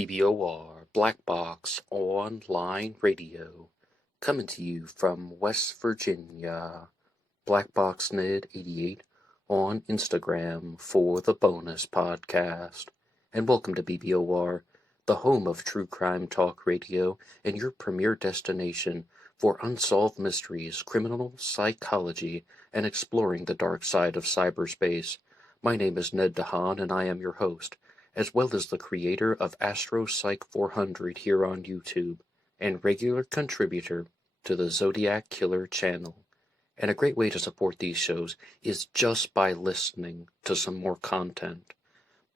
BBOR Black Box Online Radio, coming to you from West Virginia. BlackBoxNed88 on Instagram for the bonus podcast. And welcome to BBOR, the home of true crime talk radio and your premier destination for unsolved mysteries, criminal psychology, and exploring the dark side of cyberspace. My name is Ned DeHaan, and I am your host, as well as the creator of AstroPsych 400 here on YouTube, and regular contributor to the Zodiac Killer channel. And a great way to support these shows is just by listening to some more content.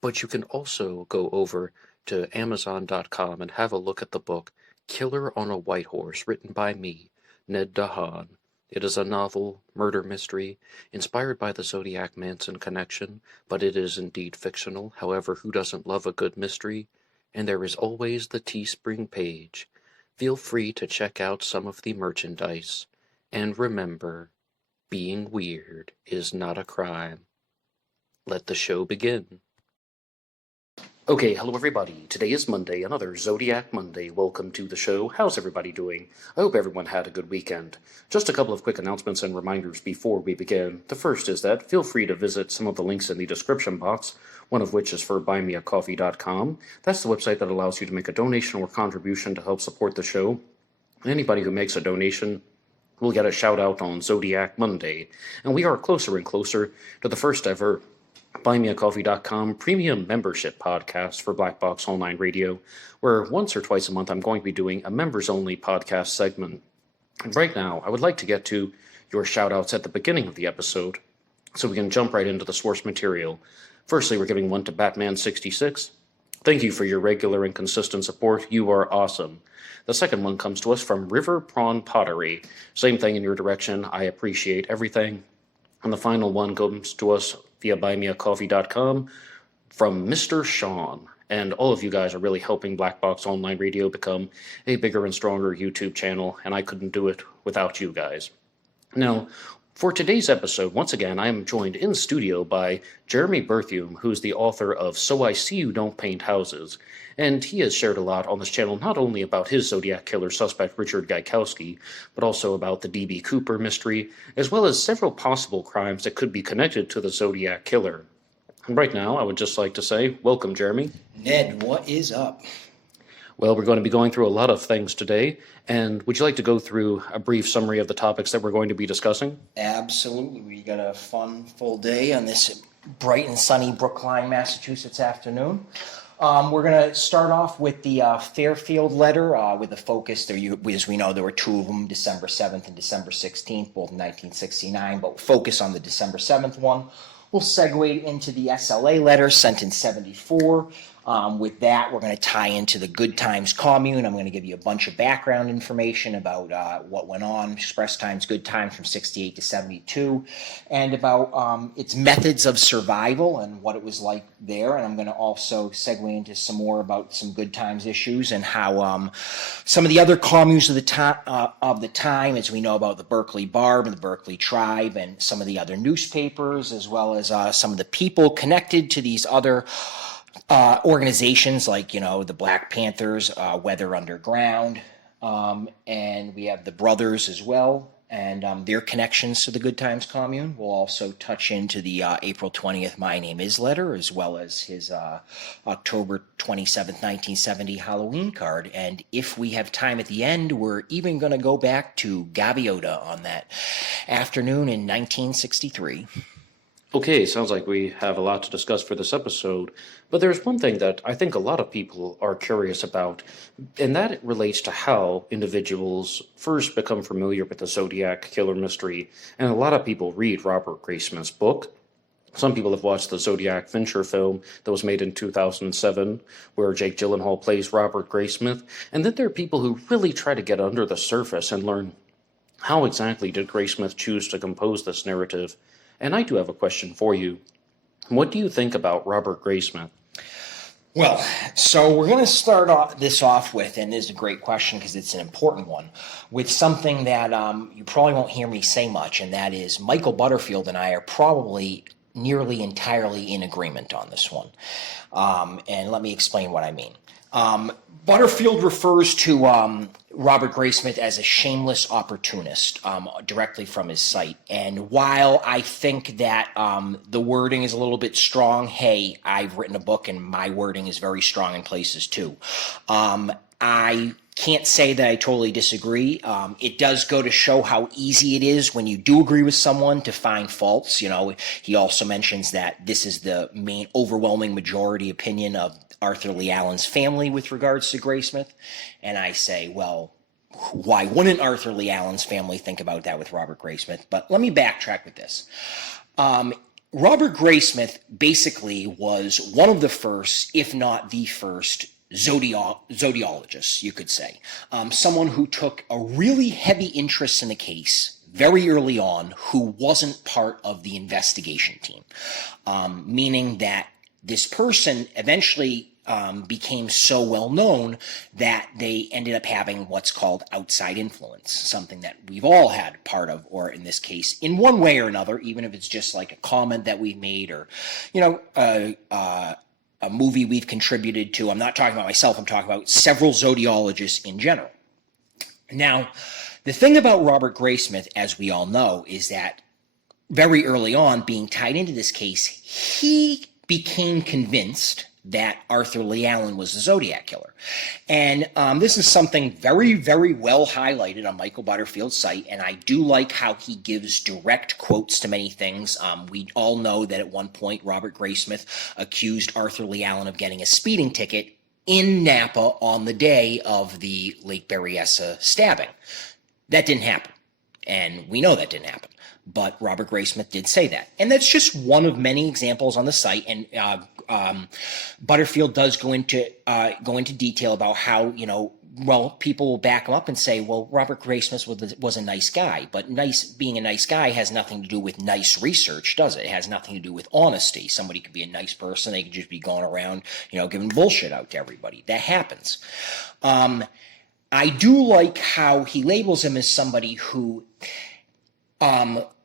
But you can also go over to Amazon.com and have a look at the book Killer on a White Horse, written by me, Ned DeHaan. It is a novel, murder mystery, inspired by the Zodiac Manson connection, but it is indeed fictional. However, who doesn't love a good mystery? And there is always the TeeSpring page. Feel free to check out some of the merchandise. And remember, being weird is not a crime. Let the show begin. Okay, hello everybody. Today is Monday, another Zodiac Monday. Welcome to the show. How's everybody doing? I hope everyone had a good weekend. Just a couple of quick announcements and reminders before we begin. The first is that feel free to visit some of the links in the description box, one of which is for BuyMeACoffee.com. That's the website that allows you to make a donation or contribution to help support the show. Anybody who makes a donation will get a shout out on Zodiac Monday. And we are closer and closer to the first ever BuyMeACoffee.com premium membership podcast for Black Box Online Radio, where once or twice a month I'm going to be doing a members-only podcast segment. And right now, I would like to get to your shout-outs at the beginning of the episode, so we can jump right into the source material. Firstly, we're giving one to Batman66. Thank you for your regular and consistent support. You are awesome. The second one comes to us from River Prawn Pottery. Same thing in your direction. I appreciate everything. And the final one comes to us via BuyMeACoffee.com from Mr. Sean. And all of you guys are really helping Black Box Online Radio become a bigger and stronger YouTube channel, and I couldn't do it without you guys. Now, for today's episode, once again, I am joined in studio by Jeramy Berthiaume, who's the author of So I See You Don't Paint Houses. And he has shared a lot on this channel, not only about his Zodiac Killer suspect, Richard Gaikowski, but also about the D.B. Cooper mystery, as well as several possible crimes that could be connected to the Zodiac Killer. And right now, I would just like to say, welcome, Jeramy. Ned, what is up? Well, we're going to be going through a lot of things today, and would you like to go through a brief summary of the topics that we're going to be discussing? Absolutely. We got a fun, full day on this bright and sunny Brookline, Massachusetts afternoon. We're going to start off with the Fairfield letter with a focus. As we know, there were two of them, December 7th and December 16th, both in 1969, but focus on the December 7th one. We'll segue into the SLA letter sent in 74. With that, we're going to tie into the Good Times Commune. I'm going to give you a bunch of background information about what went on, Express Times, Good Times from 68 to 72, and about its methods of survival and what it was like there. And I'm going to also segue into some more about some Good Times issues and how some of the other communes of the time, as we know about the Berkeley Barb and the Berkeley Tribe and some of the other newspapers, as well as some of the people connected to these other organizations like, the Black Panthers, Weather Underground, and we have the Brothers as well, and their connections to the Good Times Commune. We'll also touch into the April 20th My Name Is letter, as well as his October 27th, 1970 Halloween card. And if we have time at the end, we're even going to go back to Gaviota on that afternoon in 1963. Okay, sounds like we have a lot to discuss for this episode, but there's one thing that I think a lot of people are curious about, and that relates to how individuals first become familiar with the Zodiac Killer mystery. And a lot of people read Robert Graysmith's book. Some people have watched the Zodiac Fincher film that was made in 2007, where Jake Gyllenhaal plays Robert Graysmith. And then there are people who really try to get under the surface and learn how exactly did Graysmith choose to compose this narrative. And I do have a question for you. What do you think about Robert Graysmith? Well, so we're going to start this off with, and this is a great question because it's an important one, with something that you probably won't hear me say much, and that is Michael Butterfield and I are probably nearly entirely in agreement on this one. And let me explain what I mean. Butterfield refers to Robert Graysmith as a shameless opportunist, directly from his site. And while I think that the wording is a little bit strong, hey, I've written a book and my wording is very strong in places too. I can't say that I totally disagree. It does go to show how easy it is when you do agree with someone to find faults. You know, he also mentions that this is the main overwhelming majority opinion of Arthur Lee Allen's family with regards to Graysmith. And I say, well, why wouldn't Arthur Lee Allen's family think about that with Robert Graysmith? But let me backtrack with this. Robert Graysmith basically was one of the first, if not the first, zodiologist, you could say. Someone who took a really heavy interest in the case very early on, who wasn't part of the investigation team. Meaning that this person eventually became so well known that they ended up having what's called outside influence, something that we've all had part of, or in this case, in one way or another, even if it's just like a comment that we've made, or, you know, a movie we've contributed to. I'm not talking about myself, I'm talking about several zodiologists in general. Now, the thing about Robert Graysmith, as we all know, is that very early on, being tied into this case, he became convinced that Arthur Lee Allen was the Zodiac killer. And this is something very, very well highlighted on Michael Butterfield's site, and I do like how he gives direct quotes to many things. We all know that at one point Robert Graysmith accused Arthur Lee Allen of getting a speeding ticket in Napa on the day of the Lake Berryessa stabbing. That didn't happen, and we know that didn't happen. But Robert Graysmith did say that. And that's just one of many examples on the site. And Butterfield does go into detail about how, you know, well, people will back him up and say, well, Robert Graysmith was a nice guy. But being a nice guy has nothing to do with nice research, does it? It has nothing to do with honesty. Somebody could be a nice person. They could just be going around, you know, giving bullshit out to everybody. That happens. I do like how he labels him as somebody who...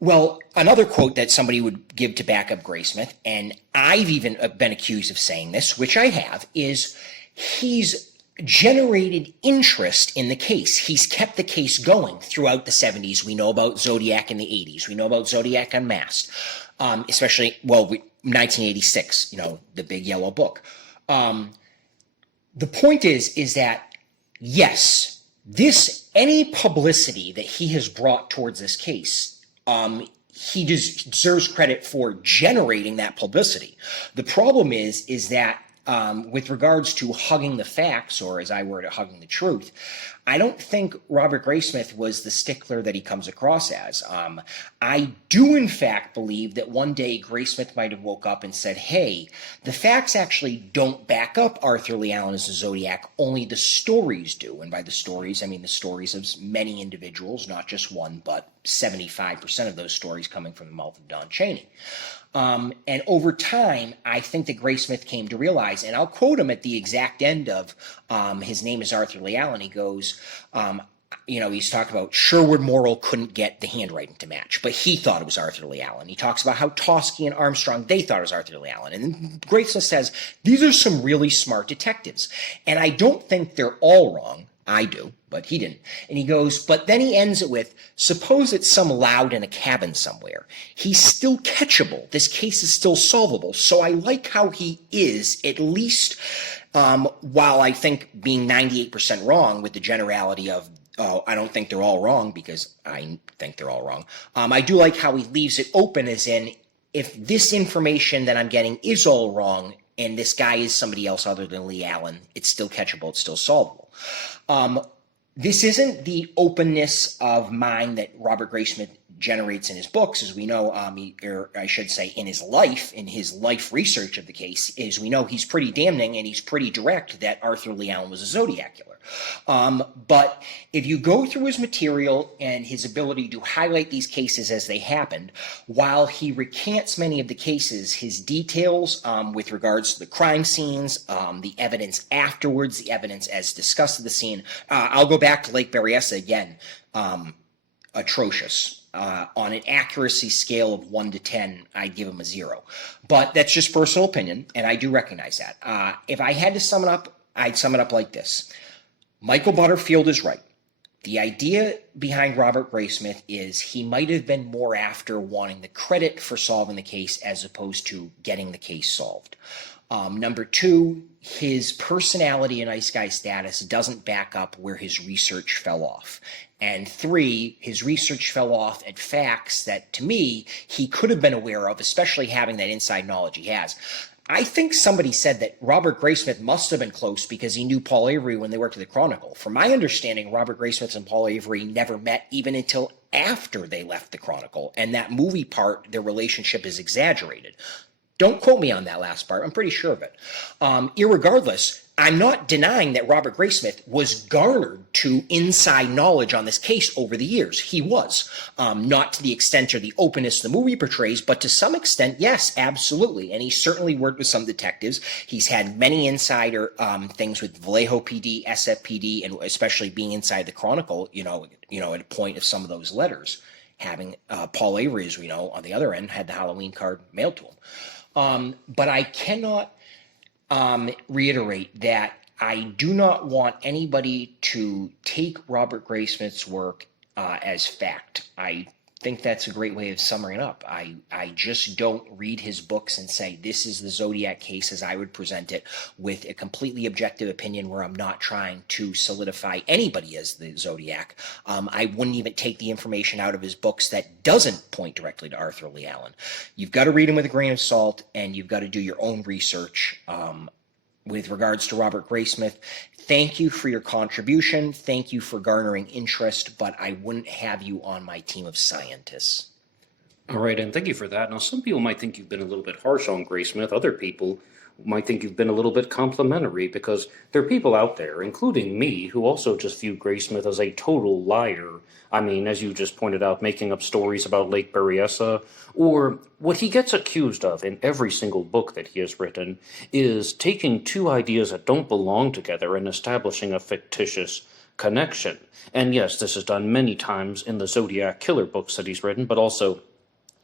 well, another quote that somebody would give to back up Graysmith, and I've even been accused of saying this, which I have, is he's generated interest in the case. He's kept the case going throughout the 70s. We know about Zodiac in the 80s. We know about Zodiac Unmasked, especially, well, 1986, you know, the big yellow book. The point is that, yes, any publicity that he has brought towards this case, he deserves credit for generating that publicity. The problem is that with regards to hugging the facts, or as I word it, hugging the truth, I don't think Robert Graysmith was the stickler that he comes across as. I do, in fact, believe that one day Graysmith might have woke up and said, hey, the facts actually don't back up Arthur Lee Allen as the Zodiac, only the stories do. And by the stories, I mean the stories of many individuals, not just one, but 75% of those stories coming from the mouth of Don Chaney. And over time, I think that Graysmith came to realize, and I'll quote him at the exact end of his name is Arthur Lee Allen. He goes, you know, he's talking about Sherwood Morrill couldn't get the handwriting to match, but he thought it was Arthur Lee Allen. He talks about how Tosky and Armstrong, they thought it was Arthur Lee Allen. And then Graysmith says, these are some really smart detectives. And I don't think they're all wrong. I do, but he didn't. And he goes, but then he ends it with, suppose it's some loud in a cabin somewhere. He's still catchable. This case is still solvable. So I like how he is, at least, while I think being 98% wrong with the generality of, oh, I don't think they're all wrong, because I think they're all wrong. I do like how he leaves it open, as in, if this information that I'm getting is all wrong, and this guy is somebody else other than Lee Allen, it's still catchable, it's still solvable. This isn't the openness of mind that Robert Graysmith generates in his books, as we know, or I should say in his life research of the case, is we know he's pretty damning and he's pretty direct that Arthur Lee Allen was a Zodiac killer. But if you go through his material and his ability to highlight these cases as they happened, while he recants many of the cases, his details with regards to the crime scenes, the evidence afterwards, the evidence as discussed at the scene, I'll go back to Lake Berryessa again, atrocious. On an accuracy scale of 1 to 10, I'd give him a 0. But that's just personal opinion, and I do recognize that. If I had to sum it up I'd sum it up like this. Michael Butterfield is right. The idea behind Robert Graysmith is he might have been more after wanting the credit for solving the case as opposed to getting the case solved. Number two, his personality and nice guy status doesn't back up where his research fell off. And three, his research fell off at facts that, to me, he could have been aware of, especially having that inside knowledge he has. I think somebody said that Robert Graysmith must have been close because he knew Paul Avery when they worked at the Chronicle. From my understanding, Robert Graysmith and Paul Avery never met even until after they left the Chronicle, and that movie part, their relationship is exaggerated. Don't quote me on that last part. I'm pretty sure of it. Irregardless, I'm not denying that Robert Graysmith was garnered to inside knowledge on this case over the years. He was. Not to the extent or the openness the movie portrays, but to some extent, yes, absolutely. And he certainly worked with some detectives. He's had many insider things with Vallejo PD, SFPD, and especially being inside the Chronicle, at a point of some of those letters. Having Paul Avery, as we know, on the other end, had the Halloween card mailed to him. But I cannot reiterate that I do not want anybody to take Robert Graysmith's work as fact. I think that's a great way of summing it up. I just don't read his books and say this is the Zodiac case as I would present it with a completely objective opinion where I'm not trying to solidify anybody as the Zodiac. I wouldn't even take the information out of his books that doesn't point directly to Arthur Lee Allen. You've got to read him with a grain of salt, and you've got to do your own research. With regards to Robert Graysmith, thank you for your contribution. Thank you for garnering interest, but I wouldn't have you on my team of scientists. All right, and thank you for that. Now, some people might think you've been a little bit harsh on Graysmith. Other people might think you've been a little bit complimentary, because there are people out there, including me, who also just view Graysmith as a total liar. I mean, as you just pointed out, making up stories about Lake Berryessa, or what he gets accused of in every single book that he has written is taking two ideas that don't belong together and establishing a fictitious connection. And yes, this is done many times in the Zodiac killer books that he's written, but also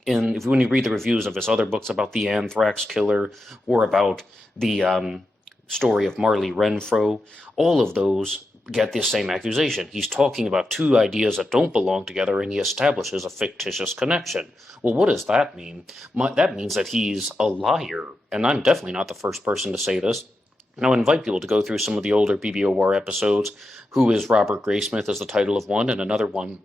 when you read the reviews of his other books about the anthrax killer or about the story of Marley Renfro, all of those get the same accusation. He's talking about two ideas that don't belong together, and he establishes a fictitious connection. Well, what does that mean? That means that he's a liar, and I'm definitely not the first person to say this. Now, I invite people to go through some of the older BBOR episodes. Who is Robert Graysmith is the title of one, and another one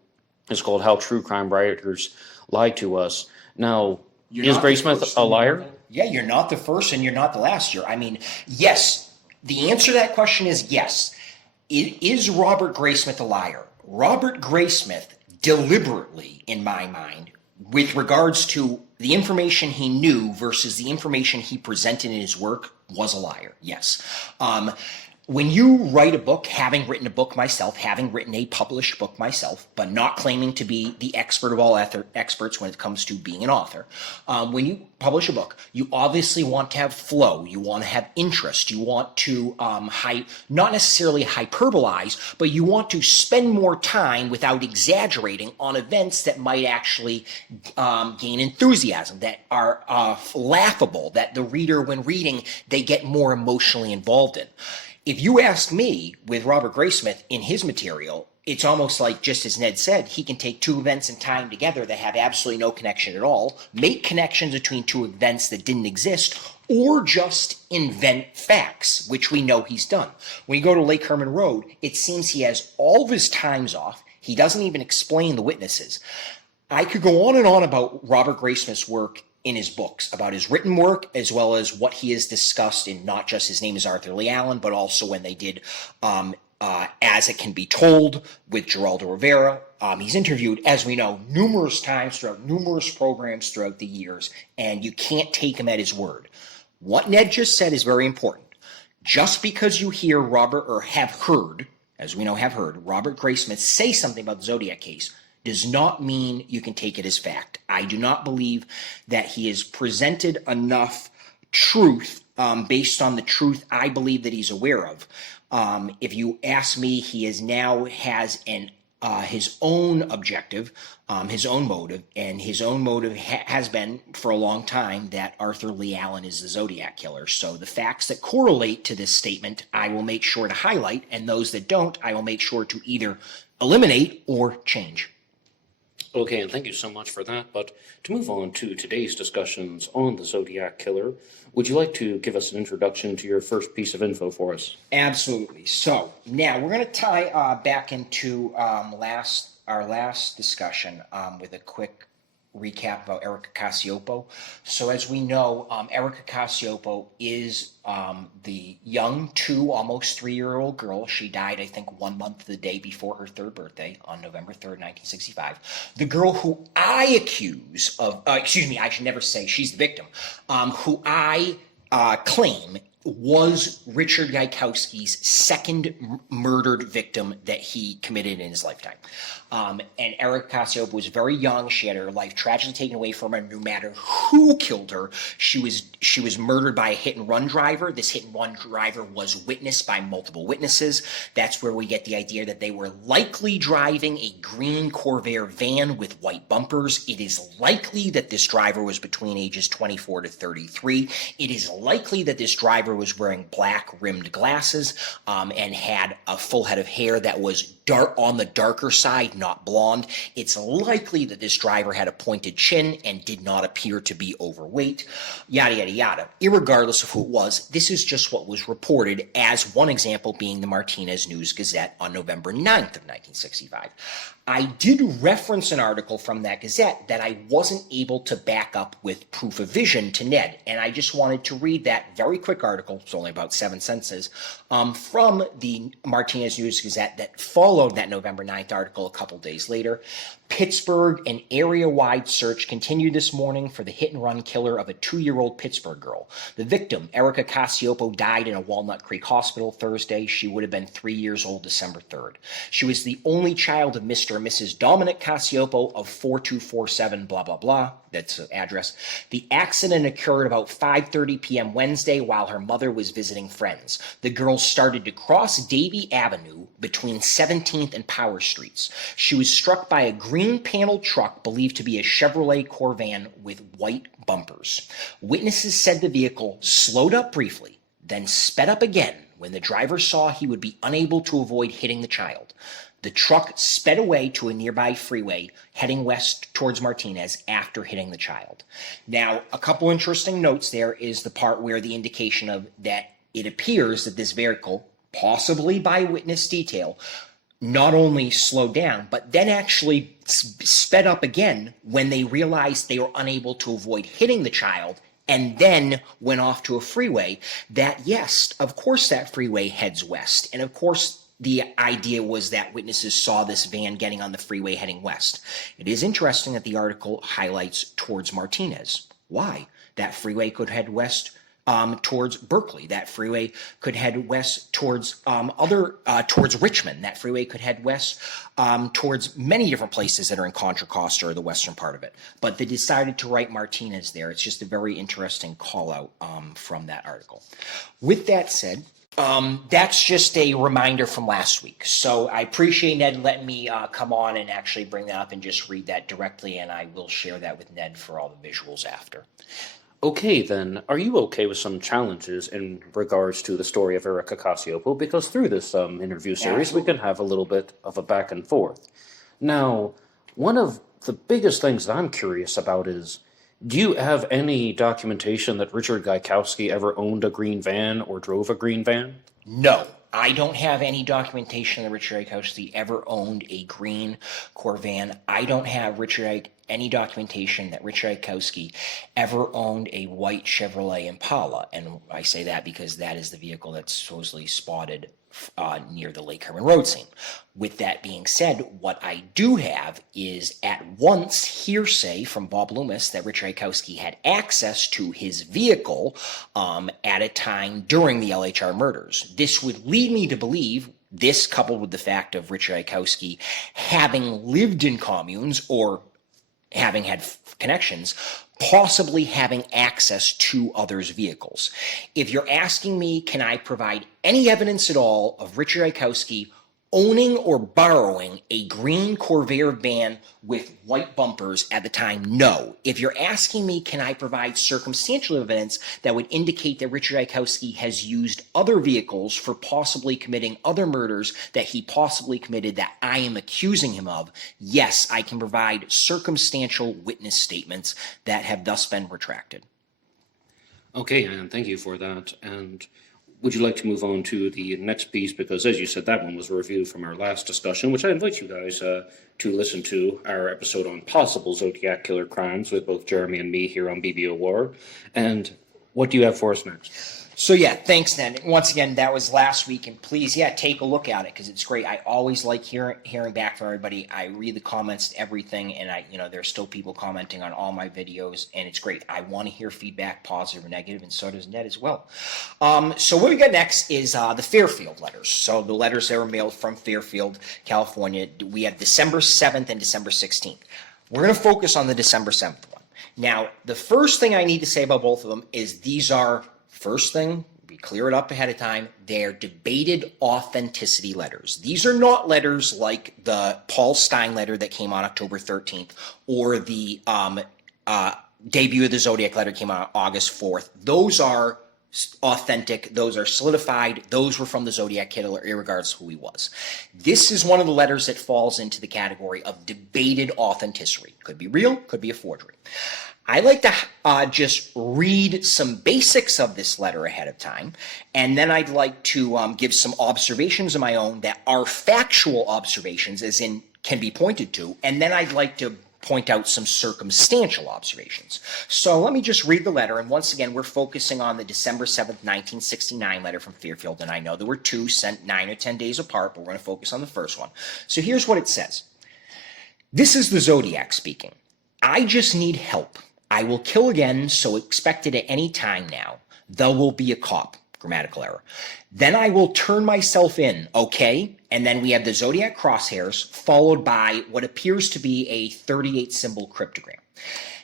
is called How True Crime Writers Lie to Us. Now, is Graysmith a liar? Yeah, you're not the first and you're not the last. I mean, yes. The answer to that question is yes. Is Robert Graysmith a liar? Robert Graysmith deliberately, in my mind, with regards to the information he knew versus the information he presented in his work, was a liar, yes. When you write a book, having written a book myself, having written a published book myself, but not claiming to be the expert of all experts when it comes to being an author, when you publish a book, you obviously want to have flow, you want to have interest, you want to not necessarily hyperbolize, but you want to spend more time without exaggerating on events that might actually gain enthusiasm, that are laughable, that the reader, when reading, they get more emotionally involved in. If you ask me, with Robert Graysmith in his material, it's almost like, just as Ned said, he can take two events in time together that have absolutely no connection at all, make connections between two events that didn't exist, or just invent facts, which we know he's done. When you go to Lake Herman Road, it seems he has all of his times off. He doesn't even explain the witnesses. I could go on and on about Robert Graysmith's work in his books, about his written work, as well as what he has discussed in not just His Name is Arthur Lee Allen, but also when they did As It Can Be Told with Geraldo Rivera. He's interviewed, as we know, numerous times throughout numerous programs throughout the years, and you can't take him at his word. What Ned just said is very important. Just because you hear Robert, or have heard, as we know have heard, Robert Graysmith say something about the Zodiac case, does not mean you can take it as fact. I do not believe that he has presented enough truth based on the truth I believe that he's aware of. If you ask me, he is now has an his own objective, his own motive, and his own motive has been for a long time that Arthur Lee Allen is the Zodiac killer. So the facts that correlate to this statement, I will make sure to highlight, and those that don't, I will make sure to either eliminate or change. Okay, and thank you so much for that. But to move on to today's discussions on the Zodiac Killer, would you like to give us an introduction to your first piece of info for us? Absolutely. So now we're going to tie back into our last discussion with a quick recap about Erica Cassioppo. So as we know, Erica Cassioppo is the young almost 3-year-old girl. She died, I think, 1 month the day before her 3rd birthday on November 3rd, 1965. The girl who I accuse of, I should never say she's the victim, who I claim was Richard Gaikowski's second murdered victim that he committed in his lifetime. And Erica Cassioppo was very young. She had her life tragically taken away from her. No matter who killed her, she was murdered by a hit-and-run driver. This hit-and-run driver was witnessed by multiple witnesses. That's where we get the idea that they were likely driving a green Corvair van with white bumpers. It is likely that this driver was between ages 24 to 33. It is likely that this driver was wearing black-rimmed glasses and had a full head of hair that was dark on the darker side, not blonde. It's likely that this driver had a pointed chin and did not appear to be overweight, yada, yada, yada. Irregardless of who it was, this is just what was reported, as one example being the Martinez News-Gazette on November 9th of 1965. I did reference an article from that Gazette that I wasn't able to back up with proof of vision to Ned, and I just wanted to read that very quick article, it's only about 7 sentences, from the Martinez News-Gazette that followed that November 9th article a couple days later. Pittsburgh, an area-wide search continued this morning for the hit-and-run killer of a 2-year-old Pittsburgh girl. The victim, Erica Cassioppo, died in a Walnut Creek hospital Thursday. She would have been 3 years old December 3rd. She was the only child of Mr. and Mrs. Dominic Cassioppo of 4247 blah, blah, blah. That's the address. The accident occurred about 5:30 p.m. Wednesday while her mother was visiting friends. The girl started to cross Davie Avenue between 17th and Power Streets. She was struck by a green panel truck believed to be a Chevrolet Corvan with white bumpers. Witnesses said the vehicle slowed up briefly, then sped up again when the driver saw he would be unable to avoid hitting the child. The truck sped away to a nearby freeway, heading west towards Martinez after hitting the child. Now, a couple interesting notes there is the part where the indication of that it appears that this vehicle, possibly by witness detail, not only slowed down, but then actually sped up again when they realized they were unable to avoid hitting the child, and then went off to a freeway that, yes, of course that freeway heads west. And of course, the idea was that witnesses saw this van getting on the freeway heading west. It is interesting that the article highlights towards Martinez. Why? That freeway could head west towards Berkeley. That freeway could head west towards towards Richmond. That freeway could head west towards many different places that are in Contra Costa or the western part of it. But they decided to write Martinez there. It's just a very interesting call out from that article. With that said, that's just a reminder from last week. So I appreciate Ned letting me come on and actually bring that up and just read that directly, and I will share that with Ned for all the visuals after. Okay, then, are you okay with some challenges in regards to the story of Erica Cassioppo? Because through this interview series, we can have a little bit of a back and forth. Now, one of the biggest things that I'm curious about is, do you have any documentation that Richard Gaikowski ever owned a green van or drove a green van? No, I don't have any documentation that Richard Gaikowski ever owned a green Corvan. I don't have any documentation that Richard Gaikowski ever owned a white Chevrolet Impala. And I say that because that is the vehicle that's supposedly spotted near the Lake Herman Road scene. With that being said, what I do have is at once hearsay from Bob Loomis that Richard Gaikowski had access to his vehicle at a time during the LHR murders. This would lead me to believe, this coupled with the fact of Richard Gaikowski having lived in communes or having had connections, possibly having access to others' vehicles. If you're asking me, can I provide any evidence at all of Richard Gaikowski owning or borrowing a green Corvair van with white bumpers at the time? No. If you're asking me, can I provide circumstantial evidence that would indicate that Richard Ikowski has used other vehicles for possibly committing other murders that he possibly committed that I am accusing him of? Yes, I can provide circumstantial witness statements that have thus been retracted. Okay, and thank you for that. And would you like to move on to the next piece? Because as you said, that one was a review from our last discussion, which I invite you guys to listen to our episode on possible Zodiac killer crimes with both Jeremy and me here on BBOR. And what do you have for us next? So yeah, thanks, Ned. Once again, that was last week, and please, take a look at it because it's great. I always like hearing back from everybody. I read the comments to everything, and there's still people commenting on all my videos, and it's great. I want to hear feedback, positive or negative, and so does Ned as well. So what we got next is the Fairfield letters. So the letters that were mailed from Fairfield, California. We have December 7th and December 16th. We're going to focus on the December 7th one. Now, the first thing I need to say about both of them is these are, first thing, we clear it up ahead of time, they're debated authenticity letters. These are not letters like the Paul Stein letter that came on October 13th or the debut of the Zodiac letter came on August 4th. Those are authentic, those are solidified, those were from the Zodiac killer, irregardless of who he was. This is one of the letters that falls into the category of debated authenticity. Could be real, could be a forgery. I like to just read some basics of this letter ahead of time, and then I'd like to give some observations of my own that are factual observations, as in can be pointed to, and then I'd like to point out some circumstantial observations. So let me just read the letter, and once again, we're focusing on the December 7th, 1969 letter from Fairfield, and I know there were two sent 9 or 10 days apart, but we're going to focus on the first one. So here's what it says. This is the Zodiac speaking. I just need help. I will kill again, so expect it at any time now. Thou will be a cop. Grammatical error. Then I will turn myself in, okay? And then we have the Zodiac crosshairs, followed by what appears to be a 38-symbol cryptogram.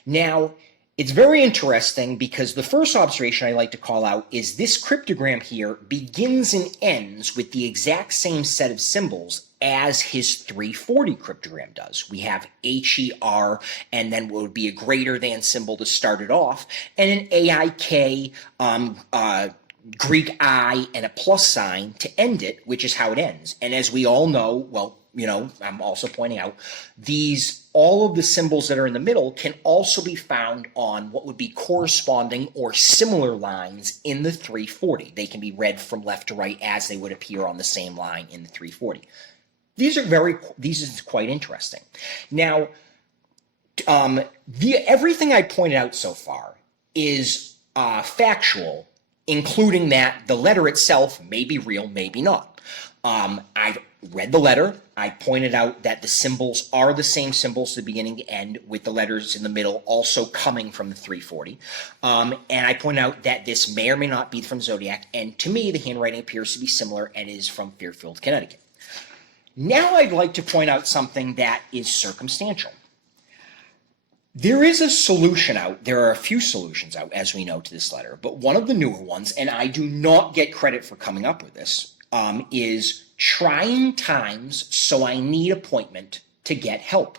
Now, it's very interesting because the first observation I like to call out is this cryptogram here begins and ends with the exact same set of symbols as his 340 cryptogram does. We have HER and then what would be a greater than symbol to start it off, and an AIK, Greek I, and a plus sign to end it, which is how it ends. And as we all know, well, I'm also pointing out, all of the symbols that are in the middle can also be found on what would be corresponding or similar lines in the 340. They can be read from left to right as they would appear on the same line in the 340. These is quite interesting. Now, everything I pointed out so far is factual, including that the letter itself may be real, maybe not. I've read the letter. I pointed out that the symbols are the same symbols to the beginning to end, with the letters in the middle also coming from the 340. And I point out that this may or may not be from Zodiac, and to me, the handwriting appears to be similar and is from Fairfield, Connecticut. Now I'd like to point out something that is circumstantial. There is a solution out. There are a few solutions out, as we know, to this letter, but one of the newer ones, and I do not get credit for coming up with this, is trying times, so I need appointment to get help.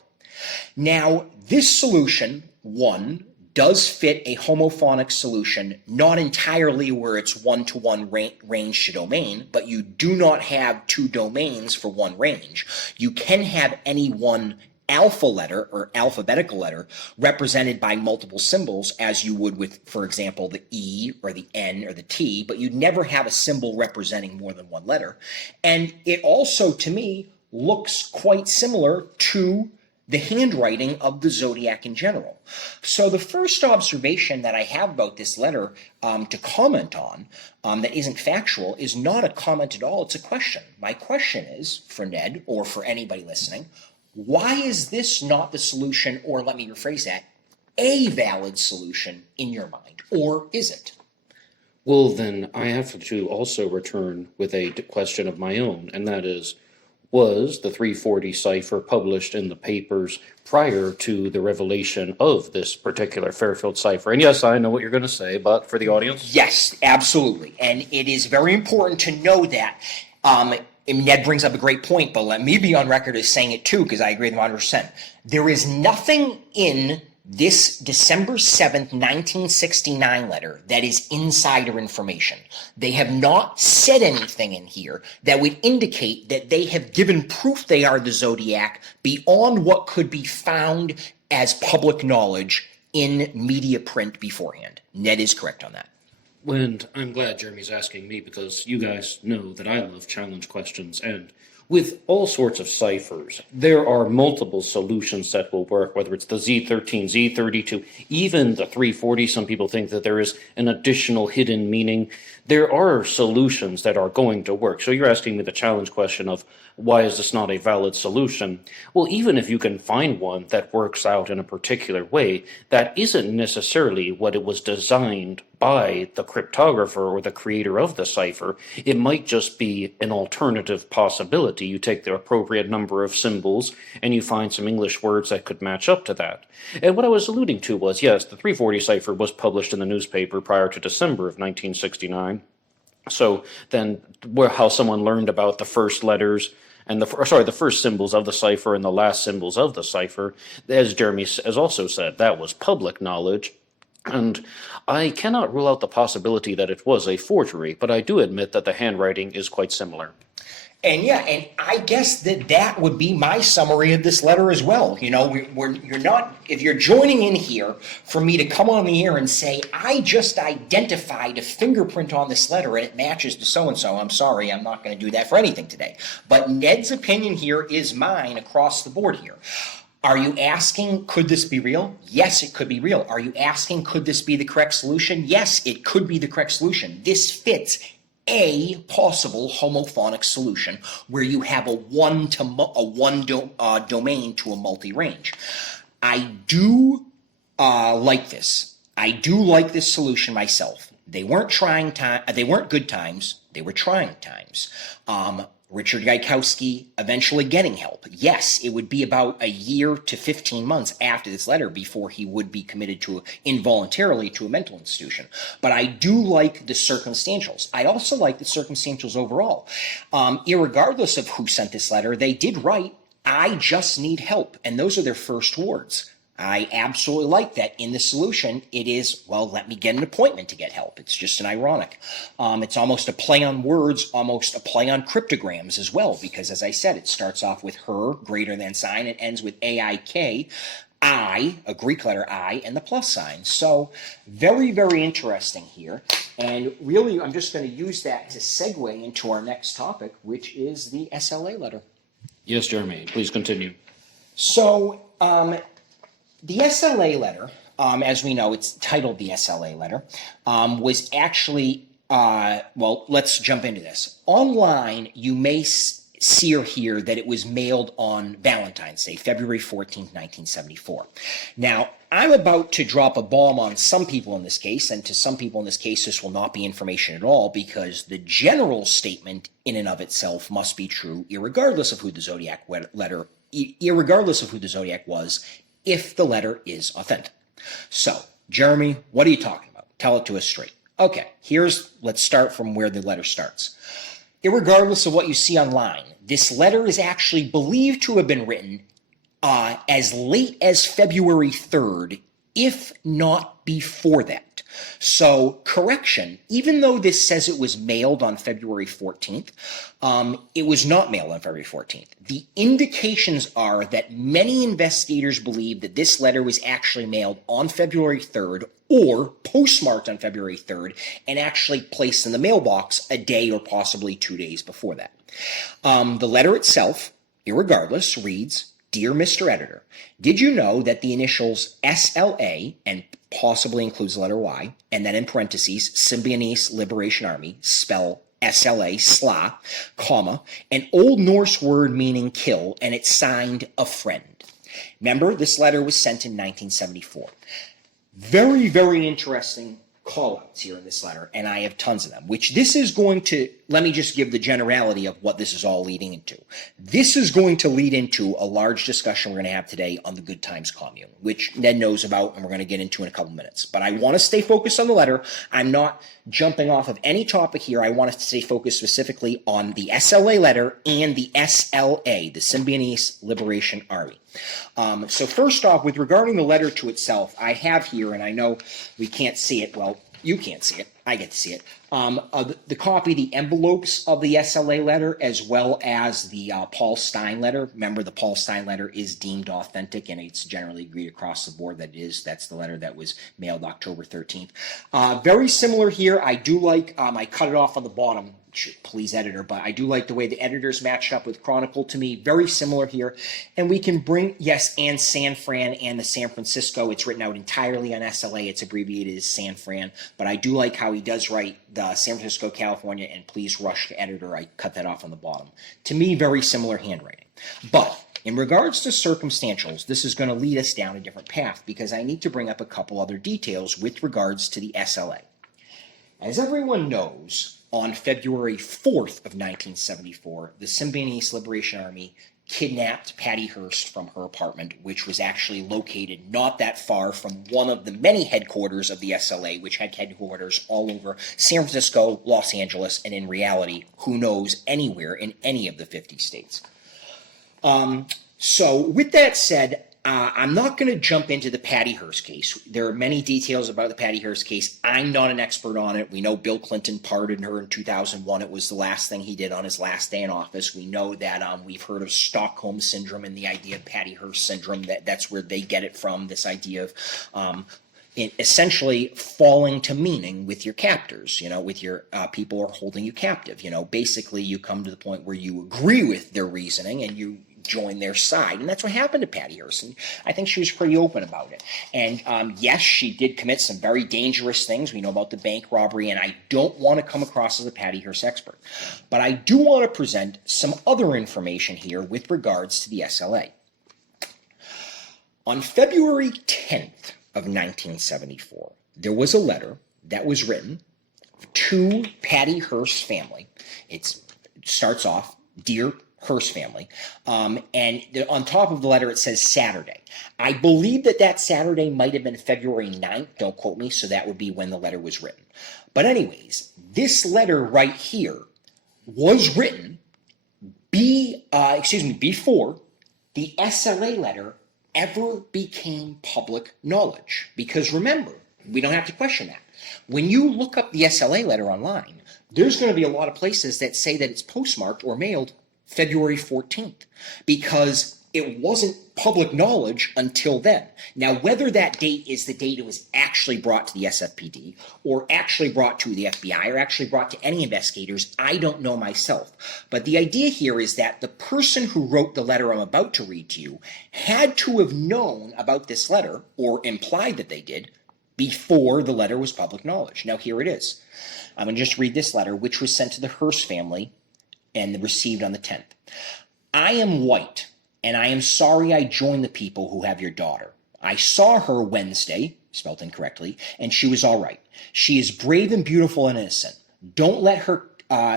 Now, this solution, one, does fit a homophonic solution, not entirely where it's one-to-one range to domain, but you do not have two domains for one range. You can have any one alpha letter or alphabetical letter represented by multiple symbols, as you would with, for example, the E or the N or the T, but you'd never have a symbol representing more than one letter. And it also, to me, looks quite similar to the handwriting of the Zodiac in general. So the first observation that I have about this letter to comment on that isn't factual is not a comment at all, it's a question. My question is, for Ned or for anybody listening, why is this not the solution, or let me rephrase that, a valid solution in your mind, or is it? Well, then I have to also return with a question of my own, and that is, was the 340 cipher published in the papers prior to the revelation of this particular Fairfield cipher? And yes, I know what you're going to say, but for the audience? Yes, absolutely. And it is very important to know that and Ned brings up a great point, but let me be on record as saying it too, because I agree with him 100%. There is nothing in this December 7th, 1969 letter that is insider information. They have not said anything in here that would indicate that they have given proof they are the Zodiac beyond what could be found as public knowledge in media print beforehand. Ned is correct on that. And I'm glad Jeremy's asking me, because you guys know that I love challenge questions, and with all sorts of ciphers, there are multiple solutions that will work, whether it's the Z13, Z32, even the 340. Some people think that there is an additional hidden meaning. There are solutions that are going to work. So you're asking me the challenge question of, why is this not a valid solution? Well, even if you can find one that works out in a particular way, that isn't necessarily what it was designed by the cryptographer or the creator of the cipher. It might just be an alternative possibility. You take the appropriate number of symbols and you find some English words that could match up to that. And what I was alluding to was, yes, the 340 cipher was published in the newspaper prior to December of 1969. So then how someone learned about the first letters and the first symbols of the cipher and the last symbols of the cipher, as Jeremy has also said, that was public knowledge. And I cannot rule out the possibility that it was a forgery, but I do admit that the handwriting is quite similar. And yeah, and I guess that would be my summary of this letter as well. You know, you're not, if you're joining in here for me to come on the air and say, I just identified a fingerprint on this letter and it matches to so-and-so, I'm sorry, I'm not going to do that for anything today. But Ned's opinion here is mine across the board here. Are you asking, could this be real? Yes, it could be real. Are you asking, could this be the correct solution? Yes, it could be the correct solution. This fits a possible homophonic solution where you have a one domain to a multi-range. I do like this. I do like this solution myself. They weren't they weren't good times. They were trying times. Richard Gaikowski eventually getting help. Yes, it would be about a year to 15 months after this letter before he would be committed to involuntarily to a mental institution. But I do like the circumstantials. I also like the circumstantials overall. Irregardless of who sent this letter, they did write, I just need help. And those are their first words. I absolutely like that in the solution. It is, well, let me get an appointment to get help. It's just an ironic. It's almost a play on words, almost a play on cryptograms as well, because as I said, it starts off with her, greater than sign. It ends with AIK, I, a Greek letter I, and the plus sign. So very, very interesting here. And really, I'm just going to use that to segue into our next topic, which is the SLA letter. Yes, Jeremy, please continue. So, the SLA letter, as we know, it's titled the SLA letter, was actually, well, let's jump into this. Online, you may see or hear that it was mailed on Valentine's Day, February 14th, 1974. Now, I'm about to drop a bomb on some people in this case, and to some people in this case, this will not be information at all, because the general statement in and of itself must be true, irregardless of who the Zodiac was, if the letter is authentic. So, Jeremy, what are you talking about? Tell it to us straight. Okay, let's start from where the letter starts. Irregardless of what you see online, this letter is actually believed to have been written as late as February 3rd, if not before that. So, correction, even though this says it was mailed on February 14th, it was not mailed on February 14th. The indications are that many investigators believe that this letter was actually mailed on February 3rd or postmarked on February 3rd and actually placed in the mailbox a day or possibly 2 days before that. The letter itself, irregardless, reads, Dear Mr. Editor, did you know that the initials SLA, and possibly includes the letter Y, and then in parentheses, Symbionese Liberation Army, spell SLA, SLA, comma, an Old Norse word meaning kill, and it's signed a friend. Remember, this letter was sent in 1974. Very, very interesting call-outs here in this letter, and I have tons of them, which this is going to let me just give the generality of what this is all leading into. This is going to lead into a large discussion we're going to have today on the Good Times Commune, which Ned knows about and we're going to get into in a couple minutes. But I want to stay focused on the letter. I'm not jumping off of any topic here. I want to stay focused specifically on the SLA letter and the SLA, the Symbionese Liberation Army. So first off, with regarding the letter to itself, I have here, and I know we can't see it, well, you can't see it, I get to see it, the copy, the envelopes of the SLA letter, as well as the Paul Stein letter. Remember, the Paul Stein letter is deemed authentic, and it's generally agreed across the board that it is. That's the letter that was mailed October 13th. Very similar here. I do like, I cut it off on the bottom. Please, editor, but I do like the way the editors matched up with Chronicle to me. Very similar here. And we can bring, yes, and San Fran and the San Francisco. It's written out entirely on SLA. It's abbreviated as San Fran. But I do like how he does write the San Francisco, California, and please rush to editor. I cut that off on the bottom. To me, very similar handwriting. But in regards to circumstantials, this is going to lead us down a different path because I need to bring up a couple other details with regards to the SLA. As everyone knows, on February 4th of 1974, the Symbionese Liberation Army kidnapped Patty Hearst from her apartment, which was actually located not that far from one of the many headquarters of the SLA, which had headquarters all over San Francisco, Los Angeles, and in reality, who knows, anywhere in any of the 50 states. So with that said, I'm not going to jump into the Patty Hearst case. There are many details about the Patty Hearst case. I'm not an expert on it. We know Bill Clinton pardoned her in 2001. It was the last thing he did on his last day in office. We know that we've heard of Stockholm Syndrome and the idea of Patty Hearst Syndrome. That's where they get it from, this idea of essentially falling to meaning with your captors, with your people who are holding you captive. Basically you come to the point where you agree with their reasoning and you join their side. And that's what happened to Patty Hearst. And I think she was pretty open about it. And yes, she did commit some very dangerous things. We know about the bank robbery, and I don't want to come across as a Patty Hearst expert. But I do want to present some other information here with regards to the SLA. On February 10th of 1974, there was a letter that was written to Patty Hearst's family. It starts off, "Dear Hearst family," and on top of the letter it says Saturday. I believe that Saturday might have been February 9th, don't quote me, so that would be when the letter was written. But anyways, this letter right here was written before the SLA letter ever became public knowledge. Because remember, we don't have to question that. When you look up the SLA letter online, there's going to be a lot of places that say that it's postmarked or mailed February 14th, because it wasn't public knowledge until then. Now, whether that date is the date it was actually brought to the SFPD, or actually brought to the FBI, or actually brought to any investigators, I don't know myself. But the idea here is that the person who wrote the letter I'm about to read to you had to have known about this letter, or implied that they did, before the letter was public knowledge. Now, here it is. I'm going to just read this letter, which was sent to the Hearst family and received on the 10th. "I am white, and I am sorry I joined the people who have your daughter. I saw her Wednesday," spelled incorrectly, "and she was all right. She is brave and beautiful and innocent. Don't let her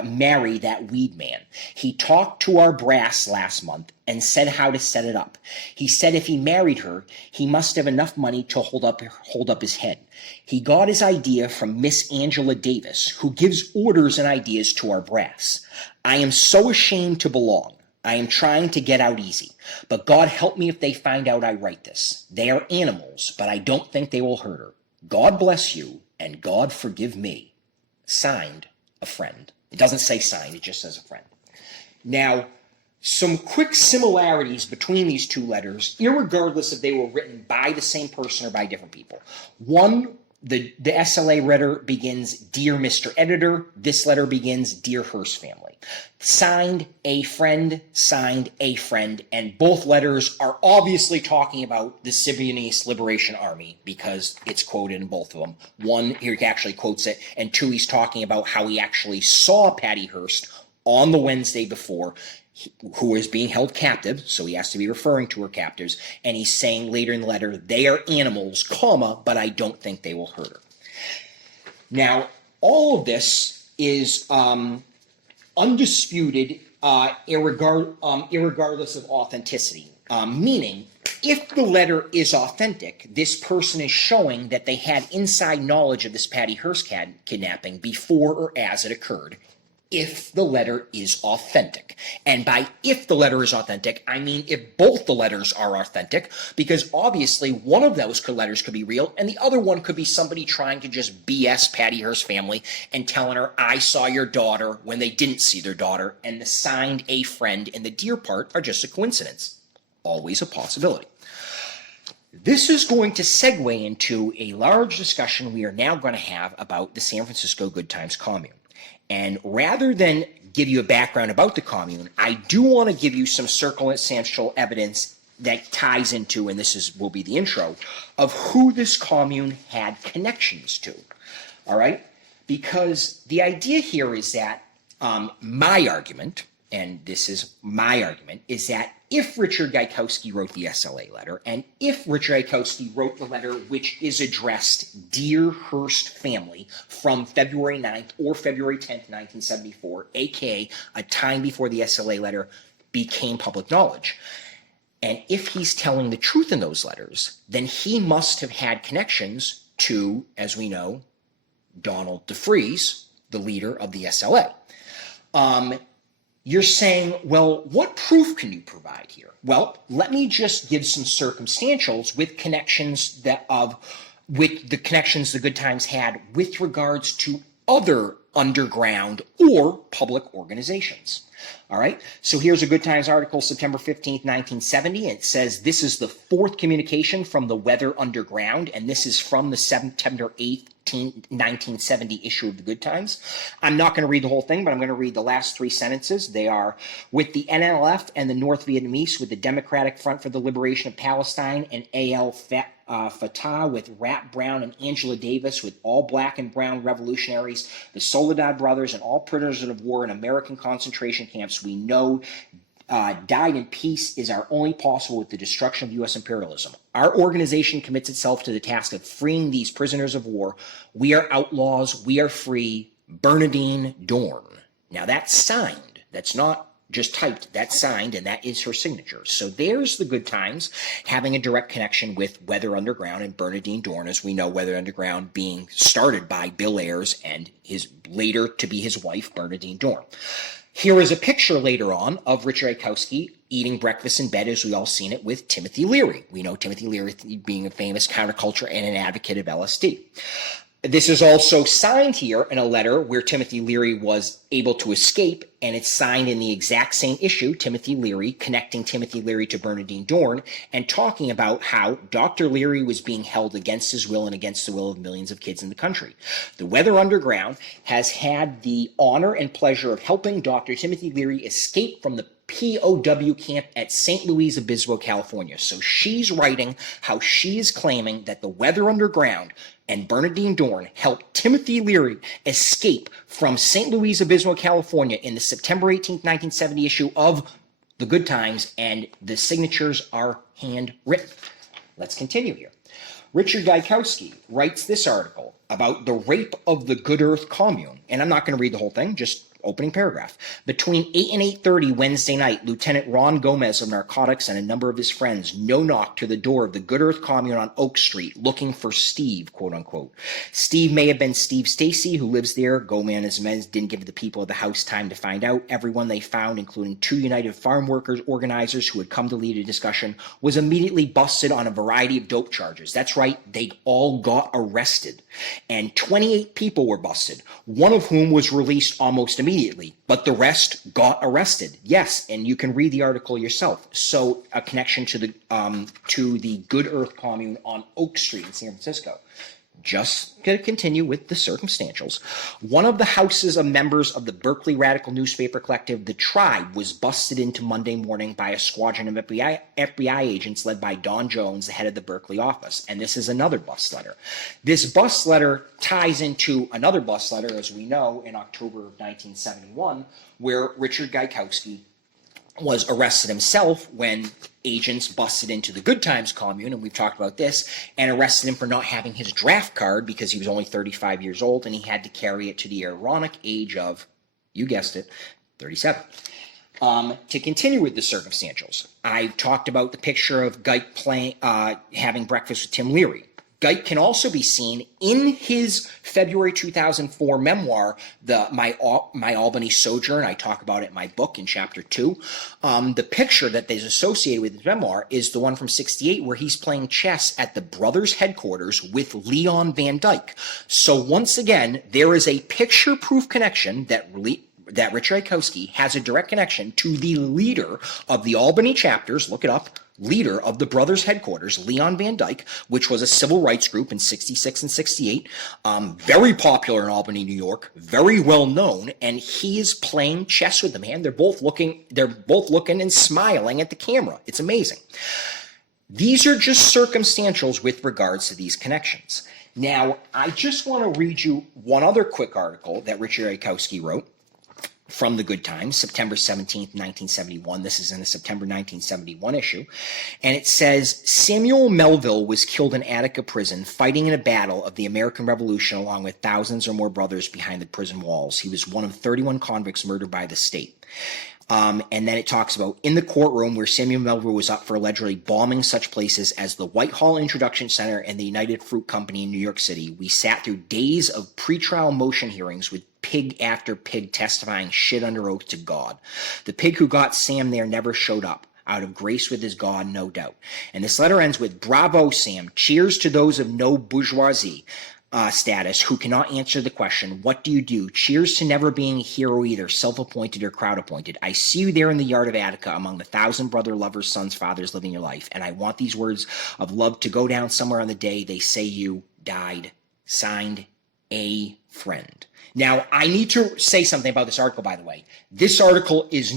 marry that weed man. He talked to our brass last month and said how to set it up. He said if he married her, he must have enough money to hold up his head. He got his idea from Miss Angela Davis, who gives orders and ideas to our brass. I am so ashamed to belong. I am trying to get out easy, but God help me if they find out I write this. They are animals, but I don't think they will hurt her. God bless you, and God forgive me. Signed, a friend." It doesn't say signed, it just says a friend. Now, some quick similarities between these two letters, irregardless if they were written by the same person or by different people. One, the SLA letter begins, "Dear Mr. Editor." This letter begins, "Dear Hearst family." Signed, a friend, signed, a friend, and both letters are obviously talking about the Symbionese Liberation Army because it's quoted in both of them. One, here he actually quotes it, and two, he's talking about how he actually saw Patty Hearst on the Wednesday before, who is being held captive, so he has to be referring to her captives, and he's saying later in the letter, "They are animals, but I don't think they will hurt her." Now, all of this is undisputed, irregardless of authenticity. Meaning, if the letter is authentic, this person is showing that they had inside knowledge of this Patty Hearst kidnapping before or as it occurred, if the letter is authentic. And by if the letter is authentic, I mean if both the letters are authentic, because obviously one of those letters could be real and the other one could be somebody trying to just BS Patty Hearst's family and telling her, I saw your daughter, when they didn't see their daughter, and the signed a friend and the dear part are just a coincidence. Always a possibility. This is going to segue into a large discussion we are now going to have about the San Francisco Good Times Commune. And rather than give you a background about the commune, I do want to give you some circumstantial evidence that ties into, and will be the intro, of who this commune had connections to. All right? Because the idea here is that my argument, and this is my argument, is that if Richard Gaikowski wrote the SLA letter, and if Richard Gaikowski wrote the letter which is addressed Dear Hearst Family from February 9th or February 10th, 1974, aka a time before the SLA letter became public knowledge, and if he's telling the truth in those letters, then he must have had connections to, as we know, Donald DeFreeze, the leader of the SLA. You're saying, well, what proof can you provide here? Well, let me just give some circumstantials with connections with the connections the Good Times had with regards to other underground or public organizations. All right, so here's a Good Times article, September 15th, 1970. And it says, this is the fourth communication from the Weather Underground, and this is from the September 8th, 1970 issue of the Good Times. I'm not going to read the whole thing, but I'm going to read the last three sentences. They are, with the NLF and the North Vietnamese, with the Democratic Front for the Liberation of Palestine, and AL Fatah with Rat Brown and Angela Davis, with all black and brown revolutionaries, the Soledad brothers, and all prisoners of war in American concentration camps we know died in peace is our only possible with the destruction of U.S. imperialism. Our organization commits itself to the task of freeing these prisoners of war. We are outlaws. We are free. Bernadine Dorn. Now that's signed. That's not just typed. That's signed, and that is her signature. So there's the Good Times having a direct connection with Weather Underground and Bernadine Dorn, as we know, Weather Underground being started by Bill Ayers and his later to be his wife, Bernadine Dorn. Here is a picture later on of Richard Gaikowski eating breakfast in bed, as we all seen it, with Timothy Leary. We know Timothy Leary being a famous counterculture and an advocate of LSD. This is also signed here in a letter where Timothy Leary was able to escape, and it's signed in the exact same issue, Timothy Leary, connecting Timothy Leary to Bernadine Dorn, and talking about how Dr. Leary was being held against his will and against the will of millions of kids in the country. The Weather Underground has had the honor and pleasure of helping Dr. Timothy Leary escape from the POW camp at St. Louis Obispo, California. So she's writing how she is claiming that the Weather Underground and Bernadine Dorn helped Timothy Leary escape from St. Louis Obispo, California in the September 18th, 1970 issue of The Good Times, and the signatures are handwritten. Let's continue here. Richard Gaikowski writes this article about the rape of the Good Earth Commune, and I'm not going to read the whole thing, just opening paragraph. Between 8 and 8:30 Wednesday night, Lieutenant Ron Gomez of Narcotics and a number of his friends no-knocked to the door of the Good Earth Commune on Oak Street, looking for Steve, quote-unquote. Steve may have been Steve Stacy, who lives there. Gomez and his men didn't give the people of the house time to find out. Everyone they found, including 2 United Farm Workers organizers who had come to lead a discussion, was immediately busted on a variety of dope charges. That's right, they all got arrested. And 28 people were busted, one of whom was released almost immediately, but the rest got arrested. Yes, and you can read the article yourself. So a connection to the Good Earth Commune on Oak Street in San Francisco. Just going to continue with the circumstantials. One of the houses of members of the Berkeley Radical newspaper collective, The Tribe, was busted into Monday morning by a squadron of FBI agents led by Don Jones, the head of the Berkeley office. And this is another bust letter. This bust letter ties into another bust letter, as we know, in October of 1971, where Richard Gaikowski was arrested himself when agents busted into the Good Times commune, and we've talked about this, and arrested him for not having his draft card because he was only 35 years old, and he had to carry it to the ironic age of, you guessed it, 37. To continue with the circumstantials, I talked about the picture of Guyte having breakfast with Tim Leary. Guyte can also be seen in his February 2004 memoir, My Albany Sojourn. I talk about it in my book in chapter 2. The picture that is associated with his memoir is the one from 68 where he's playing chess at the brothers' headquarters with Leon Van Dyke. So once again, there is a picture-proof connection that Richard Iakowski has a direct connection to the leader of the Albany chapters, look it up, leader of the brothers' headquarters, Leon Van Dyke, which was a civil rights group in 66 and 68, very popular in Albany, New York, very well known, and he is playing chess with the man. They're both looking and smiling at the camera. It's amazing. These are just circumstantials with regards to these connections. Now, I just want to read you one other quick article that Richard Iakowski wrote from the Good Times, September 17th, 1971. This is in the September 1971 issue. And it says, Samuel Melville was killed in Attica prison fighting in a battle of the American Revolution along with thousands or more brothers behind the prison walls. He was one of 31 convicts murdered by the state. And then it talks about in the courtroom where Samuel Melville was up for allegedly bombing such places as the Whitehall Introduction Center and the United Fruit Company in New York City. We sat through days of pretrial motion hearings with pig after pig testifying shit under oath to God. The pig who got Sam there never showed up. Out of grace with his God, no doubt. And this letter ends with, bravo, Sam. Cheers to those of no bourgeoisie status who cannot answer the question, what do you do? Cheers to never being a hero either, self-appointed or crowd-appointed. I see you there in the yard of Attica among the 1,000 brother lovers, sons, fathers living your life. And I want these words of love to go down somewhere on the day they say you died. Signed, a friend. Now, I need to say something about this article, by the way. This article is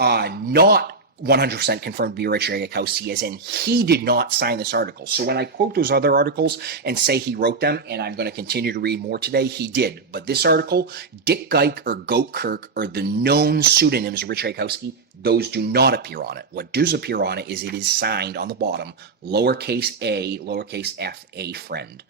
not 100% confirmed to be Richard Iakowski, as in he did not sign this article. So when I quote those other articles and say he wrote them, and I'm going to continue to read more today, he did. But this article, Dick Guyte or Goat Kirk or the known pseudonyms of Richard Iakowski, those do not appear on it. What does appear on it is it is signed on the bottom, lowercase a, lowercase f, a friend.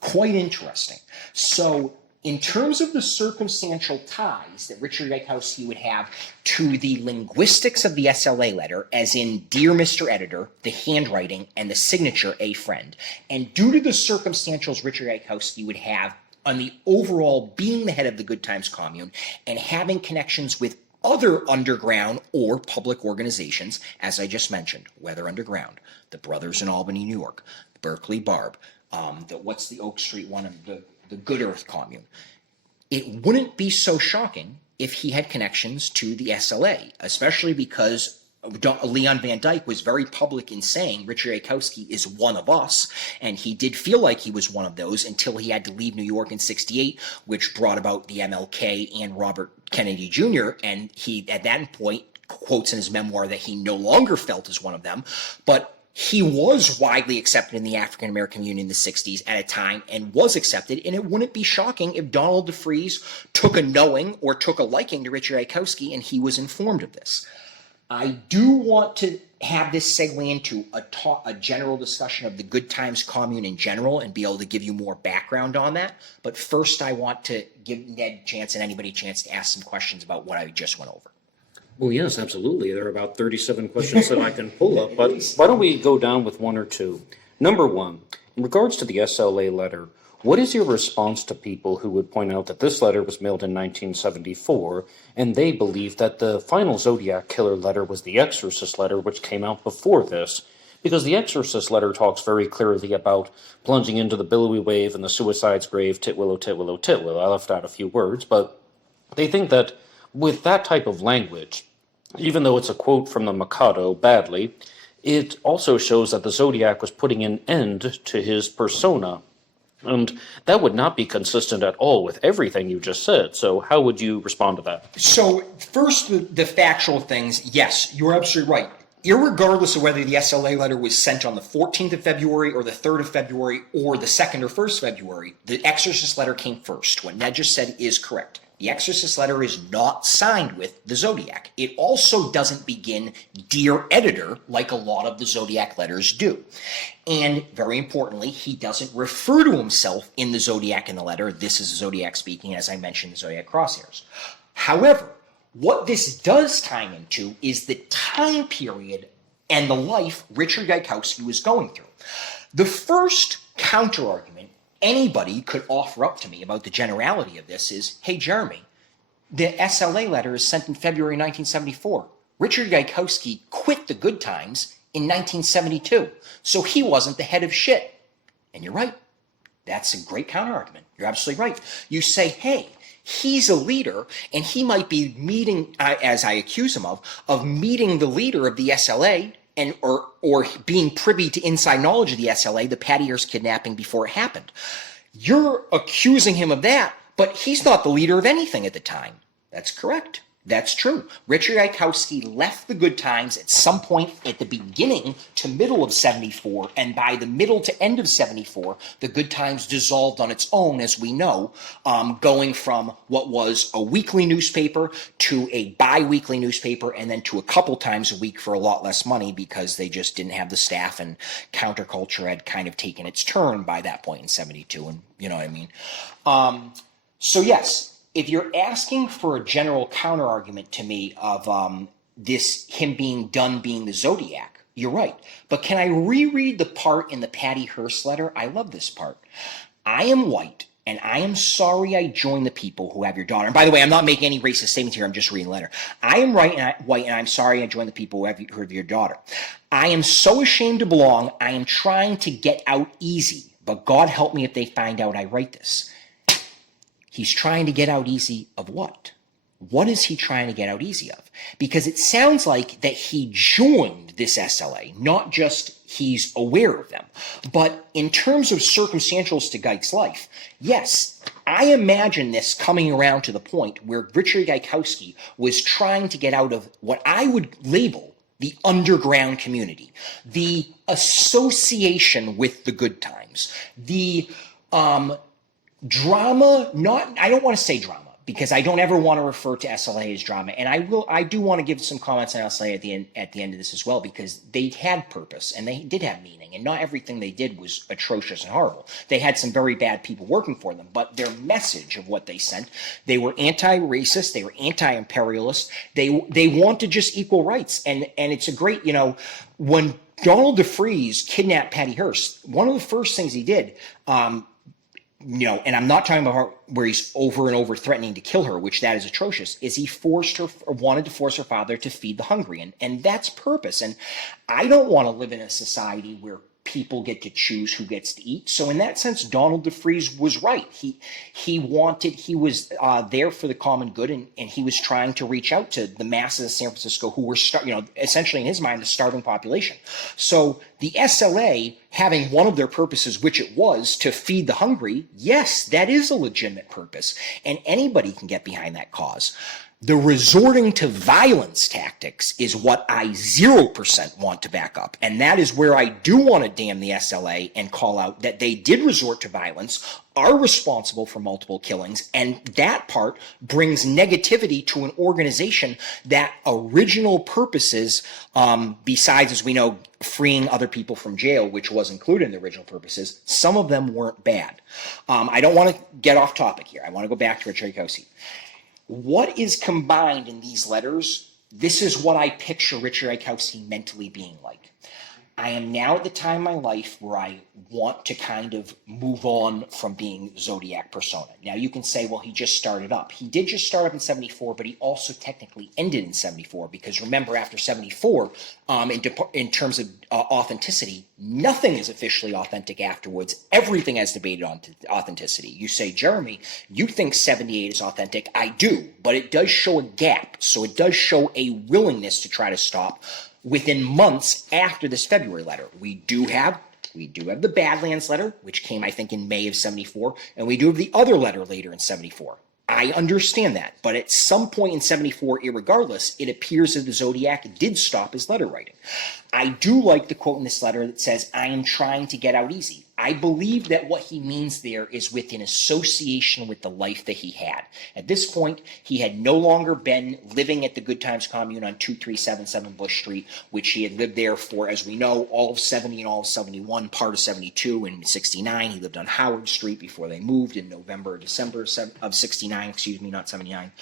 Quite interesting. So in terms of the circumstantial ties that Richard Iakowski would have to the linguistics of the SLA letter, as in Dear Mr. Editor, the handwriting, and the signature, a friend, and due to the circumstantials Richard Iakowski would have on the overall being the head of the Good Times Commune and having connections with other underground or public organizations, as I just mentioned, Weather Underground, the Brothers in Albany, New York, Berkeley Barb, what's the Oak Street one, the Good Earth Commune. It wouldn't be so shocking if he had connections to the SLA, especially because Leon Van Dyke was very public in saying Richard Iakowski is one of us, and he did feel like he was one of those until he had to leave New York in 68, which brought about the MLK and Robert Kennedy Jr., and he, at that point, quotes in his memoir that he no longer felt as one of them, but he was widely accepted in the African-American community in the 60s at a time and was accepted, and it wouldn't be shocking if Donald DeFreeze took a knowing or took a liking to Richard Iakowski and he was informed of this. I do want to have this segue into a general discussion of the Good Times Commune in general and be able to give you more background on that. But first, I want to give Ned a chance and anybody a chance to ask some questions about what I just went over. Well, yes, absolutely. There are about 37 questions that I can pull up, but why don't we go down with one or two? Number one, in regards to the SLA letter, what is your response to people who would point out that this letter was mailed in 1974, and they believe that the final Zodiac killer letter was the Exorcist letter, which came out before this? Because the Exorcist letter talks very clearly about plunging into the billowy wave and the suicide's grave, titwillow, titwillow, titwillow. I left out a few words, but they think that with that type of language, even though it's a quote from the Mikado badly, it also shows that the Zodiac was putting an end to his persona. And that would not be consistent at all with everything you just said. So how would you respond to that? So first, the factual things, yes, you're absolutely right. Irregardless of whether the SLA letter was sent on the 14th of February or the 3rd of February or the 2nd or 1st of February, the Exorcist letter came first. What Ned just said is correct. The Exorcist letter is not signed with the Zodiac. It also doesn't begin Dear Editor like a lot of the Zodiac letters do. And very importantly, he doesn't refer to himself in the Zodiac in the letter. This is the Zodiac speaking, as I mentioned, the Zodiac crosshairs. However, what this does tie into is the time period and the life Richard Gaikowski was going through. The first counter-argument anybody could offer up to me about the generality of this is, hey, Jeremy, the SLA letter is sent in February 1974. Richard Gaikowski quit the Good Times in 1972, so he wasn't the head of shit. And you're right. That's a great counter-argument. You're absolutely right. You say, hey, he's a leader, and he might be meeting, as I accuse him of meeting the leader of the SLA and or being privy to inside knowledge of the SLA, the Patty Hearst kidnapping before it happened. You're accusing him of that, but he's not the leader of anything at the time. That's correct. That's true. Richard Gaikowski left the Good Times at some point at the beginning to middle of 74, and by the middle to end of 74, the Good Times dissolved on its own, as we know, going from what was a weekly newspaper to a bi-weekly newspaper, and then to a couple times a week for a lot less money because they just didn't have the staff, and counterculture had kind of taken its turn by that point in 72, and you know what I mean? So yes, if you're asking for a general counter-argument to me of him being done being the Zodiac, you're right. But can I reread the part in the Patty Hearst letter? I love this part. I am white, and I am sorry I joined the people who have your daughter. And by the way, I'm not making any racist statements here. I'm just reading the letter. I am white, and I'm sorry I joined the people who have your daughter. I am so ashamed to belong. I am trying to get out easy. But God help me if they find out I write this. He's trying to get out easy of what? What is he trying to get out easy of? Because it sounds like that he joined this SLA, not just he's aware of them. But in terms of circumstantials to Geik's life, yes, I imagine this coming around to the point where Richard Gaikowski was trying to get out of what I would label the underground community, the association with the Good Times, the drama, I don't want to say drama because I don't ever want to refer to SLA as drama. And I do want to give some comments on SLA at the end of this as well, because they had purpose and they did have meaning, and not everything they did was atrocious and horrible. They had some very bad people working for them, but their message of what they sent, they were anti-racist, they were anti-imperialist, they wanted just equal rights. And it's a great, when Donald DeFreeze kidnapped Patty Hearst, one of the first things he did, and I'm not talking about where he's over and over threatening to kill her, which that is atrocious, is he wanted to force her father to feed the hungry. And that's purpose. And I don't want to live in a society where people get to choose who gets to eat. So in that sense, Donald DeFreeze was right. He was there for the common good, and he was trying to reach out to the masses of San Francisco who were, essentially in his mind, the starving population. So the SLA having one of their purposes, which it was to feed the hungry, yes, that is a legitimate purpose, and anybody can get behind that cause. The resorting to violence tactics is what I 0% want to back up. And that is where I do want to damn the SLA and call out that they did resort to violence, are responsible for multiple killings, and that part brings negativity to an organization that original purposes, besides, as we know, freeing other people from jail, which was included in the original purposes, some of them weren't bad. I don't want to get off topic here. I want to go back to Richard Gaikowski. What is combined in these letters? This is what I picture Richard Gaikowski mentally being like. I am now at the time in my life where I want to kind of move on from being Zodiac persona. Now you can say, well, he just started up. He did just start up in 74, but he also technically ended in 74, because remember, after 74, in terms of authenticity, nothing is officially authentic afterwards. Everything has debated on authenticity. You say, Jeremy, you think 78 is authentic. I do, but it does show a gap. So it does show a willingness to try to stop within months after this February letter. We do have the Badlands letter, which came, I think, in May of 74, and we do have the other letter later in 74. I understand that, but at some point in 74, irregardless, it appears that the Zodiac did stop his letter writing. I do like the quote in this letter that says, I am trying to get out easy. I believe that what he means there is with an association with the life that he had. At this point, he had no longer been living at the Good Times Commune on 2377 Bush Street, which he had lived there for, as we know, all of 70 and all of 71, part of 72 and 69. He lived on Howard Street before they moved in November or December of 69, not 79.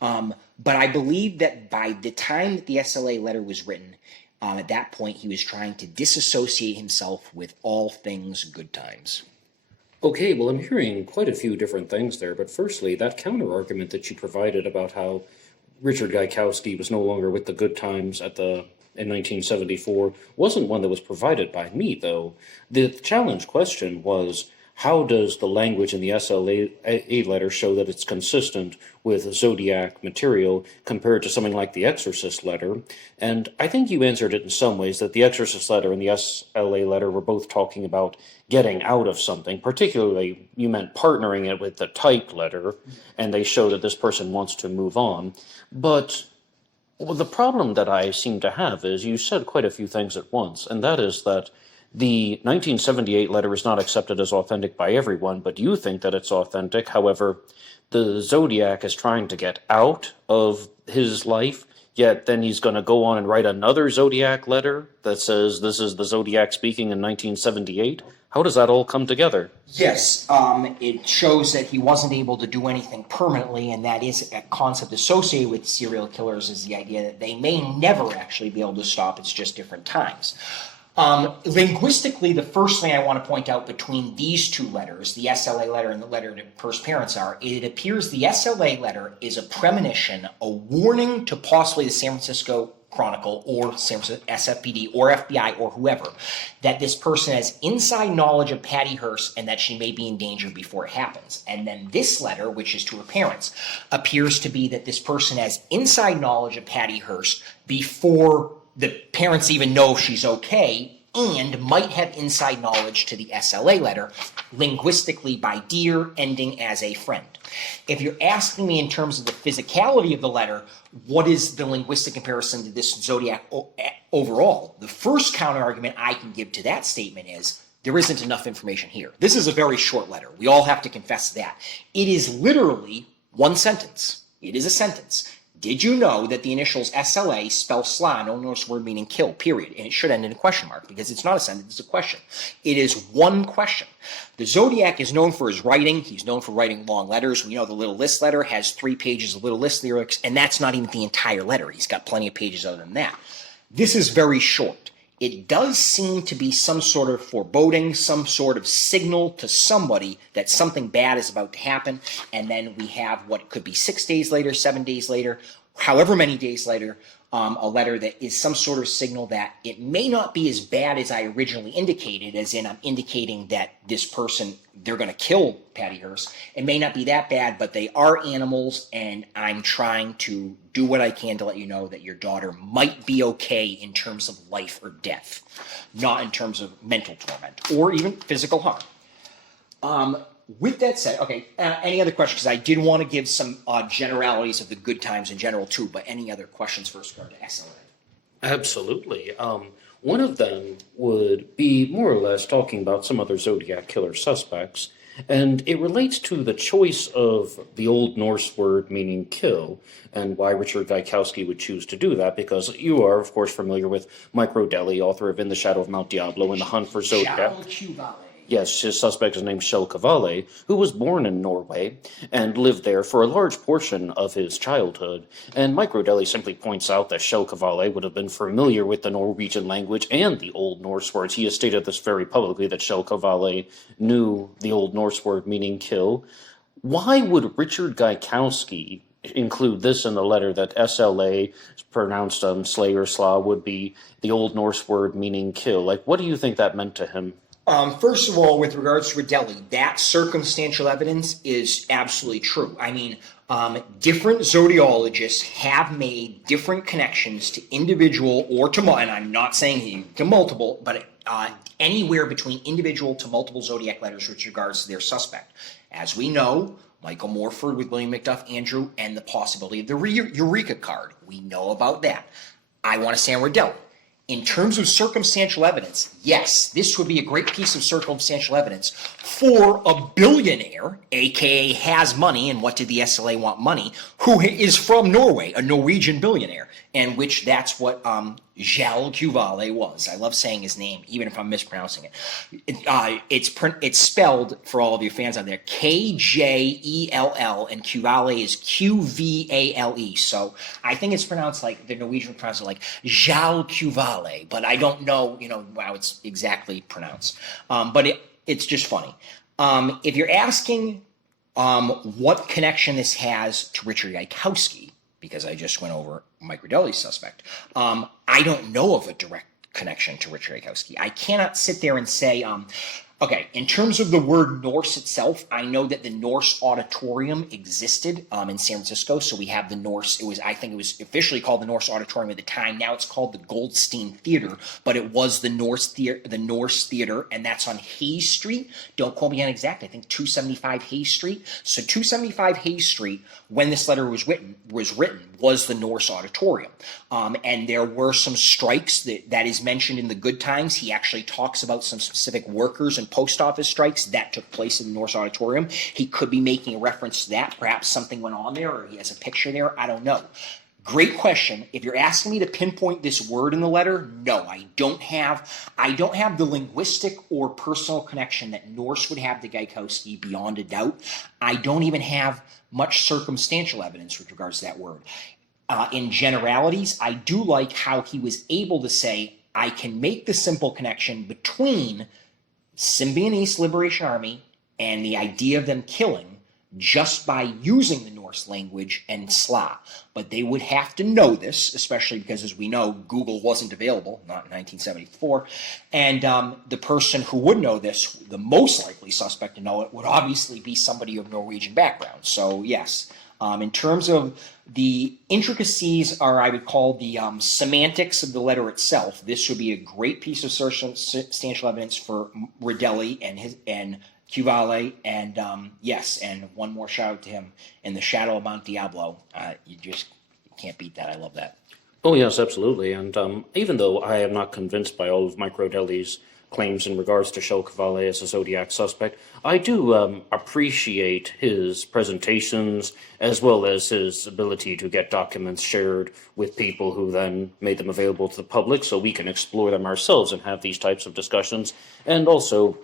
But I believe that by the time that the SLA letter was written, at that point, he was trying to disassociate himself with all things Good Times. Okay, well, I'm hearing quite a few different things there, but firstly, that counter-argument that you provided about how Richard Gaikowski was no longer with the Good Times in 1974 wasn't one that was provided by me, though. The challenge question was, how does the language in the SLA letter show that it's consistent with Zodiac material compared to something like the Exorcist letter? And I think you answered it in some ways, that the Exorcist letter and the SLA letter were both talking about getting out of something. Particularly, you meant partnering it with the type letter, and they show that this person wants to move on. But the problem that I seem to have is you said quite a few things at once, and that is that the 1978 letter is not accepted as authentic by everyone, but you think that it's authentic. However, the Zodiac is trying to get out of his life, yet then he's going to go on and write another Zodiac letter that says this is the Zodiac speaking in 1978. How does that all come together? Yes, it shows that he wasn't able to do anything permanently, and that is a concept associated with serial killers, is the idea that they may never actually be able to stop, it's just different times. Linguistically, the first thing I want to point out between these two letters, the SLA letter and the letter to first parents, it appears the SLA letter is a premonition, a warning to possibly the San Francisco Chronicle or San Francisco SFPD or FBI or whoever, that this person has inside knowledge of Patty Hearst and that she may be in danger before it happens. And then this letter, which is to her parents, appears to be that this person has inside knowledge of Patty Hearst before the parents even know she's okay, and might have inside knowledge to the SLA letter, linguistically by dear, ending as a friend. If you're asking me in terms of the physicality of the letter, what is the linguistic comparison to this Zodiac overall? The first counter-argument I can give to that statement is, there isn't enough information here. This is a very short letter. We all have to confess that. It is literally one sentence. It is a sentence. Did you know that the initials SLA spell SLA, no notice word meaning kill, period? And it should end in a question mark because it's not a sentence, it's a question. It is one question. The Zodiac is known for his writing. He's known for writing long letters. We know the Little List letter has 3 pages of Little List lyrics, and that's not even the entire letter. He's got plenty of pages other than that. This is very short. It does seem to be some sort of foreboding, some sort of signal to somebody that something bad is about to happen. And then we have what could be 6 days later, 7 days later, however many days later, a letter that is some sort of signal that it may not be as bad as I originally indicated, as in I'm indicating that this person, they're going to kill Patty Hearst. It may not be that bad, but they are animals, and I'm trying to do what I can to let you know that your daughter might be okay in terms of life or death, not in terms of mental torment or even physical harm. With that said, okay, any other questions? Because I did want to give some generalities of the Good Times in general too, but any other questions first regard to SLA? Absolutely. One of them would be more or less talking about some other Zodiac killer suspects, and it relates to the choice of the Old Norse word meaning kill, and why Richard Gaikowski would choose to do that, because you are, of course, familiar with Mike Rodelli, author of In the Shadow of Mount Diablo and The Hunt for Zodiac. Yes, his suspect is named Kjell Kavale, who was born in Norway and lived there for a large portion of his childhood. And Mike Rodelli simply points out that Kjell Kavale would have been familiar with the Norwegian language and the Old Norse words. He has stated this very publicly, that Kjell Kavale knew the Old Norse word meaning kill. Why would Richard Gaikowski include this in the letter, that SLA, pronounced slay or sla, would be the Old Norse word meaning kill? Like, what do you think that meant to him? First of all, with regards to Rodelli, that circumstantial evidence is absolutely true. I mean, different zodiologists have made different connections to individual or to, and I'm not saying to multiple, but anywhere between individual to multiple zodiac letters with regards to their suspect. As we know, Michael Morford with William McDuff, Andrew, and the possibility of the Eureka card. We know about that. I want to say on Rodelli. In terms of circumstantial evidence, yes, this would be a great piece of circumstantial evidence for a billionaire, aka has money, and what did the SLA want money, who is from Norway, a Norwegian billionaire, and which that's what Jal Kuvale was. I love saying his name, even if I'm mispronouncing it. It's spelled, for all of you fans out there, Kjell, and Kuvale is Qvale. So I think it's pronounced like the Norwegian pronounce it like Jal Kuvale, but I don't know, how it's exactly pronounced. But it's just funny. If you're asking what connection this has to Richard Gaikowski, because I just went over Mike Rodelli's suspect, I don't know of a direct connection to Richard Gaikowski. I cannot sit there and say, okay, in terms of the word Norse itself, I know that the Norse Auditorium existed in San Francisco. So we have the Norse. I think it was officially called the Norse Auditorium at the time. Now it's called the Goldstein Theater, but it was the Norse Theater, and that's on Hayes Street. Don't quote me on exact. I think 275 Hayes Street. So 275 Hayes Street, when this letter was written, was the Norse Auditorium. And there were some strikes that is mentioned in the Good Times. He actually talks about some specific workers and post office strikes that took place in the Norse Auditorium. He could be making a reference to that. Perhaps something went on there, or he has a picture there. I don't know. Great question. If you're asking me to pinpoint this word in the letter, no, I don't have the linguistic or personal connection that Norse would have to Gaikowski beyond a doubt. I don't even have much circumstantial evidence with regards to that word. In generalities, I do like how he was able to say, I can make the simple connection between Symbionese Liberation Army and the idea of them killing just by using the Norse language and Sla. But they would have to know this, especially because, as we know, Google wasn't available, not in 1974. And the person who would know this, the most likely suspect to know it, would obviously be somebody of Norwegian background. So, yes. In terms of the intricacies, or I would call the semantics of the letter itself, this would be a great piece of circumstantial evidence for Rodelli and Kuvale, and yes, and one more shout out to him in the Shadow of Mount Diablo. You can't beat that. I love that. Oh, yes, absolutely. And even though I am not convinced by all of Mike Rodelli's claims in regards to Shel Kuvale as a Zodiac suspect, I do appreciate his presentations as well as his ability to get documents shared with people who then made them available to the public so we can explore them ourselves and have these types of discussions. And also,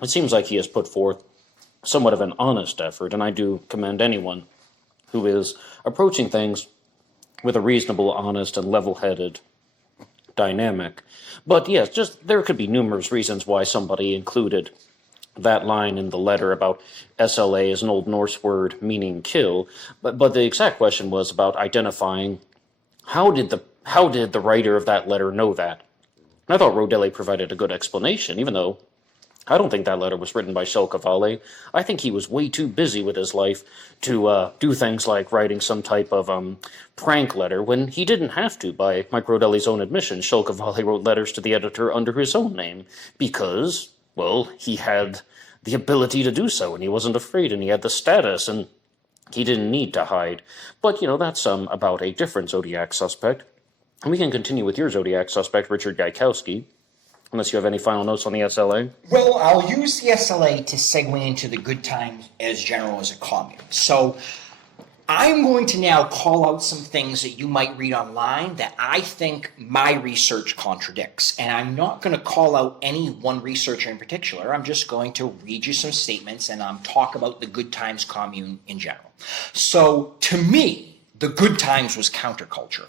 it seems like he has put forth somewhat of an honest effort, and I do commend anyone who is approaching things with a reasonable, honest, and level-headed dynamic. But yes, just there could be numerous reasons why somebody included that line in the letter about SLA as an Old Norse word meaning kill. But the exact question was about identifying how did the writer of that letter know that? And I thought Rodelli provided a good explanation, even though I don't think that letter was written by Shel Kuvale. I think he was way too busy with his life to do things like writing some type of prank letter when he didn't have to. By Mike Rodelli's own admission, Shel Kuvale wrote letters to the editor under his own name because, well, he had the ability to do so, and he wasn't afraid, and he had the status, and he didn't need to hide. But, that's about a different Zodiac suspect. And we can continue with your Zodiac suspect, Richard Gaikowski. Unless you have any final notes on the SLA? Well, I'll use the SLA to segue into the Good Times as general as a commune. So I'm going to now call out some things that you might read online that I think my research contradicts. And I'm not going to call out any one researcher in particular. I'm just going to read you some statements and talk about the Good Times commune in general. So to me, the Good Times was counterculture.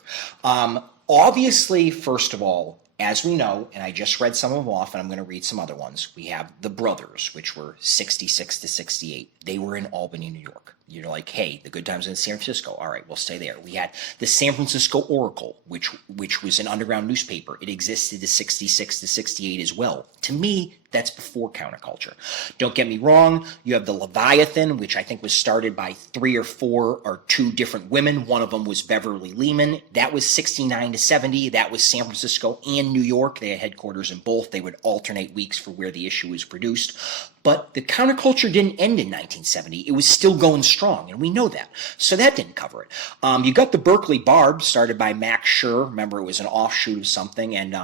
Obviously, first of all, as we know, and I just read some of them off, and I'm going to read some other ones, we have the Brothers, which were 66 to 68. They were in Albany, New York. You're like, hey, the Good Times in San Francisco. All right, we'll stay there. We had the San Francisco Oracle, which was an underground newspaper. It existed to 66 to 68 as well. To me, that's before counterculture. Don't get me wrong. You have the Leviathan, which I think was started by 3 or 4 or 2 different women. One of them was Beverly Lehman. That was 69 to 70. That was San Francisco and New York. They had headquarters in both. They would alternate weeks for where the issue was produced. But the counterculture didn't end in 1970. It was still going strong, and we know that. So that didn't cover it. You got the Berkeley Barb, started by Max Schur. Remember, it was an offshoot of something, and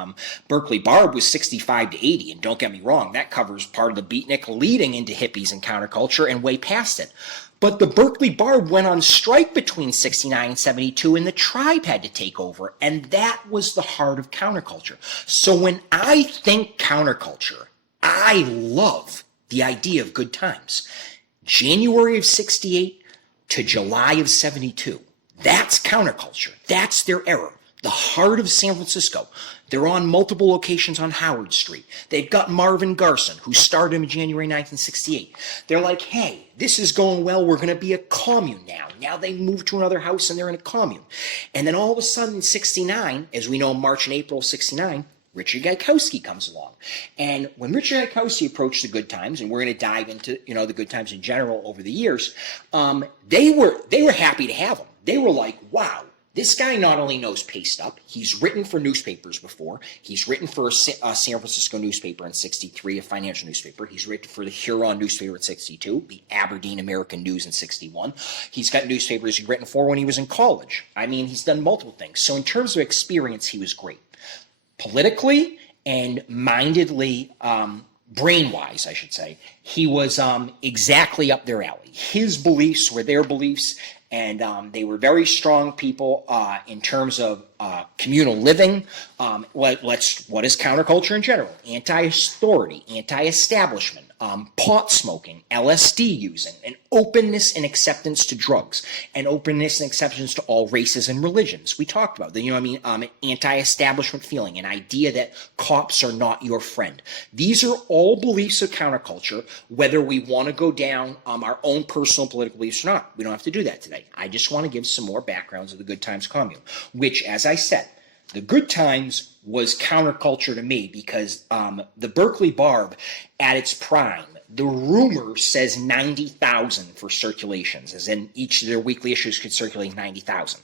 Berkeley Barb was 65 to 80, and don't get me wrong, that covers part of the beatnik leading into hippies and counterculture and way past it. But the Berkeley Barb went on strike between 69 and 72, and the Tribe had to take over, and that was the heart of counterculture. So when I think counterculture, I love the idea of good times. January of 68 to July of 72. That's counterculture. That's their era. The heart of San Francisco. They're on multiple locations on Howard Street. They've got Marvin Garson, who started in January 1968. They're like, hey, this is going well. We're going to be a commune now. Now they move to another house and they're in a commune. And then all of a sudden in 69, as we know, March and April of 69, Richard Gaikowski comes along. And when Richard Gaikowski approached the good times, and we're going to dive into, the good times in general over the years, they were happy to have him. They were like, wow, this guy not only knows paste up, he's written for newspapers before. He's written for a San Francisco newspaper in 63, a financial newspaper. He's written for the Huron newspaper in 62, the Aberdeen American News in 61. He's got newspapers he's written for when he was in college. I mean, he's done multiple things. So in terms of experience, he was great. Politically and mindedly, brain-wise, I should say, he was exactly up their alley. His beliefs were their beliefs, and they were very strong people in terms of communal living. What is counterculture in general? Anti-authority, anti-establishment, pot smoking, LSD using, and openness and acceptance to drugs, and openness and acceptance to all races and religions. We talked about that, anti-establishment feeling, an idea that cops are not your friend. These are all beliefs of counterculture, whether we want to go down our own personal political beliefs or not. We don't have to do that today. I just want to give some more backgrounds of the Good Times Commune, which, as I said, the Good Times was counterculture to me because the Berkeley Barb, at its prime, the rumor says 90,000 for circulations, as in each of their weekly issues could circulate 90,000.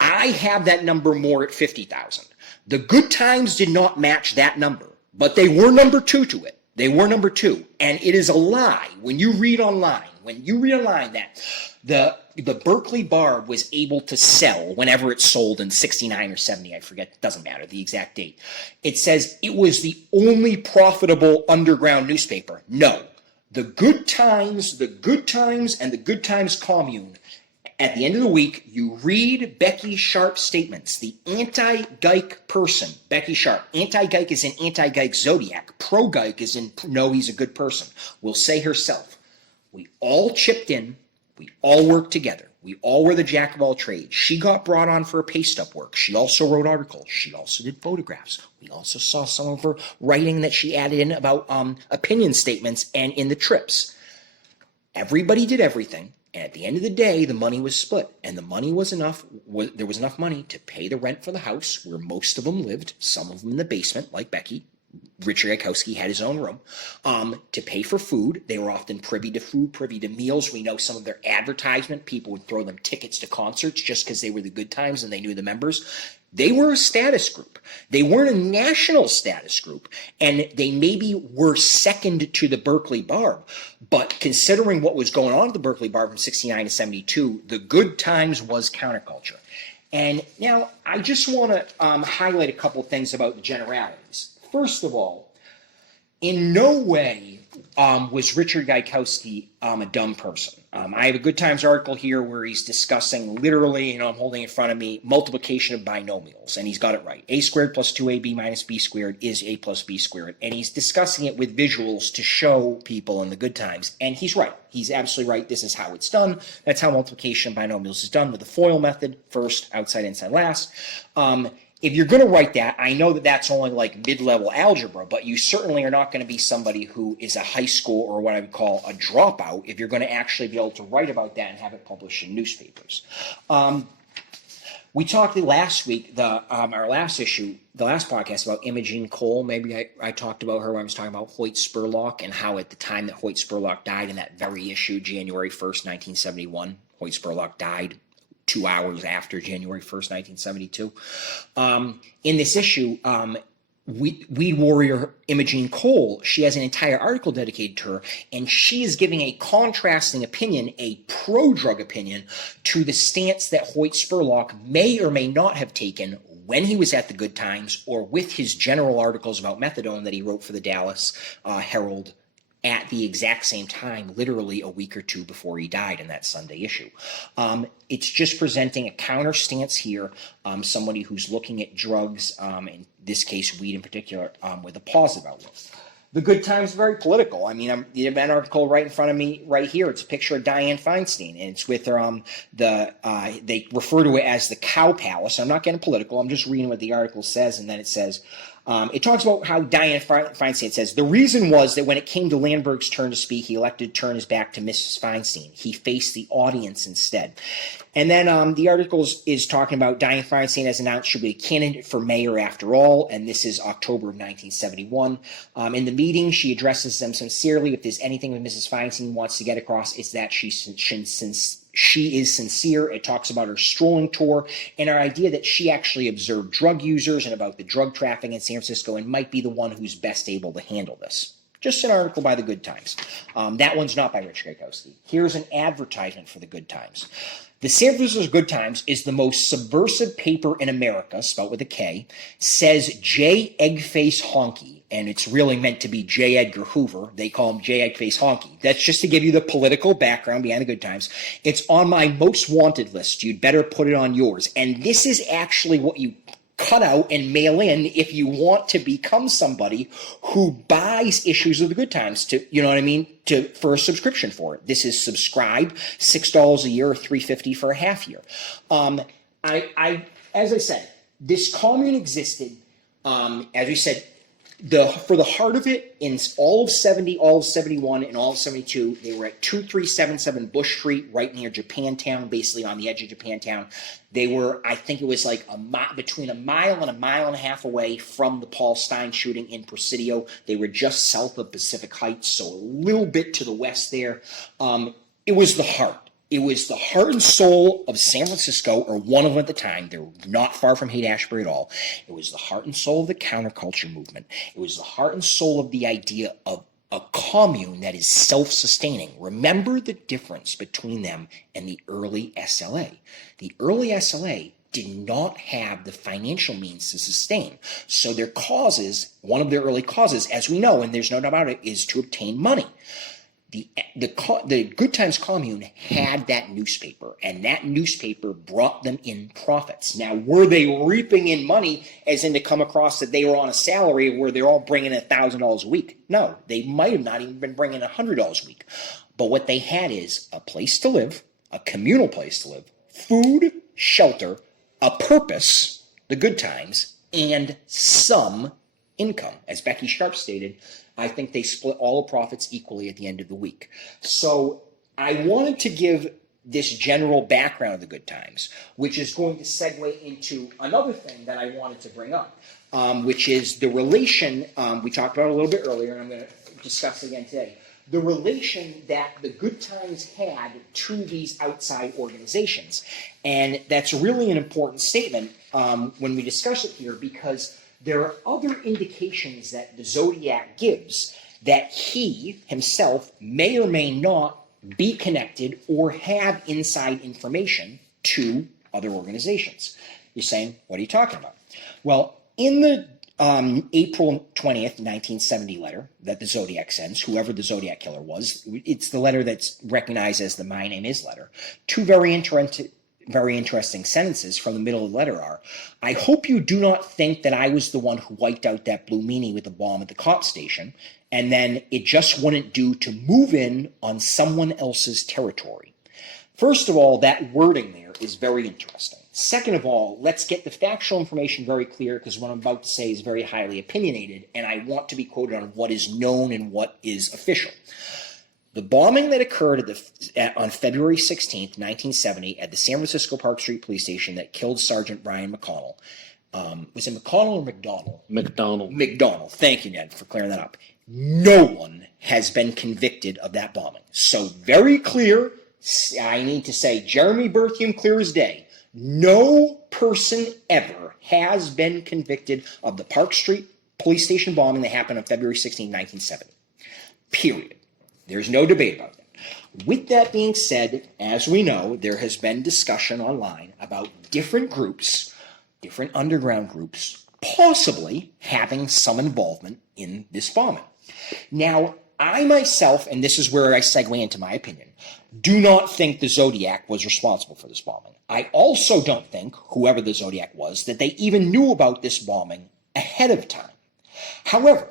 I have that number more at 50,000. The Good Times did not match that number, but they were number two to it. They were number two. And it is a lie when you read online that the Berkeley Barb was able to sell whenever it sold in 69 or 70, I forget, doesn't matter the exact date. It says it was the only profitable underground newspaper. No, the Good Times, and the Good Times Commune, at the end of the week, you read Becky Sharp's statements, the anti-Geik person, Becky Sharp. Anti-Geik is in anti-Geik Zodiac. Pro-Geik is in no, he's a good person. Will say herself, we all chipped in. We all worked together. We all were the jack of all trades. She got brought on for her paste-up work. She also wrote articles. She also did photographs. We also saw some of her writing that she added in about opinion statements and in the trips. Everybody did everything. And at the end of the day, the money was split. And the money was enough. There was enough money to pay the rent for the house where most of them lived, some of them in the basement, like Becky. Richard Gaikowski had his own room, to pay for food. They were often privy to food, privy to meals. We know some of their advertisement. People would throw them tickets to concerts just because they were the Good Times and they knew the members. They were a status group. They weren't a national status group, and they maybe were second to the Berkeley Barb. But considering what was going on at the Berkeley Barb from 69 to 72, the Good Times was counterculture. And now I just want to highlight a couple of things about the generalities. First of all, in no way was Richard Gaikowski a dumb person. I have a Good Times article here where he's discussing literally, I'm holding in front of me, multiplication of binomials, and he's got it right. A squared plus 2ab minus b squared is a plus b squared, and he's discussing it with visuals to show people in the Good Times, and he's right. He's absolutely right. This is how it's done. That's how multiplication of binomials is done with the FOIL method, first, outside, inside, last. If you're going to write that, I know that that's only like mid-level algebra, but you certainly are not going to be somebody who is a high school or what I would call a dropout if you're going to actually be able to write about that and have it published in newspapers. We talked last week, our last issue, the last podcast about Imogene Cole. Maybe I talked about her when I was talking about Hoyt Spurlock and how at the time that Hoyt Spurlock died in that very issue, January 1st, 1971, Hoyt Spurlock died 2 hours after January 1st, 1972. In this issue, weed warrior Imogene Cole, she has an entire article dedicated to her, and she is giving a contrasting opinion, a pro-drug opinion, to the stance that Hoyt Spurlock may or may not have taken when he was at the Good Times, or with his general articles about methadone that he wrote for the Dallas Herald at the exact same time, literally a week or two before he died in that Sunday issue. It's just presenting a counter stance here, somebody who's looking at drugs, in this case weed in particular, with a positive outlook. The Good Times is very political. I mean, the event article right in front of me right here, it's a picture of Dianne Feinstein, and it's with her, they refer to it as the Cow Palace. I'm not getting political. I'm just reading what the article says, and then it says, it talks about how Dianne Feinstein says, the reason was that when it came to Landberg's turn to speak, he elected to turn his back to Mrs. Feinstein. He faced the audience instead. And then the article is talking about Dianne Feinstein has announced she'll be a candidate for mayor after all, and this is October of 1971. In the meeting, she addresses them sincerely. If there's anything that Mrs. Feinstein wants to get across, it's that she is sincere. It talks about her strolling tour and her idea that she actually observed drug users and about the drug trafficking in San Francisco and might be the one who's best able to handle this. Just an article by the Good Times. That one's not by Rich Gaikowski. Here's an advertisement for the Good Times. The San Francisco Good Times is the most subversive paper in America, spelled with a K, says J. Eggface Honky, and it's really meant to be J. Edgar Hoover. They call him J. Eggface Honky. That's just to give you the political background behind the Good Times. It's on my most wanted list. You'd better put it on yours. And this is actually what you cut out and mail in if you want to become somebody who buys issues of the Good Times to, you know what I mean, for a subscription for it. This is subscribe, $6 a year or $3.50 for a half year. As I said, this commune existed, as we said, for the heart of it, in all of 70, all of 71, and all of 72, they were at 2377 Bush Street, right near Japantown, basically on the edge of Japantown. They were, I think it was like between a mile and a mile and a half away from the Paul Stein shooting in Presidio. They were just south of Pacific Heights, so a little bit to the west there. It was the heart. It was the heart and soul of San Francisco, or one of them at the time. They were not far from Haight-Ashbury at all. It was the heart and soul of the counterculture movement. It was the heart and soul of the idea of a commune that is self-sustaining. Remember the difference between them and the early SLA. The early SLA did not have the financial means to sustain. So their causes, one of their early causes, as we know, and there's no doubt about it, is to obtain money. The Good Times Commune had that newspaper, and that newspaper brought them in profits. Now, were they reaping in money, as in to come across that they were on a salary where they're all bringing in $1,000 a week? No, they might have not even been bringing $100 a week. But what they had is a place to live, a communal place to live, food, shelter, a purpose, the Good Times, and some income. As Becky Sharp stated, I think they split all the profits equally at the end of the week. So I wanted to give this general background of the Good Times, which is going to segue into another thing that I wanted to bring up, which is the relation, we talked about it a little bit earlier, and I'm going to discuss it again today, the relation that the Good Times had to these outside organizations. And that's really an important statement when we discuss it here, because there are other indications that the Zodiac gives that he himself may or may not be connected or have inside information to other organizations. You're saying, what are you talking about? Well, in the April 20th, 1970 letter that the Zodiac sends, whoever the Zodiac killer was, it's the letter that's recognized as the My Name Is letter. Two very interesting sentences from the middle of the letter are, I hope you do not think that I was the one who wiped out that blue meanie with a bomb at the cop station, and then it just wouldn't do to move in on someone else's territory. First of all, that wording there is very interesting. Second of all, let's get the factual information very clear, because what I'm about to say is very highly opinionated, and I want to be quoted on what is known and what is official. The bombing that occurred on February 16th, 1970, at the San Francisco Park Street Police Station that killed Sergeant Brian McConnell. Was it McConnell or McDonald? McDonald. McDonald. Thank you, Ned, for clearing that up. No one has been convicted of that bombing. So very clear, I need to say Jeramy Berthiaume clear as day. No person ever has been convicted of the Park Street police station bombing that happened on February 16, 1970. Period. There's no debate about that. With that being said, as we know, there has been discussion online about different groups, different underground groups, possibly having some involvement in this bombing. Now, I myself, and this is where I segue into my opinion, do not think the Zodiac was responsible for this bombing. I also don't think, whoever the Zodiac was, that they even knew about this bombing ahead of time. However,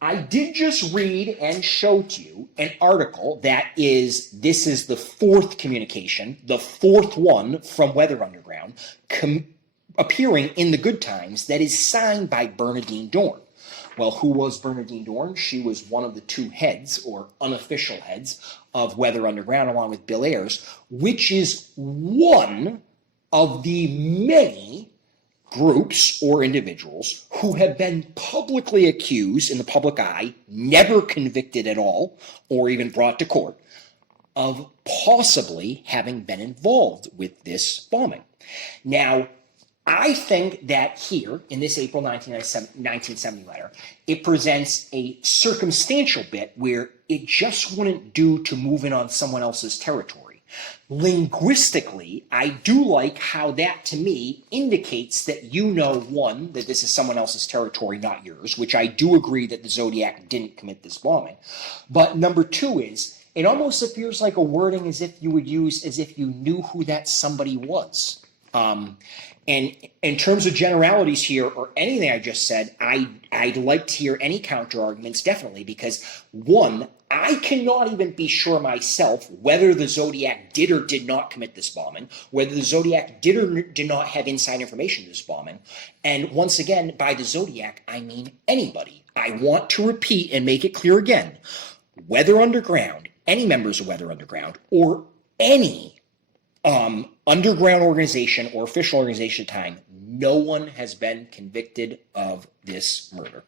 I did just read and show to you an article this is the fourth communication, the fourth one from Weather Underground, appearing in the Good Times, that is signed by Bernadine Dorn. Well, who was Bernadine Dorn? She was one of the two heads, or unofficial heads, of Weather Underground, along with Bill Ayers, which is one of the many groups or individuals who have been publicly accused in the public eye, never convicted at all, or even brought to court, of possibly having been involved with this bombing. Now, I think that here, in this April 1970 letter, it presents a circumstantial bit where it just wouldn't do to move in on someone else's territory. Linguistically, I do like how that, to me, indicates that you know, one, that this is someone else's territory, not yours, which I do agree that the Zodiac didn't commit this bombing. But number two is, it almost appears like a wording as if you would use as if you knew who that somebody was. And in terms of generalities here, or anything I just said, I'd like to hear any counter arguments, definitely, because one, I cannot even be sure myself whether the Zodiac did or did not commit this bombing, whether the Zodiac did or did not have inside information to this bombing. And once again, by the Zodiac, I mean anybody. I want to repeat and make it clear again. Weather Underground, any members of Weather Underground, or any underground organization or official organization at the time, no one has been convicted of this murder.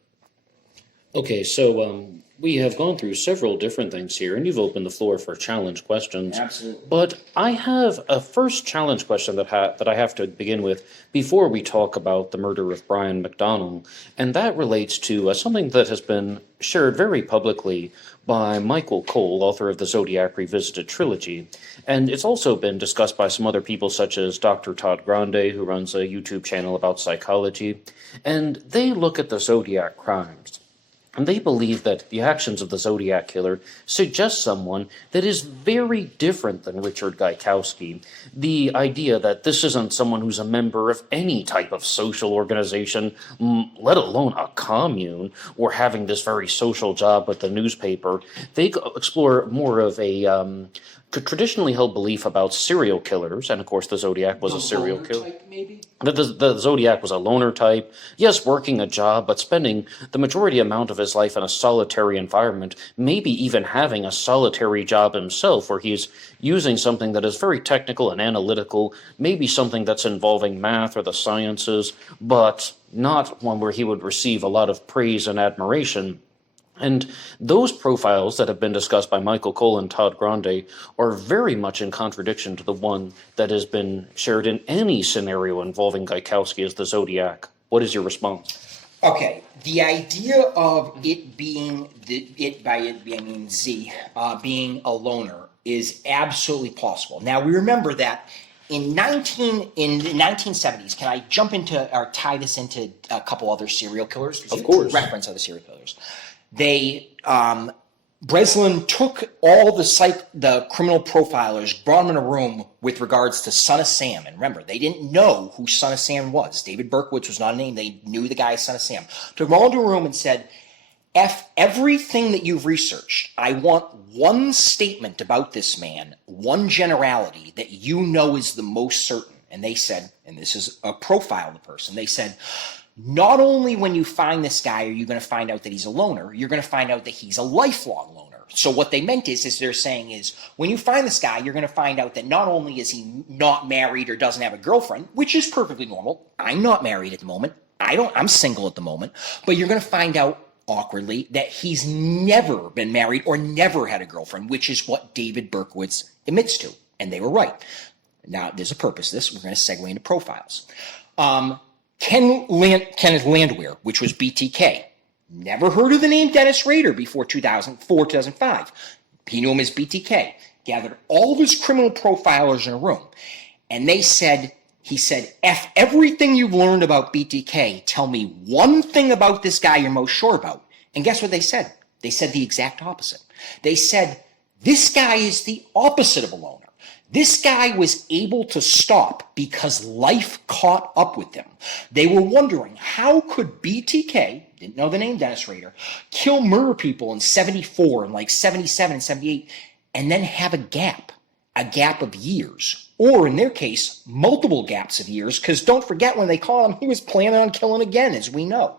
Okay, so we have gone through several different things here, and you've opened the floor for challenge questions. Absolutely. But I have a first challenge question that I have to begin with before we talk about the murder of Brian McDonnell, and that relates to something that has been shared very publicly by Michael Cole, author of the Zodiac Revisited trilogy, and it's also been discussed by some other people such as Dr. Todd Grande, who runs a YouTube channel about psychology, and they look at the Zodiac crimes. And they believe that the actions of the Zodiac killer suggest someone that is very different than Richard Gaikowski. The idea that this isn't someone who's a member of any type of social organization, let alone a commune, or having this very social job with the newspaper. They explore more of a traditionally held belief about serial killers, and of course the Zodiac was a serial killer. Type, maybe? The Zodiac was a loner type, yes, working a job, but spending the majority amount of his life in a solitary environment, maybe even having a solitary job himself, where he's using something that is very technical and analytical, maybe something that's involving math or the sciences, but not one where he would receive a lot of praise and admiration. And those profiles that have been discussed by Michael Cole and Todd Grande are very much in contradiction to the one that has been shared in any scenario involving Gaikowski as the Zodiac. What is your response? Okay, the idea of it being, being a loner is absolutely possible. Now, we remember that in the 1970s, can I jump into, or tie this into a couple other serial killers? Of course. Reference other serial killers. Breslin took all the criminal profilers, brought them in a room with regards to Son of Sam. And remember, they didn't know who Son of Sam was. David Berkowitz was not a name. They knew the guy as Son of Sam. Took them all into a room and said, everything that you've researched, I want one statement about this man, one generality that you know is the most certain. And they said, and this is a profile of the person, they said, not only when you find this guy are you going to find out that he's a loner, you're going to find out that he's a lifelong loner. So what they meant is they're saying is, when you find this guy, you're going to find out that not only is he not married or doesn't have a girlfriend, which is perfectly normal. I'm not married at the moment. I'm single at the moment. But you're going to find out, awkwardly, that he's never been married or never had a girlfriend, which is what David Berkowitz admits to. And they were right. Now, there's a purpose to this. We're going to segue into profiles. Kenneth Landwehr, which was BTK, Never heard of the name Dennis Rader before 2004, 2005. He knew him as BTK. Gathered all of his criminal profilers in a room. And he said, F everything you've learned about BTK. Tell me one thing about this guy you're most sure about. And guess what they said? They said the exact opposite. They said, this guy is the opposite of a loner. This guy was able to stop because life caught up with him. They were wondering, how could BTK, didn't know the name Dennis Rader, murder people in 74 and like 77 and 78, and then have a gap of years, or in their case, multiple gaps of years, because don't forget when they caught him, he was planning on killing again, as we know.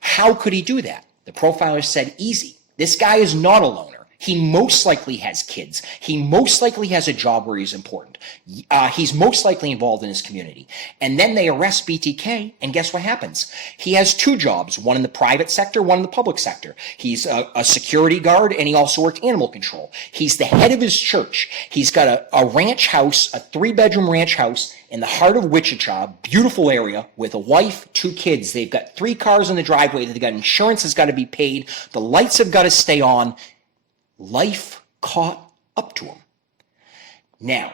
How could he do that? The profiler said, easy. This guy is not a loner. He most likely has kids. He most likely has a job where he's important. He's most likely involved in his community. And then they arrest BTK, and guess what happens? He has two jobs, one in the private sector, one in the public sector. He's a security guard, and he also worked animal control. He's the head of his church. He's got a ranch house, a 3-bedroom ranch house in the heart of Wichita, beautiful area, with a wife, 2 kids. They've got 3 cars in the driveway. They've got insurance that's got to be paid. The lights have got to stay on. Life caught up to him. Now,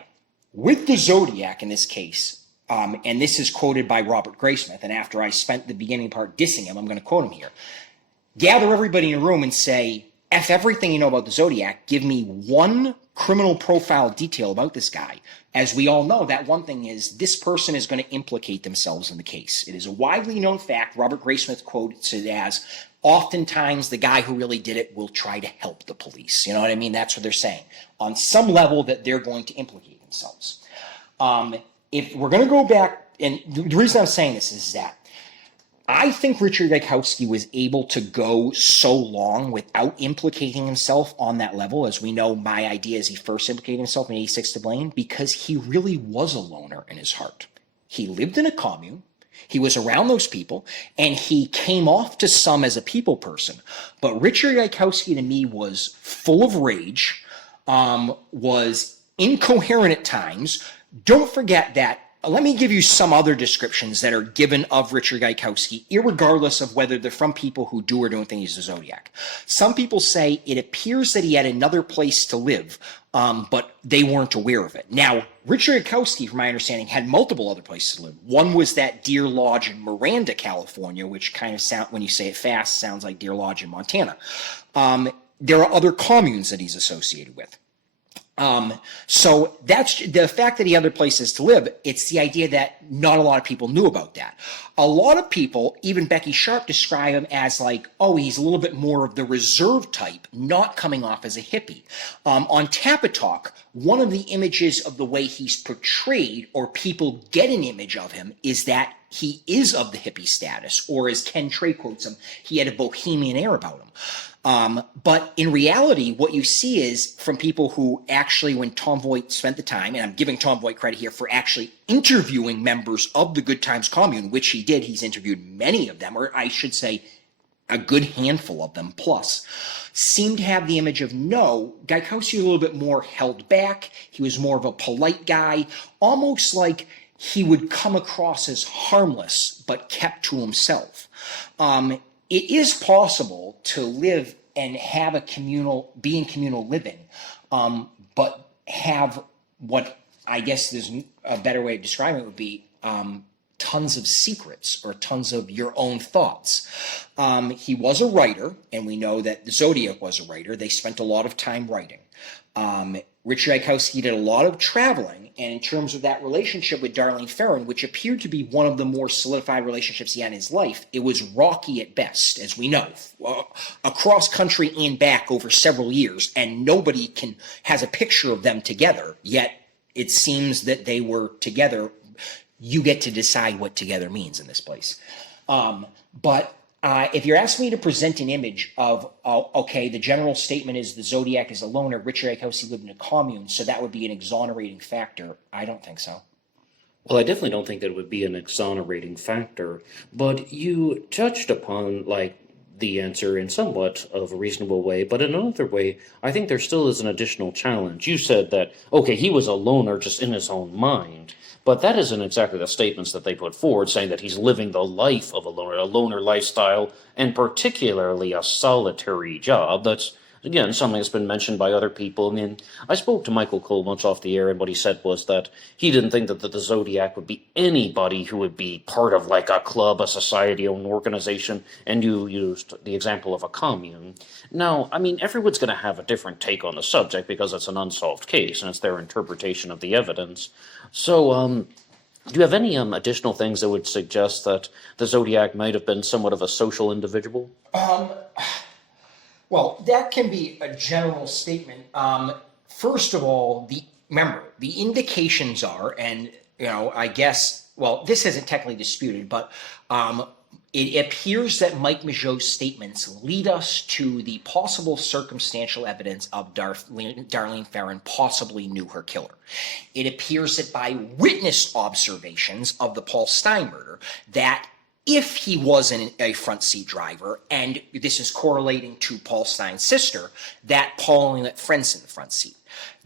with the Zodiac in this case, and this is quoted by Robert Graysmith, and after I spent the beginning part dissing him, I'm going to quote him here. Gather everybody in a room and say, F everything you know about the Zodiac, give me one criminal profile detail about this guy. As we all know, that one thing is this person is going to implicate themselves in the case. It is a widely known fact. Robert Graysmith quotes it as, oftentimes the guy who really did it will try to help the police. You know what I mean? That's what they're saying. On some level that they're going to implicate themselves. If we're going to go back, and the reason I'm saying this is that I think Richard Gaikowski was able to go so long without implicating himself on that level. As we know, my idea is he first implicated himself in 86 to Blaine because he really was a loner in his heart. He lived in a commune. He was around those people, and he came off to some as a people person. But Richard Gaikowski to me was full of rage, was incoherent at times. Don't forget that. Let me give you some other descriptions that are given of Richard Gaikowski, irregardless of whether they're from people who do or don't think he's the Zodiac. Some people say it appears that he had another place to live, but they weren't aware of it. Now, Richard Gaikowski, from my understanding, had multiple other places to live. One was that Deer Lodge in Miranda, California, which kind of sound, when you say it fast, sounds like Deer Lodge in Montana. There are other communes that he's associated with. So that's the fact that he had other places to live. It's the idea that not a lot of people knew about that. A lot of people, even Becky Sharp, describe him as like, oh, he's a little bit more of the reserved type, not coming off as a hippie. On Tapatalk, one of the images of the way he's portrayed, or people get an image of him, is that he is of the hippie status, or as Ken Trey quotes him, he had a bohemian air about him. But in reality, what you see is from people who actually, when Tom Voigt spent the time, and I'm giving Tom Voigt credit here for actually interviewing members of the Good Times Commune, which he did. He's interviewed many of them, or I should say a good handful of them plus, seemed to have the image of, no, Gaikowski was a little bit more held back. He was more of a polite guy, almost like he would come across as harmless, but kept to himself. It is possible to live and have be in communal living, but have what I guess there's a better way of describing it would be tons of secrets or tons of your own thoughts. He was a writer, and we know that the Zodiac was a writer. They spent a lot of time writing. Richard Gaikowski did a lot of traveling, and in terms of that relationship with Darlene Ferrin, which appeared to be one of the more solidified relationships he had in his life, it was rocky at best, as we know, across country and back over several years, and nobody has a picture of them together, yet it seems that they were together. You get to decide what together means in this place. But if you're asking me to present an image of, okay, the general statement is the Zodiac is a loner, Richard Gaikowski lived in a commune, so that would be an exonerating factor, I don't think so. Well, I definitely don't think that it would be an exonerating factor, but you touched upon, like, the answer in somewhat of a reasonable way, but in another way, I think there still is an additional challenge. You said that, okay, he was a loner just in his own mind, but that isn't exactly the statements that they put forward, saying that he's living the life of a loner lifestyle, and particularly a solitary job. That's, again, something that's been mentioned by other people. I mean, I spoke to Michael Cole once off the air, and what he said was that he didn't think that the Zodiac would be anybody who would be part of like a club, a society, or an organization, and you used the example of a commune. Now, I mean, everyone's going to have a different take on the subject because it's an unsolved case, and it's their interpretation of the evidence. So, do you have any additional things that would suggest that the Zodiac might have been somewhat of a social individual? Well, that can be a general statement. First of all, remember, the indications are, and, I guess, well, this isn't technically disputed, but it appears that Mike Mageau's statements lead us to the possible circumstantial evidence of Darlene Ferrin possibly knew her killer. It appears that by witness observations of the Paul Stein murder, that if he wasn't a front seat driver, and this is correlating to Paul Stein's sister, that Paul only let friends in the front seat.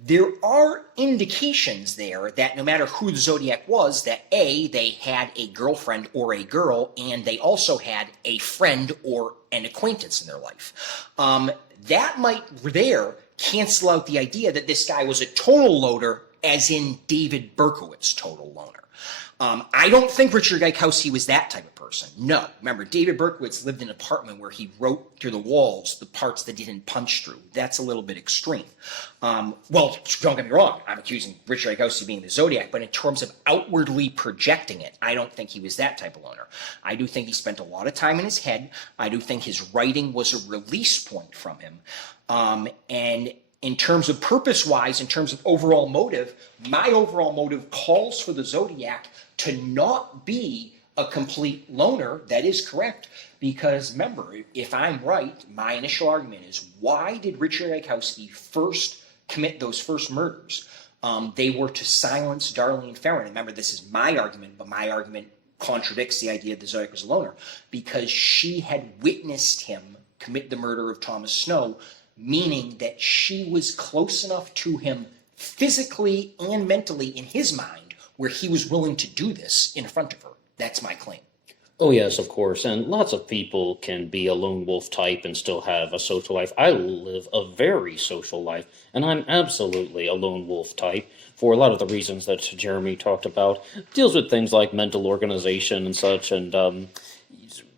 There are indications there that no matter who the Zodiac was, that A, they had a girlfriend or a girl, and they also had a friend or an acquaintance in their life. That might there cancel out the idea that this guy was a total loner, as in David Berkowitz total loner. I don't think Richard Gaikowski was that type of person. No. Remember, David Berkowitz lived in an apartment where he wrote through the walls the parts that he didn't punch through. That's a little bit extreme. Well, don't get me wrong. I'm accusing Richard Gaikowski of being the Zodiac, but in terms of outwardly projecting it, I don't think he was that type of loner. I do think he spent a lot of time in his head. I do think his writing was a release point from him. And in terms of purpose-wise, in terms of overall motive, my overall motive calls for the Zodiac to not be a complete loner. That is correct, because remember, if I'm right, my initial argument is, why did Richard Gaikowski first commit those first murders? They were to silence Darlene Ferrin. Remember, this is my argument, but my argument contradicts the idea that the Zodiac was a loner, because she had witnessed him commit the murder of Thomas Snow, meaning that she was close enough to him physically and mentally in his mind where he was willing to do this in front of her. That's my claim. Oh, yes, of course. And lots of people can be a lone wolf type and still have a social life. I live a very social life, and I'm absolutely a lone wolf type for a lot of the reasons that Jeremy talked about. It deals with things like mental organization and such, and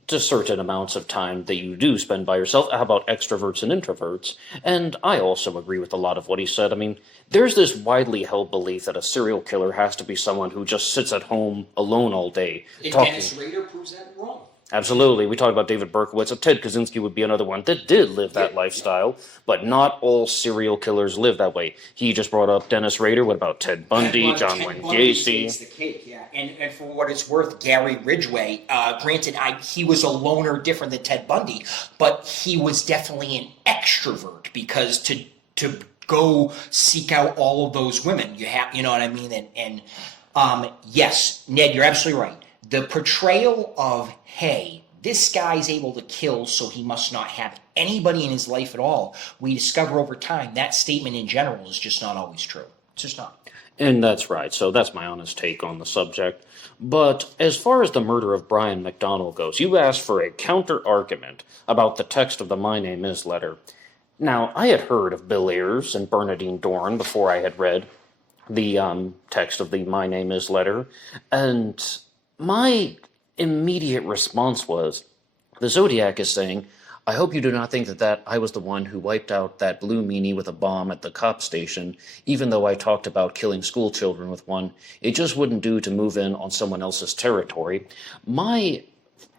just certain amounts of time that you do spend by yourself. How about extroverts and introverts? And I also agree with a lot of what he said. I mean, there's this widely held belief that a serial killer has to be someone who just sits at home alone all day. And Dennis Rader proves that wrong. Absolutely. We talked about David Berkowitz. Ted Kaczynski would be another one that did live that lifestyle, but not all serial killers live that way. He just brought up Dennis Rader. What about Ted Bundy, John Wayne Gacy? Takes the cake, yeah. And for what it's worth, Gary Ridgway, granted, he was a loner different than Ted Bundy, but he was definitely an extrovert, because to go seek out all of those women, you know what I mean? And yes, Ned, you're absolutely right. The portrayal of, hey, this guy's able to kill, so he must not have anybody in his life at all, we discover over time that statement in general is just not always true. It's just not. And that's right. So that's my honest take on the subject. But as far as the murder of Brian McDonald goes, you asked for a counter-argument about the text of the My Name Is letter. Now, I had heard of Bill Ayers and Bernadine Dohrn before I had read the text of the My Name Is letter, and my immediate response was, the Zodiac is saying, I hope you do not think that I was the one who wiped out that blue meanie with a bomb at the cop station, even though I talked about killing school children with one. It just wouldn't do to move in on someone else's territory. My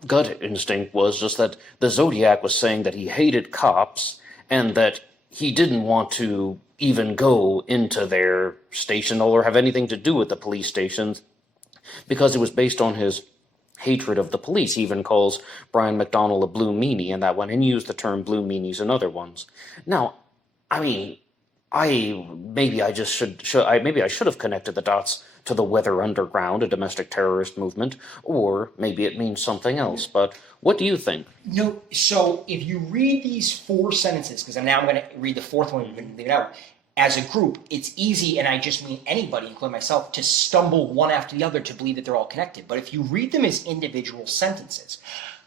gut instinct was just that the Zodiac was saying that he hated cops and that he didn't want to even go into their station or have anything to do with the police stations, because it was based on his hatred of the police. He even calls Brian McDonald a blue meanie in that one, and used the term blue meanies in other ones. Now, I mean, maybe I should have connected the dots to the Weather Underground, a domestic terrorist movement, or maybe it means something else. But what do you think? No, so if you read these 4 sentences, because now I'm going to read the 4th one and leave it out, as a group, it's easy, and I just mean anybody, including myself, to stumble one after the other to believe that they're all connected. But if you read them as individual sentences,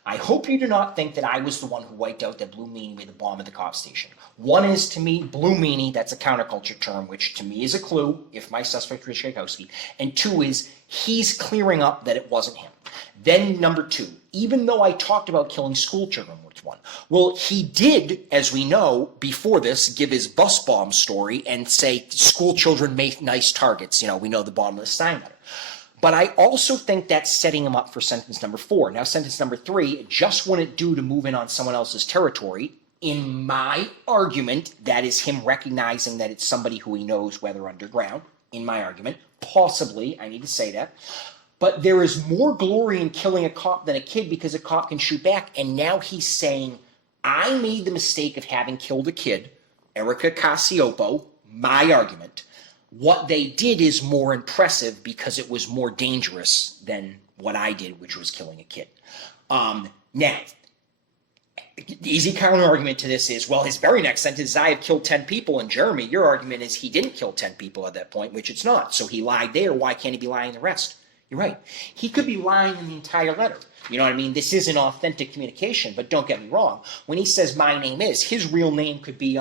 I hope you do not think that I was the one who wiped out that Blue Meanie with the bomb at the cop station. One is, to me, Blue Meanie, that's a counterculture term, which to me is a clue, if my suspect was Tchaikovsky. And 2 is, he's clearing up that it wasn't him. Then number 2, even though I talked about killing school children with one, well, he did, as we know, before this, give his bus bomb story and say school children make nice targets. You know, we know the bomb of the Stein letter. But I also think that's setting him up for sentence number 4. Now, sentence number 3 just wouldn't do to move in on someone else's territory. In my argument, that is him recognizing that it's somebody who he knows, whether underground, in my argument. Possibly, I need to say that. But there is more glory in killing a cop than a kid because a cop can shoot back. And now he's saying, I made the mistake of having killed a kid, Erica Casiopo, my argument. What they did is more impressive because it was more dangerous than what I did, which was killing a kid. Now, the easy counter argument to this is, well, his very next sentence is, I have killed 10 people. And Jeremy, your argument is he didn't kill 10 people at that point, which it's not. So he lied there. Why can't he be lying the rest? You're right. He could be lying in the entire letter. You know what I mean? This isn't authentic communication, but don't get me wrong. When he says my name is, his real name could be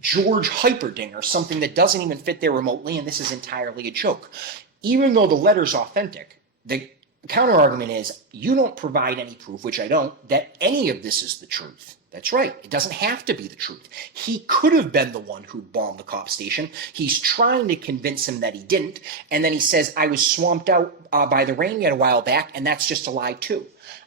George Hyperdinger, something that doesn't even fit there remotely, and this is entirely a joke. Even though the letter's authentic, the counter argument is you don't provide any proof, which I don't, that any of this is the truth. That's right. It doesn't have to be the truth. He could have been the one who bombed the cop station. He's trying to convince him that he didn't, and then he says, I was swamped out by the rain a while back, and that's just a lie too.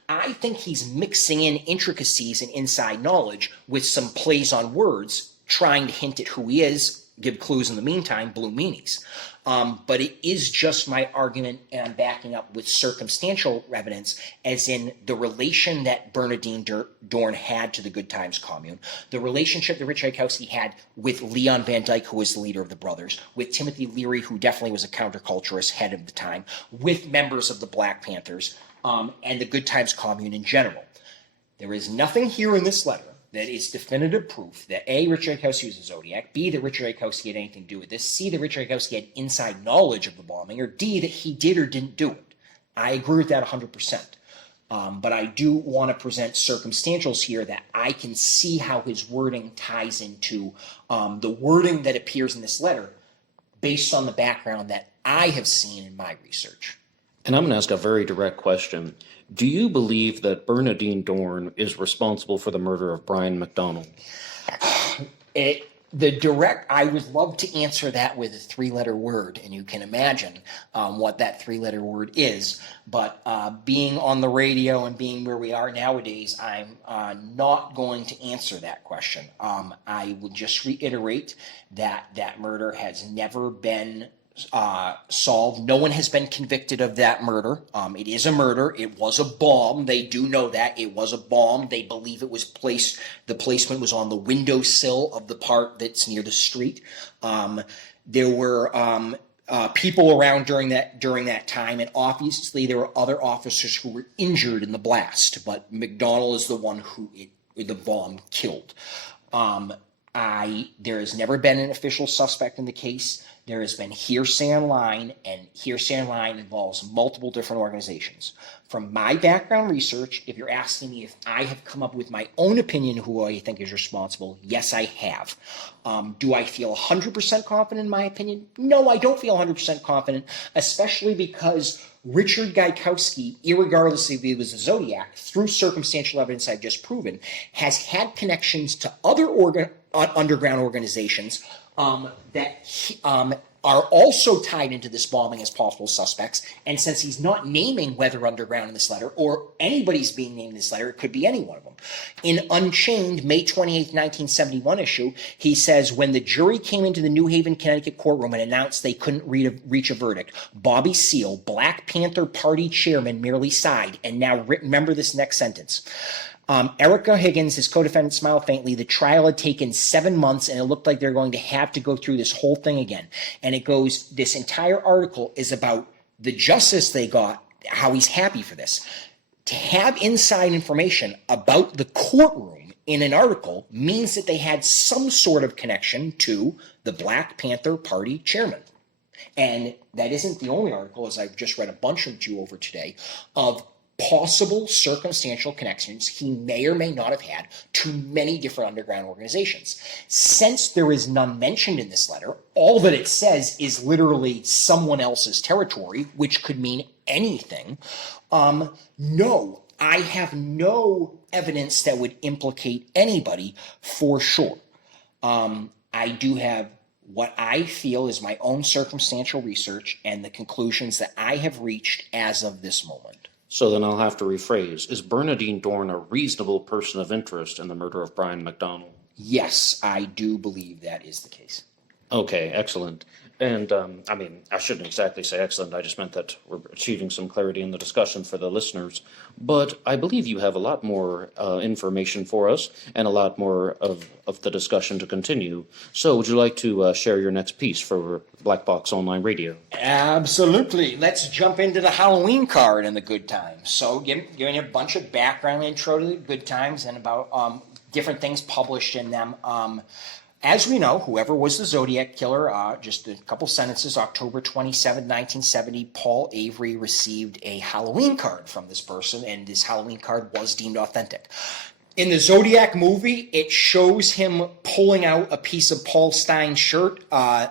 I think he's mixing in intricacies and inside knowledge with some plays on words, trying to hint at who he is, give clues in the meantime, Blue Meanies. But it is just my argument, and I'm backing up with circumstantial evidence, as in the relation that Bernadine Dorn had to the Good Times Commune, the relationship that Rich Tchaikovsky had with Leon Van Dyke, who was the leader of the Brothers, with Timothy Leary, who definitely was a counterculturist head of the time, with members of the Black Panthers, and the Good Times Commune in general. There is nothing here in this letter that is definitive proof that A, Richard Tchaikovsky was a Zodiac, B, that Richard Tchaikovsky had anything to do with this, C, that Richard Tchaikovsky had inside knowledge of the bombing, or D, that he did or didn't do it. I agree with that 100%. But I do want to present circumstantials here that I can see how his wording ties into the wording that appears in this letter based on the background that I have seen in my research. And I'm going to ask a very direct question. Do you believe that Bernadine Dorn is responsible for the murder of Brian McDonald? I would love to answer that with a 3-letter word, and you can imagine what that 3-letter word is. But being on the radio and being where we are nowadays, I'm not going to answer that question. I will just reiterate that that murder has never been solved. No one has been convicted of that murder. It is a murder. It was a bomb. They do know that it was a bomb. They believe it was placed. The placement was on the windowsill of the part that's near the street. There were people around during that time, and obviously there were other officers who were injured in the blast. But McDonald is the one who the bomb killed. There has never been an official suspect in the case. There has been hearsay online, and hearsay online involves multiple different organizations. From my background research, if you're asking me if I have come up with my own opinion who I think is responsible, yes, I have. Do I feel 100% confident in my opinion? No, I don't feel 100% confident, especially because Richard Tchaikovsky, irregardless if he was a Zodiac, through circumstantial evidence I've just proven, has had connections to other underground organizations that are also tied into this bombing as possible suspects. And since he's not naming Weather Underground in this letter, or anybody's being named in this letter, it could be any one of them. In Unchained, May 28th, 1971 issue, he says, when the jury came into the New Haven, Connecticut courtroom and announced they couldn't reach a verdict, Bobby Seale, Black Panther Party chairman, merely sighed. And now remember this next sentence. Erica Higgins, his co-defendant, smiled faintly. The trial had taken 7 months, and it looked like they're going to have to go through this whole thing again. And it goes, this entire article is about the justice they got, how he's happy for this. To have inside information about the courtroom in an article means that they had some sort of connection to the Black Panther Party chairman. And that isn't the only article, as I've just read a bunch of you over today, of possible circumstantial connections he may or may not have had to many different underground organizations. Since there is none mentioned in this letter, all that it says is literally someone else's territory, which could mean anything. No, I have no evidence that would implicate anybody for sure. I do have what I feel is my own circumstantial research and the conclusions that I have reached as of this moment. So then I'll have to rephrase. Is Bernadine Dorn a reasonable person of interest in the murder of Brian McDonald? Yes, I do believe that is the case. Okay, excellent. And, I shouldn't exactly say excellent. I just meant that we're achieving some clarity in the discussion for the listeners. But I believe you have a lot more information for us and a lot more of the discussion to continue. So would you like to share your next piece for Black Box Online Radio? Absolutely. Let's jump into the Halloween card and the Good Times. So giving a bunch of background intro to the Good Times and about different things published in them. As we know, whoever was the Zodiac killer, just a couple sentences, October 27, 1970, Paul Avery received a Halloween card from this person, and this Halloween card was deemed authentic. In the Zodiac movie, it shows him pulling out a piece of Paul Stein's shirt.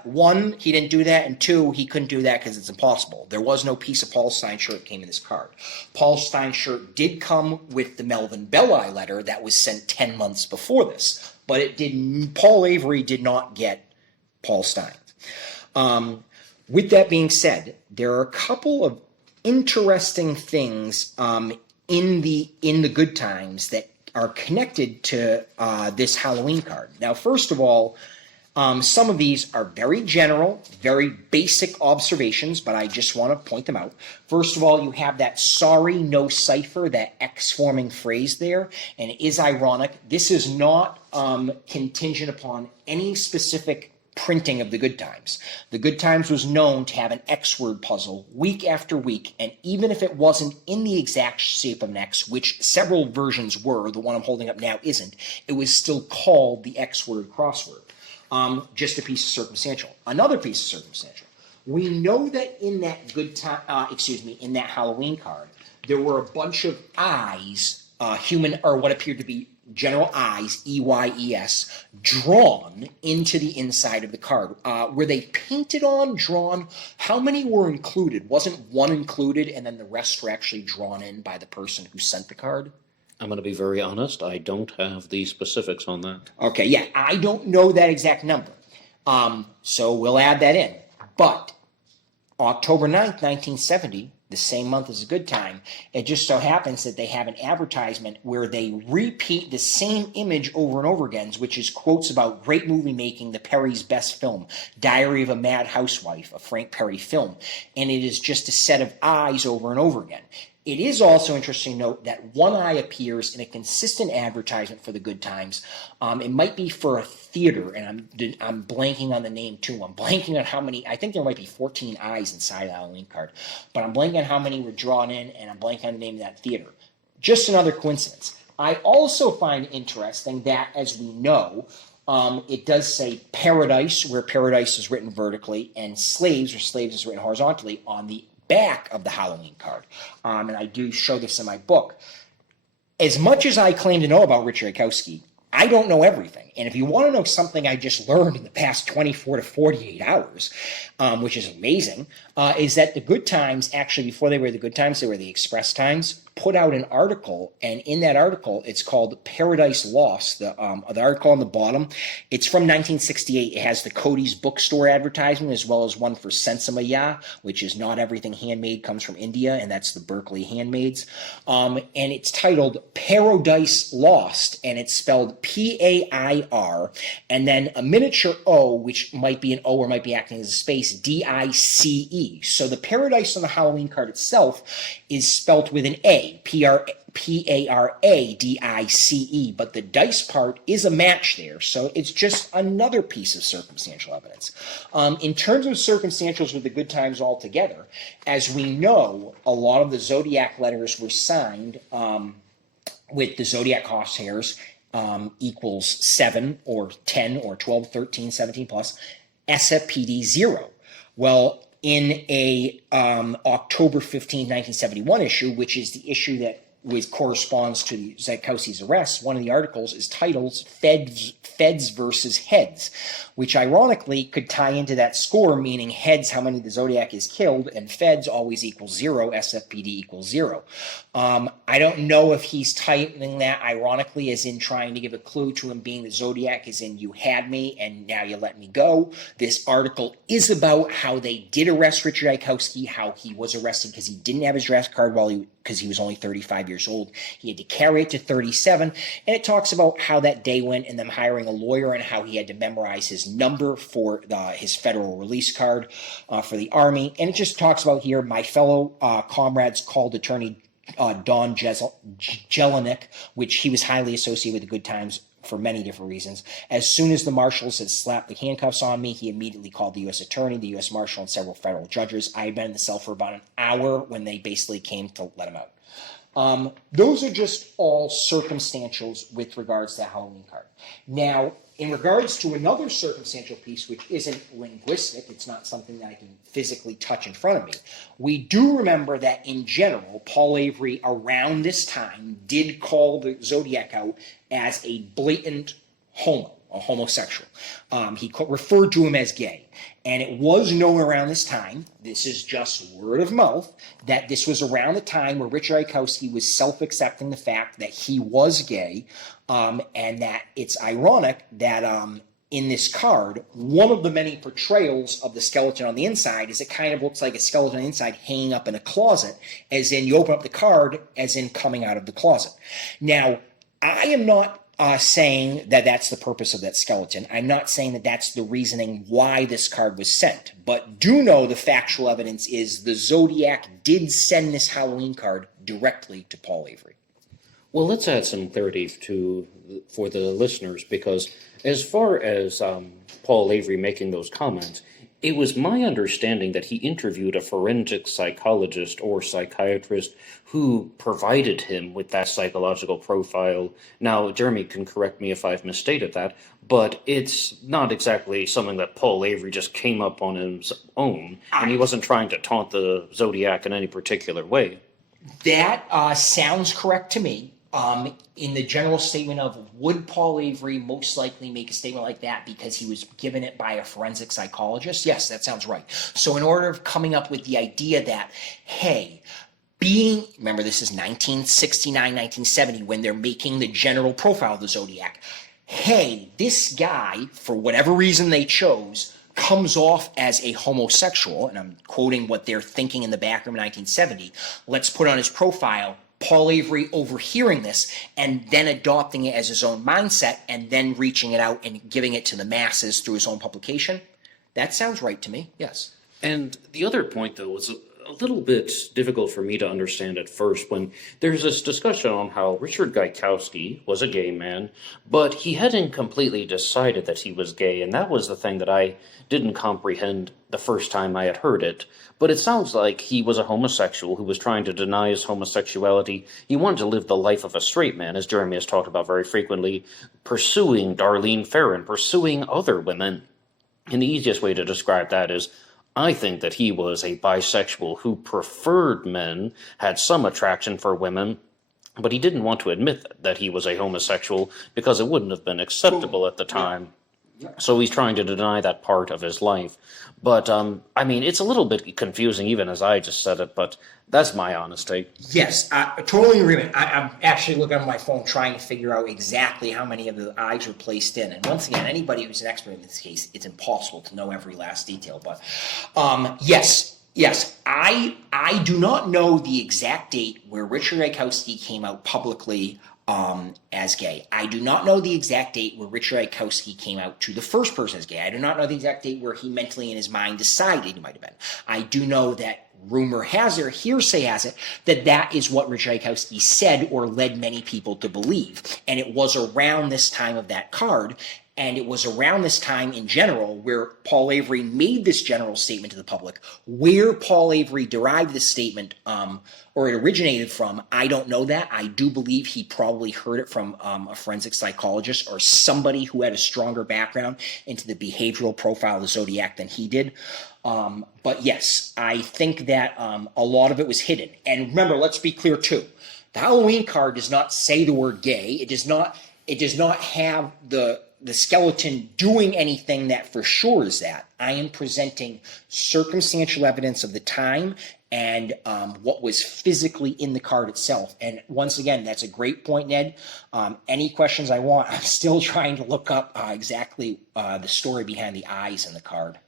One, he didn't do that, and two, he couldn't do that because it's impossible. There was no piece of Paul Stein's shirt came in this card. Paul Stein's shirt did come with the Melvin Belli letter that was sent 10 months before this. But it didn't. Paul Avery did not get Paul Stein. With that being said, there are a couple of interesting things in the Good Times that are connected to this Halloween card. Now, first of all, some of these are very general, very basic observations, but I just want to point them out. First of all, you have that sorry, no cipher, that X-forming phrase there, and it is ironic. This is not contingent upon any specific printing of the Good Times. The Good Times was known to have an X-word puzzle week after week, and even if it wasn't in the exact shape of an X, which several versions were, the one I'm holding up now isn't, it was still called the X-word crossword. Just a piece of circumstantial. Another piece of circumstantial. We know that in that in that Halloween card, there were a bunch of eyes, human, or what appeared to be general eyes, EYES, drawn into the inside of the card. Were they painted on, drawn? How many were included? Wasn't one included and then the rest were actually drawn in by the person who sent the card? I'm going to be very honest. I don't have the specifics on that. Okay, yeah, I don't know that exact number. So we'll add that in. But October 9th, 1970, the same month as a Good Time, it just so happens that they have an advertisement where they repeat the same image over and over again, which is quotes about great movie making, the Perry's best film, Diary of a Mad Housewife, a Frank Perry film. And it is just a set of eyes over and over again. It is also interesting to note that one eye appears in a consistent advertisement for the Good Times. It might be for a theater, and I'm blanking on the name too. I'm blanking on how many. I think there might be 14 eyes inside the Halloween card, but I'm blanking on how many were drawn in, and I'm blanking on the name of that theater. Just another coincidence. I also find interesting that, as we know, it does say paradise, where paradise is written vertically, and slaves, where slaves is written horizontally on the back of the Halloween card. And I do show this in my book. As much as I claim to know about Richard Rakowski, I don't know everything. And if you want to know something I just learned in the past 24 to 48 hours, which is amazing, is that the Good Times, actually, before they were the Good Times, they were the Express Times, put out an article, and in that article, it's called Paradise Lost. The article on the bottom, it's from 1968. It has the Cody's bookstore advertisement as well as one for Sensamaya, which is Not Everything Handmade Comes from India, and that's the Berkeley Handmaids. And it's titled Paradise Lost, and it's spelled P-A-I-R, and then a miniature O, which might be an O or might be acting as a space, D-I-C-E. So the Paradise on the Halloween card itself is spelt with an A. Paradice, but the dice part is a match there, so it's just another piece of circumstantial evidence. In terms of circumstantials with the good times altogether, as we know, a lot of the Zodiac letters were signed with the Zodiac crosshairs equals 7 or 10 or 12, 13, 17 plus, SFPD 0. Well, in a October 15, 1971 issue, which is the issue that corresponds to Zykowski's arrest, one of the articles is titled Feds versus Heads, which ironically could tie into that score, meaning heads, how many the Zodiac is killed, and feds always equals 0, SFPD equals 0. I don't know if he's titling that ironically as in trying to give a clue to him being the Zodiac, as in you had me and now you let me go. This article is about how they did arrest Richard Zykowski, how he was arrested because he didn't have his draft card because he was only 35 years old. He had to carry it to 37, and it talks about how that day went and them hiring a lawyer and how he had to memorize his number for his federal release card for the Army. And it just talks about here, my fellow comrades called attorney Don Jelinek, which he was highly associated with the good times for many different reasons. As soon as the marshals had slapped the handcuffs on me, he immediately called the U.S. attorney, the U.S. marshal, and several federal judges. I had been in the cell for about an hour when they basically came to let him out. Those are just all circumstantials with regards to the Halloween card. Now, in regards to another circumstantial piece, which isn't linguistic, it's not something that I can physically touch in front of me, we do remember that in general, Paul Avery around this time did call the Zodiac out as a blatant a homosexual. He referred to him as gay. And it was known around this time, this is just word of mouth, that this was around the time where Richard Zykowski was self-accepting the fact that he was gay, and that it's ironic that in this card, one of the many portrayals of the skeleton on the inside is it kind of looks like a skeleton on the inside hanging up in a closet, as in you open up the card, as in coming out of the closet. Now, I am not saying that that's the purpose of that skeleton. I'm not saying that that's the reasoning why this card was sent, but do know the factual evidence is the Zodiac did send this Halloween card directly to Paul Avery. Well, let's add some clarity for the listeners, because as far as Paul Avery making those comments, it was my understanding that he interviewed a forensic psychologist or psychiatrist who provided him with that psychological profile. Now, Jeremy can correct me if I've misstated that, but it's not exactly something that Paul Avery just came up on his own, and he wasn't trying to taunt the Zodiac in any particular way. That sounds correct to me. In the general statement of would Paul Avery most likely make a statement like that because he was given it by a forensic psychologist? Yes, that sounds right. So in order of coming up with the idea that, hey, remember this is 1969, 1970 when they're making the general profile of the Zodiac. Hey, this guy, for whatever reason they chose, comes off as a homosexual, and I'm quoting what they're thinking in the back room in 1970. Let's put on his profile Paul Avery overhearing this and then adopting it as his own mindset and then reaching it out and giving it to the masses through his own publication. That sounds right to me, yes. And the other point, though, was a little bit difficult for me to understand at first when there's this discussion on how Richard Zykowski was a gay man, but he hadn't completely decided that he was gay, and that was the thing that I didn't comprehend the first time I had heard it. But it sounds like he was a homosexual who was trying to deny his homosexuality. He wanted to live the life of a straight man, as Jeremy has talked about very frequently, pursuing Darlene Ferrin, pursuing other women. And the easiest way to describe that is, I think that he was a bisexual who preferred men, had some attraction for women, but he didn't want to admit that he was a homosexual because it wouldn't have been acceptable at the time. So he's trying to deny that part of his life. But, I mean, it's a little bit confusing even as I just said it, but that's my honest take. Yes, totally agreement. I'm actually looking on my phone trying to figure out exactly how many of the I's were placed in. And once again, anybody who's an expert in this case, it's impossible to know every last detail. But yes, I do not know the exact date where Richard Zykowski came out publicly as gay. I do not know the exact date where Richard Iakowski came out to the first person as gay. I do not know the exact date where he mentally in his mind decided he might have been. I do know that rumor has it, or hearsay has it, that that is what Richard Iakowski said or led many people to believe. And it was around this time of that card, and it was around this time in general where Paul Avery made this general statement to the public. Where Paul Avery derived this statement, or it originated from, I don't know that. I do believe he probably heard it from a forensic psychologist or somebody who had a stronger background into the behavioral profile of the Zodiac than he did. But yes, I think that a lot of it was hidden. And remember, let's be clear too. The Halloween card does not say the word gay. It does not have the skeleton doing anything that for sure is that. I am presenting circumstantial evidence of the time and what was physically in the card itself. And once again, that's a great point, Ned. Any questions I want, I'm still trying to look up exactly the story behind the eyes in the card.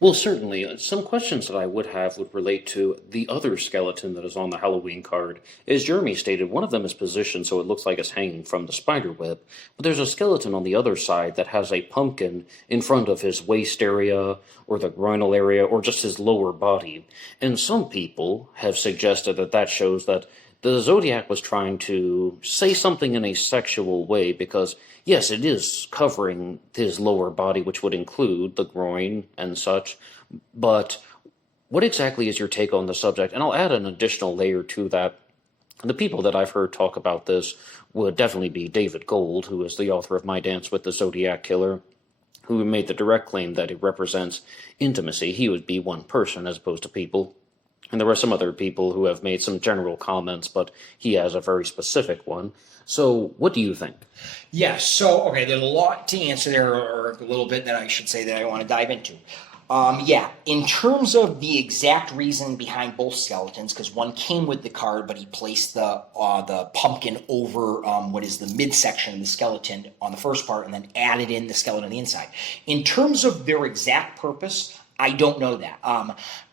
Well, certainly. Some questions that I would have would relate to the other skeleton that is on the Halloween card. As Jeremy stated, one of them is positioned so it looks like it's hanging from the spider web, but there's a skeleton on the other side that has a pumpkin in front of his waist area, or the groinal area, or just his lower body. And some people have suggested that that shows that the Zodiac was trying to say something in a sexual way because, yes, it is covering his lower body, which would include the groin and such, but what exactly is your take on the subject? And I'll add an additional layer to that. The people that I've heard talk about this would definitely be David Gold, who is the author of My Dance with the Zodiac Killer, who made the direct claim that it represents intimacy. He would be one person as opposed to people. And there are some other people who have made some general comments, but he has a very specific one. So what do you think? Yeah, so, okay, there's a lot to answer there, or a little bit that I should say that I want to dive into. Yeah, in terms of the exact reason behind both skeletons, because one came with the card, but he placed the pumpkin over what is the midsection of the skeleton on the first part, and then added in the skeleton on the inside. In terms of their exact purpose, I don't know that.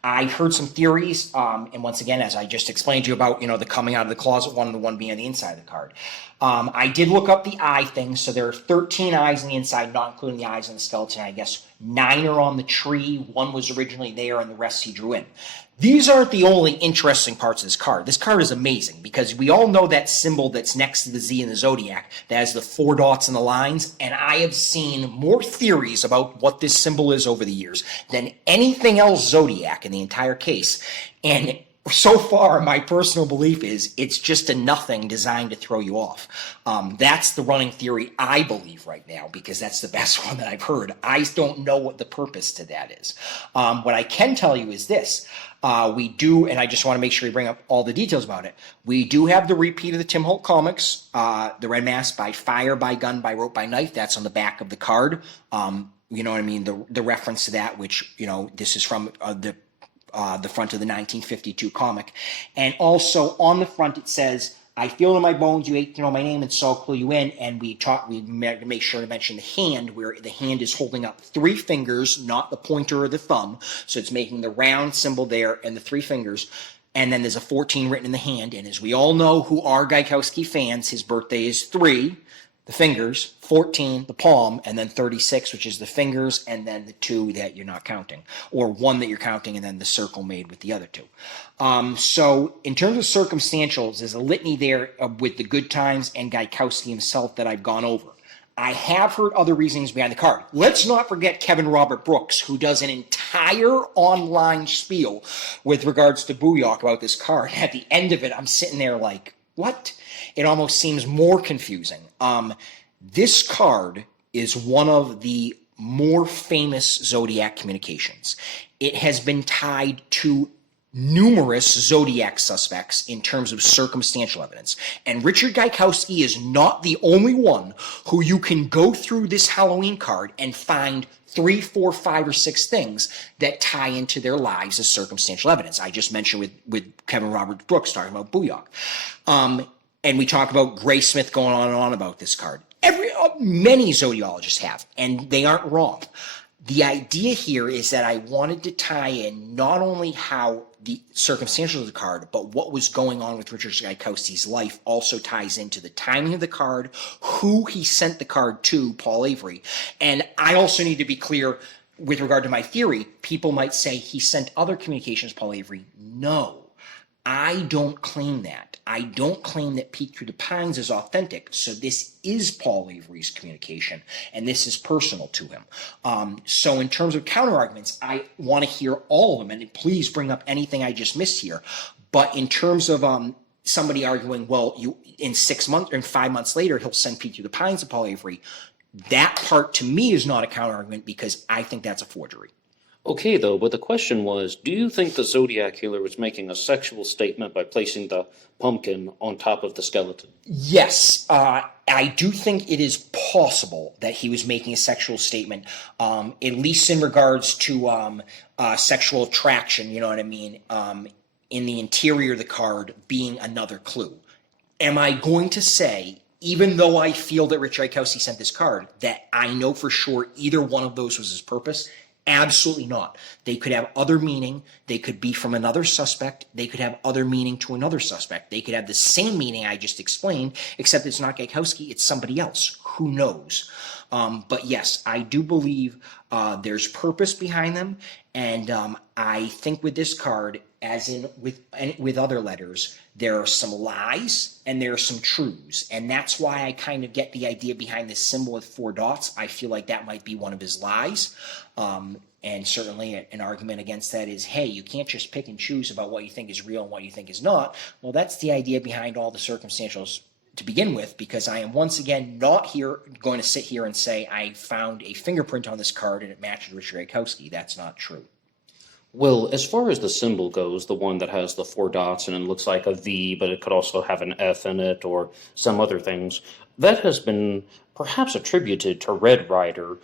I heard some theories, and once again, as I just explained to you about, the coming out of the closet one and the one being on the inside of the card. I did look up the eye thing, so there are 13 eyes on the inside, not including the eyes on the skeleton. I guess 9 are on the tree, 1 was originally there, and the rest he drew in. These aren't the only interesting parts of this card. This card is amazing because we all know that symbol that's next to the Z in the Zodiac that has the 4 dots and the lines, and I have seen more theories about what this symbol is over the years than anything else Zodiac in the entire case. And so far, my personal belief is it's just a nothing designed to throw you off. That's the running theory I believe right now because that's the best one that I've heard. I don't know what the purpose to that is. What I can tell you is this. We do, and I just want to make sure we bring up all the details about it. We do have the repeat of the Tim Holt comics, The Red Mask, By Fire, By Gun, By Rope, By Knife. That's on the back of the card. You know what I mean? The reference to that, which, this is from the front of the 1952 comic. And also on the front it says, I feel in my bones you hate to know my name and so I'll clue you in. And we make sure to mention the hand, where the hand is holding up 3 fingers, not the pointer or the thumb. So it's making the round symbol there and the 3 fingers. And then there's a 14 written in the hand. And as we all know who are Gajkowski fans, his birthday is 3, the fingers, 14, the palm, and then 36, which is the fingers, and then the 2 that you're not counting, or 1 that you're counting, and then the circle made with the other 2. So in terms of circumstantials, there's a litany there with the good times and Gajkowski himself that I've gone over. I have heard other reasons behind the card. Let's not forget Kevin Robert Brooks, who does an entire online spiel with regards to Booyah about this card. At the end of it, I'm sitting there like, what? It almost seems more confusing. This card is one of the more famous Zodiac communications. It has been tied to numerous Zodiac suspects in terms of circumstantial evidence. And Richard Gajkowski is not the only one who you can go through this Halloween card and find 3, 4, 5, or 6 things that tie into their lives as circumstantial evidence. I just mentioned with Kevin Robert Brooks talking about Booyah. And we talk about Gray Smith going on and on about this card. Many zodiologists have, and they aren't wrong. The idea here is that I wanted to tie in not only how the circumstantials of the card, but what was going on with Richard Tchaikovsky's life also ties into the timing of the card, who he sent the card to, Paul Avery. And I also need to be clear with regard to my theory. People might say he sent other communications to Paul Avery. No. I don't claim that. I don't claim that Peek Through the Pines is authentic. So this is Paul Avery's communication, and this is personal to him. So in terms of counter arguments, I want to hear all of them, and please bring up anything I just missed here. But in terms of somebody arguing, well, in 6 months or 5 months later, he'll send Peek Through the Pines to Paul Avery. That part to me is not a counter argument because I think that's a forgery. Okay, though, but the question was, do you think the Zodiac killer was making a sexual statement by placing the pumpkin on top of the skeleton? Yes, I do think it is possible that he was making a sexual statement, at least in regards to sexual attraction, you know what I mean, in the interior of the card being another clue. Am I going to say, even though I feel that Rich Tchaikovsky sent this card, that I know for sure either one of those was his purpose? Absolutely not. They could have other meaning. They could be from another suspect. They could have other meaning to another suspect. They could have the same meaning I just explained, except it's not Tchaikovsky, it's somebody else. Who knows? But yes, I do believe there's purpose behind them. And I think with this card, as in with other letters, there are some lies and there are some truths. And that's why I kind of get the idea behind this symbol with 4 dots. I feel like that might be one of his lies. And certainly an argument against that is, hey, you can't just pick and choose about what you think is real and what you think is not. Well, that's the idea behind all the circumstantials to begin with, because I am once again not going to sit here and say I found a fingerprint on this card and it matched Richard Tchaikovsky. That's not true. Well, as far as the symbol goes, the one that has the 4 dots and it looks like a V, but it could also have an F in it or some other things, that has been perhaps attributed to Red Ryder,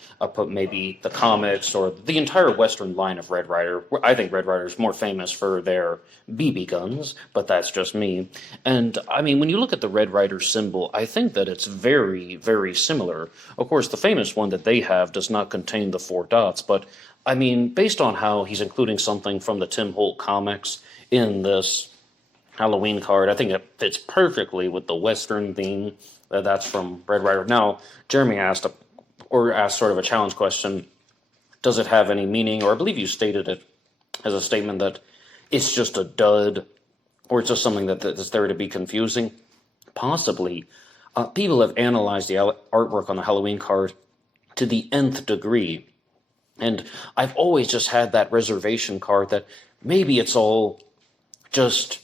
maybe the comics or the entire Western line of Red Ryder. I think Red Ryder is more famous for their BB guns, but that's just me. And, I mean, when you look at the Red Ryder symbol, I think that it's very, very similar. Of course, the famous one that they have does not contain the 4 dots, but I mean, based on how he's including something from the Tim Holt comics in this Halloween card, I think it fits perfectly with the Western theme. That's from Red Ryder. Now, Jeremy asked sort of a challenge question, does it have any meaning? Or I believe you stated it as a statement that it's just a dud, or it's just something that's there to be confusing. Possibly. People have analyzed the artwork on the Halloween card to the nth degree. And I've always just had that reservation card that maybe it's all just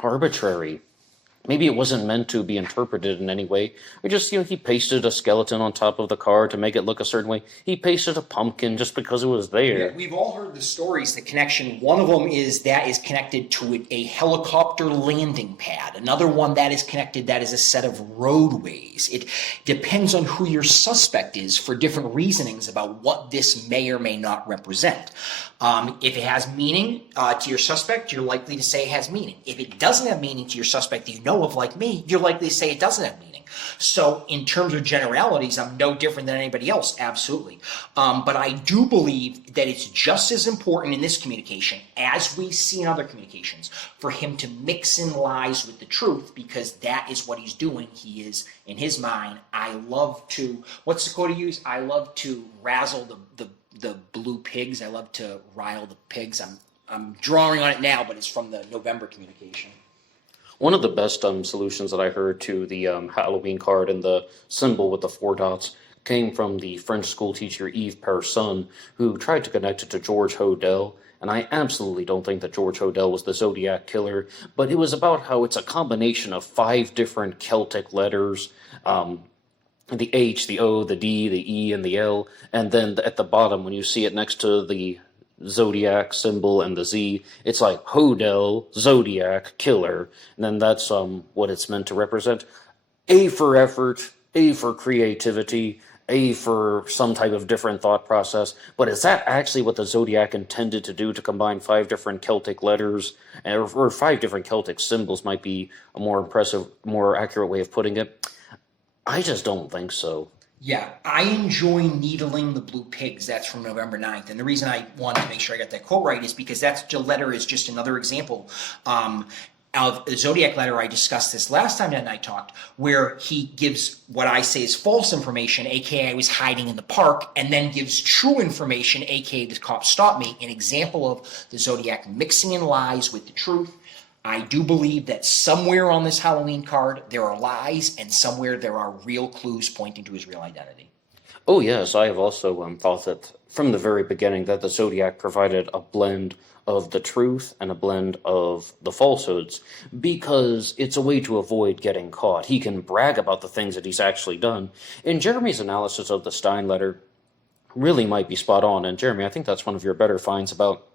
arbitrary. Maybe it wasn't meant to be interpreted in any way. Or just, he pasted a skeleton on top of the card to make it look a certain way. He pasted a pumpkin just because it was there. Yeah, we've all heard the stories, the connection. One of them is connected to a helicopter landing pad. Another one that is connected, that is a set of roadways. It depends on who your suspect is for different reasonings about what this may or may not represent. If it has meaning to your suspect, you're likely to say it has meaning. If it doesn't have meaning to your suspect that you know of, like me, you're likely to say it doesn't have meaning. So in terms of generalities, I'm no different than anybody else, absolutely. But I do believe that it's just as important in this communication, as we see in other communications, for him to mix in lies with the truth, because that is what he's doing. He is, in his mind, what's the quote he used? I love to razzle the blue pigs. I love to rile the pigs. I'm drawing on it now, but it's from the November communication. One of the best solutions that I heard to the Halloween card and the symbol with the 4 dots came from the French school teacher Yves Persson, who tried to connect it to George Hodel. And I absolutely don't think that George Hodel was the Zodiac killer, but it was about how it's a combination of 5 different Celtic letters, the H, the O, the D, the E, and the L, and then at the bottom, when you see it next to the Zodiac symbol and the Z, it's like Hodel, Zodiac, killer, and then that's what it's meant to represent. A for effort, A for creativity, A for some type of different thought process, but is that actually what the Zodiac intended to do, to combine 5 different Celtic letters, or 5 different Celtic symbols might be a more impressive, more accurate way of putting it? I just don't think so. Yeah, I enjoy needling the blue pigs. That's from November 9th. And the reason I wanted to make sure I got that quote right is because that letter is just another example of the Zodiac letter. I discussed this last time that I talked, where he gives what I say is false information, aka I was hiding in the park, and then gives true information, aka the cops stopped me. An example of the Zodiac mixing in lies with the truth. I do believe that somewhere on this Halloween card there are lies, and somewhere there are real clues pointing to his real identity. Oh yes, I have also thought that from the very beginning that the Zodiac provided a blend of the truth and a blend of the falsehoods, because it's a way to avoid getting caught. He can brag about the things that he's actually done. And Jeramy's analysis of the Stein letter really might be spot on. And Jeramy, I think that's one of your better finds about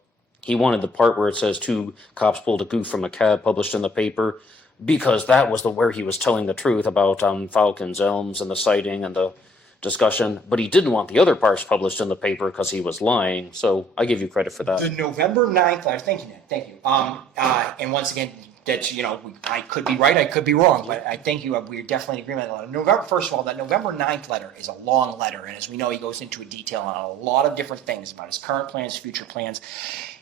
he wanted the part where it says 2 cops pulled a goof from a cab published in the paper, because that was where he was telling the truth about Falcons Elms and the sighting and the discussion, but he didn't want the other parts published in the paper because he was lying. So I give you credit for that. The November 9th letter, thank you. And once again, that's, I could be right, I could be wrong, but I think we're definitely in agreement on that letter. First of all, that November 9th letter is a long letter, and as we know, he goes into a detail on a lot of different things about his current plans, future plans.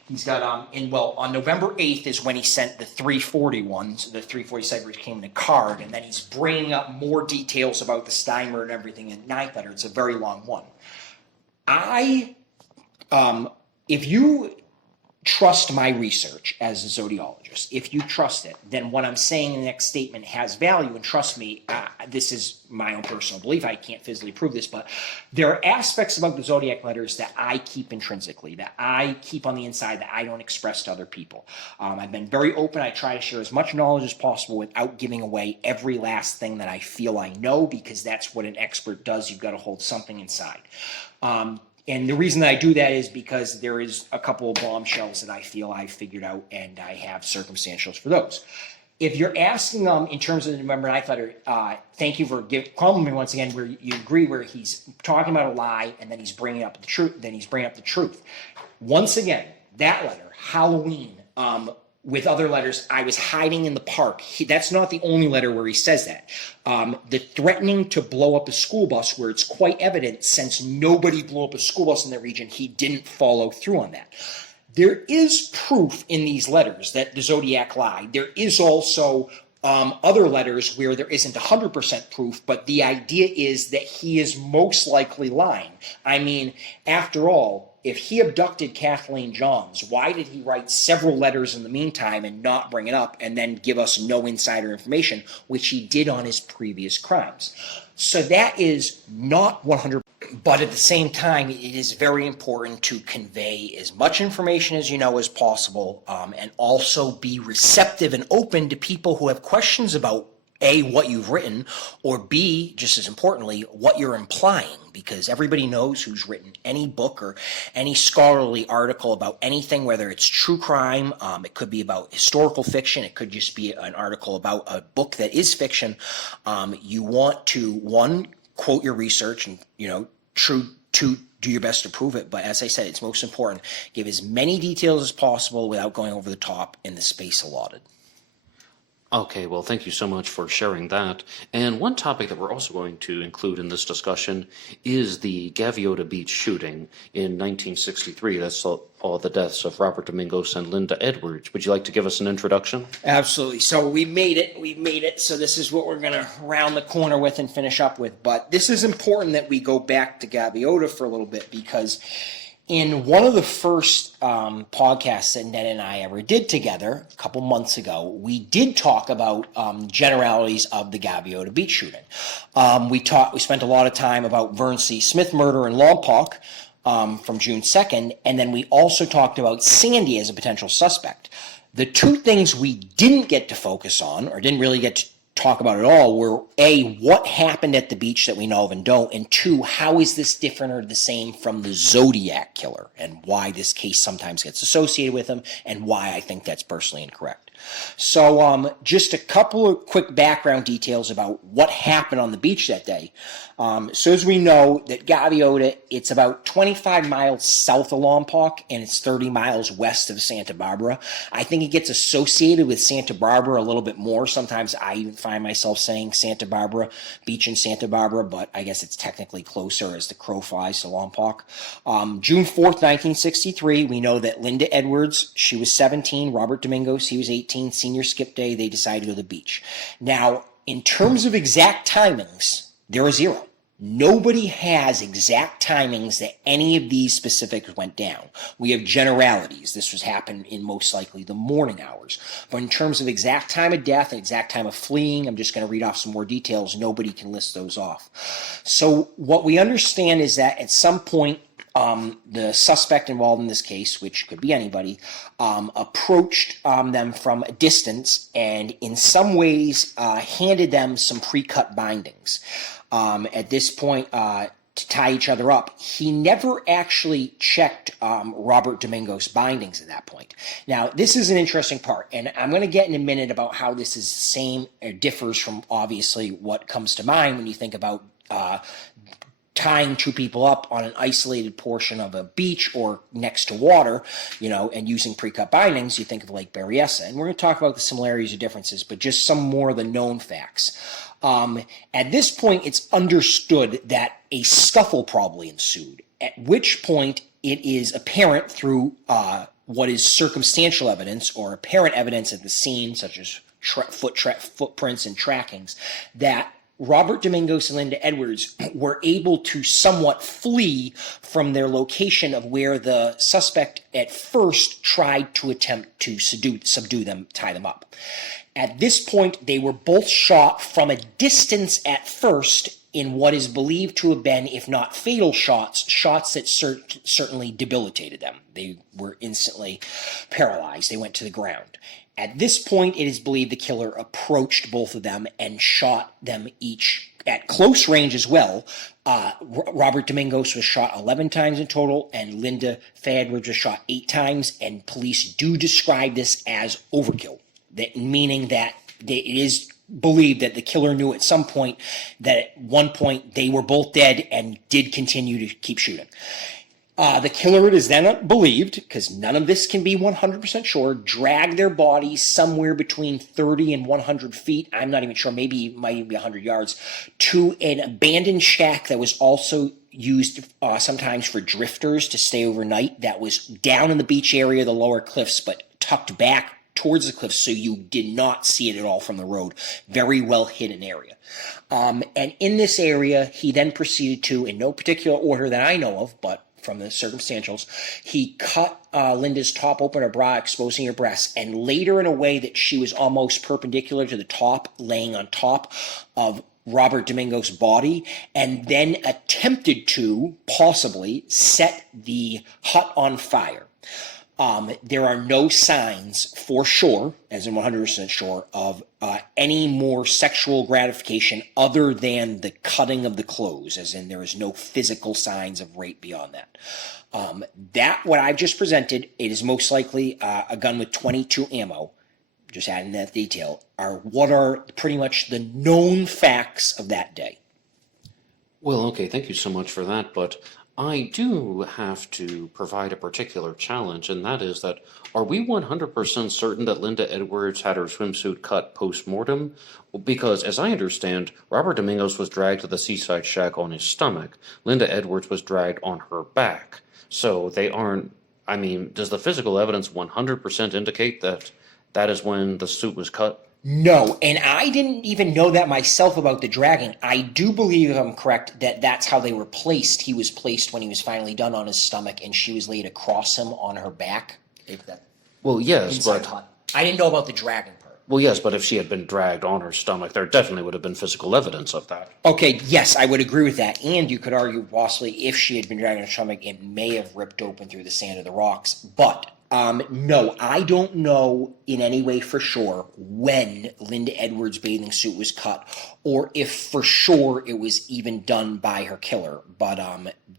He's got, on November 8th is when he sent the 340 ones, the 340 site which came in a card, and then he's bringing up more details about the Steimer and everything in 9th letter. It's a very long one. If you trust my research as a zodiologist, if you trust it, then what I'm saying in the next statement has value, and trust me, this is my own personal belief, I can't physically prove this, but there are aspects about the Zodiac letters that I keep intrinsically, that I keep on the inside, that I don't express to other people. I've been very open. I try to share as much knowledge as possible without giving away every last thing that I feel I know, because that's what an expert does. You've got to hold something inside. And the reason that I do that is because there is a couple of bombshells that I feel I've figured out, and I have circumstantials for those. If you're asking in terms of the November 9th letter, thank you for calling me once again, where you agree, where he's talking about a lie and then he's bringing up the truth. Once again, that letter, Halloween, with other letters, I was hiding in the park. That's not the only letter where he says that. The threatening to blow up a school bus, where it's quite evident, since nobody blew up a school bus in the region, he didn't follow through on that. There is proof in these letters that the Zodiac lied. There is also other letters where there isn't 100% proof, but the idea is that he is most likely lying. I mean, after all, if he abducted Kathleen Johns, why did he write several letters in the meantime and not bring it up and then give us no insider information, which he did on his previous crimes? So that is not 100%. But at the same time, it is very important to convey as much information as you know as possible, and also be receptive and open to people who have questions about A, what you've written, or B, just as importantly, what you're implying, because everybody knows who's written any book or any scholarly article about anything, whether it's true crime, it could be about historical fiction, it could just be an article about a book that is fiction. You want to, one, quote your research and, to do your best to prove it. But as I said, it's most important, give as many details as possible without going over the top in the space allotted. Okay, well, thank you so much for sharing that. And one topic that we're also going to include in this discussion is the Gaviota Beach shooting in 1963. That's all the deaths of Robert Domingos and Linda Edwards. Would you like to give us an introduction? Absolutely. So we made it. So this is what we're going to round the corner with and finish up with. But this is important that we go back to Gaviota for a little bit, because in one of the first podcasts that Ned and I ever did together a couple months ago, we did talk about generalities of the Gaviota Beach shooting. We spent a lot of time about Vern C. Smith murder in Lompoc from June 2nd, and then we also talked about Sandy as a potential suspect. The two things we didn't get to focus on, or didn't really get to talk about at all, were A, what happened at the beach that we know of and don't, and two, how is this different or the same from the Zodiac killer, and why this case sometimes gets associated with him, and why I think that's personally incorrect. So just a couple of quick background details about what happened on the beach that day. So as we know, that Gaviota, it's about 25 miles south of Lompoc, and it's 30 miles west of Santa Barbara. I think it gets associated with Santa Barbara a little bit more. Sometimes I even find myself saying Santa Barbara, beach in Santa Barbara, but I guess it's technically closer as the crow flies to Lompoc. June 4th, 1963, we know that Linda Edwards, she was 17, Robert Domingos, he was 18, senior skip day, they decided to go to the beach. Now, in terms of exact timings, there are zero. Nobody has exact timings that any of these specifics went down. We have generalities. This was happened in most likely the morning hours. But in terms of exact time of death and exact time of fleeing, I'm just going to read off some more details. Nobody can list those off. So what we understand is that at some point, the suspect involved in this case, which could be anybody, approached them from a distance and in some ways handed them some pre-cut bindings. At this point, to tie each other up, he never actually checked Robert Domingos' bindings at that point. Now, this is an interesting part, and I'm going to get in a minute about how this is the same or differs from obviously what comes to mind when you think about tying two people up on an isolated portion of a beach or next to water, and using pre-cut bindings. You think of Lake Berryessa. And we're going to talk about the similarities or differences, but just some more of the known facts. At this point, it's understood that a scuffle probably ensued, at which point it is apparent through what is circumstantial evidence or apparent evidence at the scene, such as footprints and trackings, that Robert Domingos and Linda Edwards were able to somewhat flee from their location of where the suspect at first tried to attempt to subdue them, tie them up. At this point, they were both shot from a distance at first in what is believed to have been, if not fatal shots that certainly debilitated them. They were instantly paralyzed. They went to the ground. At this point, it is believed the killer approached both of them and shot them each at close range as well. Robert Domingos was shot 11 times in total, and Linda Faye Edwards was shot 8 times, and police do describe this as overkill, meaning that it is believed that the killer knew at some point that at one point they were both dead and did continue to keep shooting. The killer, it is then believed, because none of this can be 100% sure, dragged their bodies somewhere between 30 and 100 feet, I'm not even sure, maybe it might even be 100 yards, to an abandoned shack that was also used sometimes for drifters to stay overnight, that was down in the beach area, the lower cliffs, but tucked back towards the cliffs so you did not see it at all from the road. Very well hidden area. And in this area, he then proceeded to, in no particular order that I know of, but from the circumstantials, he cut Linda's top open, her bra, exposing her breasts, and later in a way that she was almost perpendicular to the top, laying on top of Robert Domingos' body, and then attempted to possibly set the hut on fire. There are no signs for sure, as in 100% sure, of any more sexual gratification other than the cutting of the clothes, as in there is no physical signs of rape beyond that. What I've just presented, it is most likely a gun with 22 ammo, just adding that detail, what are pretty much the known facts of that day. Well, okay, thank you so much for that, but I do have to provide a particular challenge, and that is that, are we 100% certain that Linda Edwards had her swimsuit cut post-mortem? Because, as I understand, Robert Domingos was dragged to the seaside shack on his stomach. Linda Edwards was dragged on her back. So they aren't, does the physical evidence 100% indicate that that is when the suit was cut? No, and I didn't even know that myself about the dragging. I do believe, if I'm correct, that that's how they were placed. He was placed when he was finally done on his stomach, and she was laid across him on her back. Well, yes, but hut. I didn't know about the dragging part. Well, yes, but if she had been dragged on her stomach, there definitely would have been physical evidence of that. Okay, yes, I would agree with that. And you could argue possibly if she had been dragged on her stomach, it may have ripped open through the sand of the rocks. But no, I don't know in any way for sure when Linda Edwards' bathing suit was cut, or if for sure it was even done by her killer. But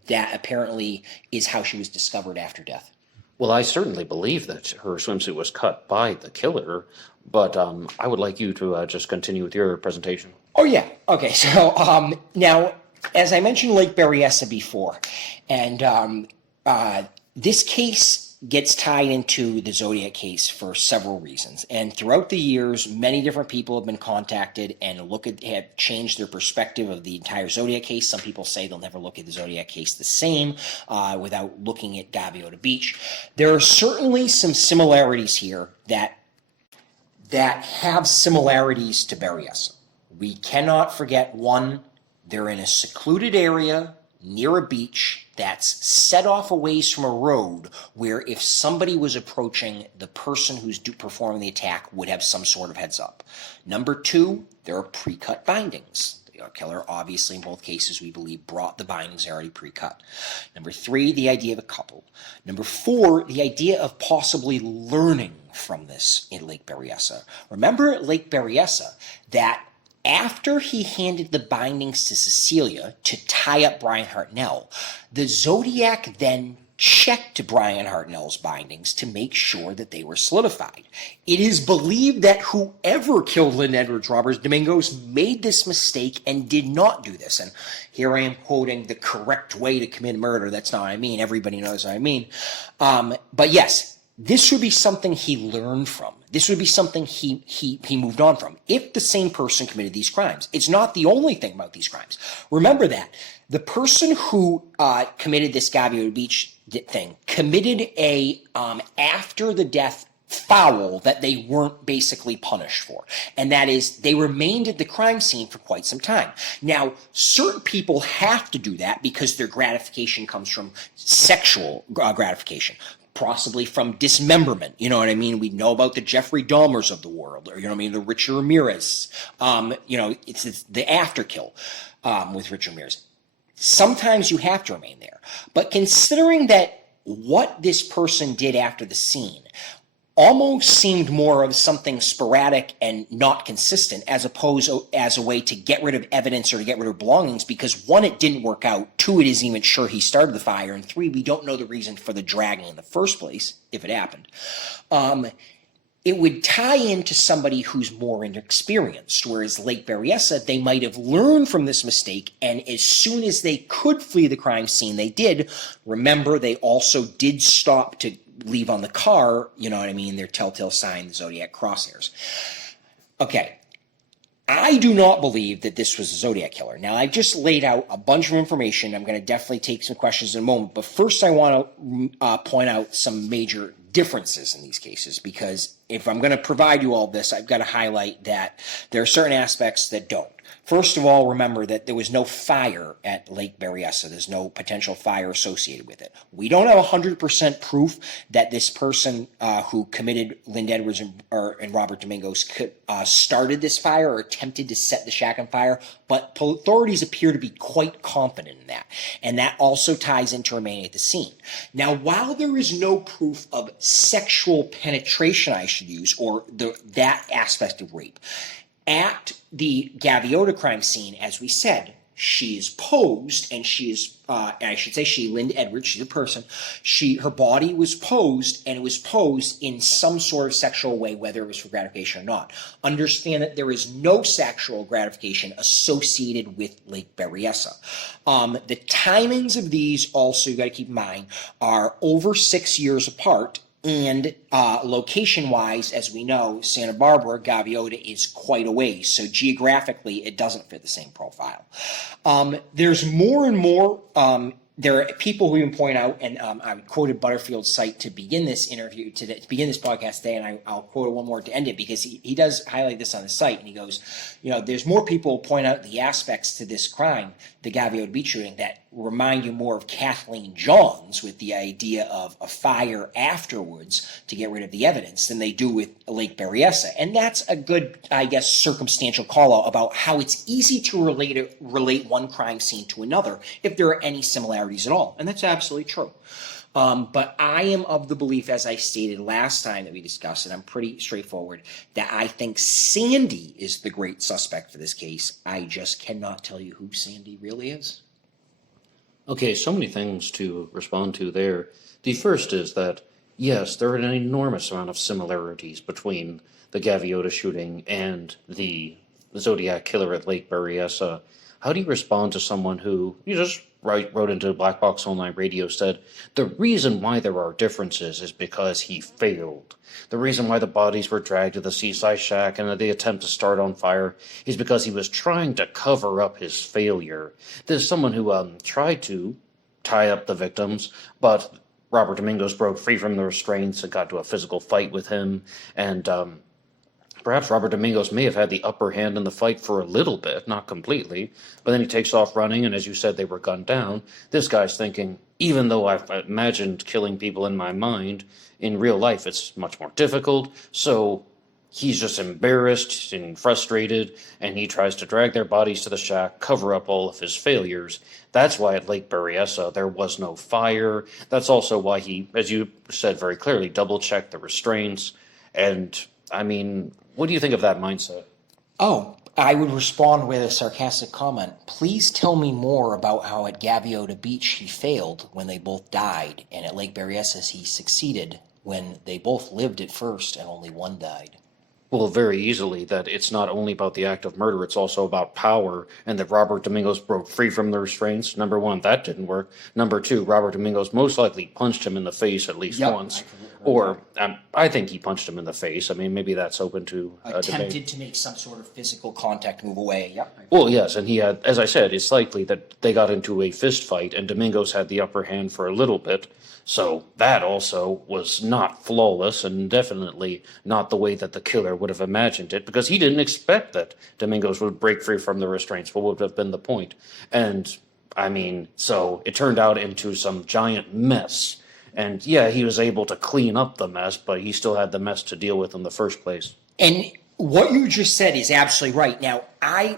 that apparently is how she was discovered after death. Well, I certainly believe that her swimsuit was cut by the killer, but I would like you to just continue with your presentation. Oh, yeah. Okay, so now, as I mentioned Lake Berryessa before, and this case gets tied into the Zodiac case for several reasons. And throughout the years, many different people have been contacted and have changed their perspective of the entire Zodiac case. Some people say they'll never look at the Zodiac case the same without looking at Gaviota Beach. There are certainly some similarities here that have similarities to Berryessa. We cannot forget, one, they're in a secluded area near a beach that's set off a ways from a road where if somebody was approaching, the person who's performing the attack would have some sort of heads up. Number two, there are pre-cut bindings. The killer, obviously, in both cases, we believe, brought the bindings already pre-cut. Number three, the idea of a couple. Number four, the idea of possibly learning from this in Lake Berryessa. Remember at Lake Berryessa that after he handed the bindings to Cecilia to tie up Brian Hartnell, the Zodiac then checked Brian Hartnell's bindings to make sure that they were solidified. It is believed that whoever killed Lynn Edwards Roberts Domingos made this mistake and did not do this. And here I am quoting the correct way to commit murder. That's not what I mean. Everybody knows what I mean. But yes, this would be something he learned from. This would be something he moved on from if the same person committed these crimes. It's not the only thing about these crimes. Remember that. The person who committed this Gaviota Beach thing committed a after the death foul that they weren't basically punished for. And that is, they remained at the crime scene for quite some time. Now, certain people have to do that because their gratification comes from sexual gratification. Possibly from dismemberment, you know what I mean? We know about the Jeffrey Dahmers of the world, or, you know what I mean, the Richard Ramirez. It's the afterkill with Richard Ramirez. Sometimes you have to remain there. But considering that what this person did after the scene almost seemed more of something sporadic and not consistent as opposed as a way to get rid of evidence or to get rid of belongings, because one, it didn't work out, two, it isn't even sure he started the fire, and three, we don't know the reason for the dragging in the first place, if it happened. It would tie into somebody who's more inexperienced, whereas Lake Berryessa, they might have learned from this mistake, and as soon as they could flee the crime scene, they did. Remember, they also did stop to leave on the car, you know what I mean, their telltale sign, the Zodiac crosshairs. Okay, I do not believe that this was a Zodiac killer. Now, I've just laid out a bunch of information. I'm going to definitely take some questions in a moment, but first I want to point out some major differences in these cases, because if I'm going to provide you all this, I've got to highlight that there are certain aspects that don't. First of all, remember that there was no fire at Lake Berryessa. There's no potential fire associated with it. We don't have 100% proof that this person who committed Lynn Edwards and Robert Domingos started this fire or attempted to set the shack on fire, but authorities appear to be quite confident in that. And that also ties into remaining at the scene. Now, while there is no proof of sexual penetration, I should use, or that aspect of rape, at the Gaviota crime scene, as we said, she is posed, and she is, I should say she, Lynn Edwards, she's a person, her body was posed, and it was posed in some sort of sexual way, whether it was for gratification or not. Understand that there is no sexual gratification associated with Lake Berryessa. The timings of these, also, you got to keep in mind, are over 6 years apart. And location-wise, as we know, Santa Barbara, Gaviota is quite a ways. So geographically, it doesn't fit the same profile. There's more and more, there are people who even point out, and I quoted Butterfield's site to begin this interview, to begin this podcast today, and I'll quote it one more to end it, because he does highlight this on his site, and he goes, there's more people who point out the aspects to this crime, the Gaviota Beach shooting, that remind you more of Kathleen Johns with the idea of a fire afterwards to get rid of the evidence than they do with Lake Berryessa. And that's a good, I guess, circumstantial call out about how it's easy to relate one crime scene to another if there are any similarities at all. And that's absolutely true. But I am of the belief, as I stated last time that we discussed, and I'm pretty straightforward, that I think Sandy is the great suspect for this case. I just cannot tell you who Sandy really is. Okay, so many things to respond to there. The first is that Yes, there are an enormous amount of similarities between the Gaviota shooting and the Zodiac killer at Lake Berryessa. How do you respond to someone who you just wrote into Black Box Online Radio said the reason why there are differences is because he failed. The reason why the bodies were dragged to the seaside shack and the attempt to start on fire is because he was trying to cover up his failure. There's someone who tried to tie up the victims, but Robert Domingos broke free from the restraints and got to a physical fight with him, and perhaps Robert Domingos may have had the upper hand in the fight for a little bit, not completely, but then he takes off running, and as you said, they were gunned down. This guy's thinking, even though I've imagined killing people in my mind, in real life it's much more difficult, so he's just embarrassed and frustrated, and he tries to drag their bodies to the shack, cover up all of his failures. That's why at Lake Berryessa there was no fire. That's also why he, as you said very clearly, double-checked the restraints. And, I mean, what do you think of that mindset? Oh, I would respond with a sarcastic comment. Please tell me more about how at Gaviota Beach he failed when they both died, and at Lake Berryessa he succeeded when they both lived at first and only one died. Well, very easily that it's not only about the act of murder, it's also about power, and that Robert Domingos broke free from the restraints. Number one, that didn't work. Number two, Robert Domingos most likely punched him in the face at least once. Or I think he punched him in the face. I mean, maybe that's open to Attempted debate. to make some sort of physical contact, move away. Yep. Well, yes, and he had, as I said, it's likely that they got into a fist fight, and Domingos had the upper hand for a little bit. So that also was not flawless, and definitely not the way that the killer would have imagined it, because he didn't expect that Domingos would break free from the restraints. What would have been the point? And, I mean, so it turned out into some giant mess. And, yeah, he was able to clean up the mess, but he still had the mess to deal with in the first place. And what you just said is absolutely right. Now,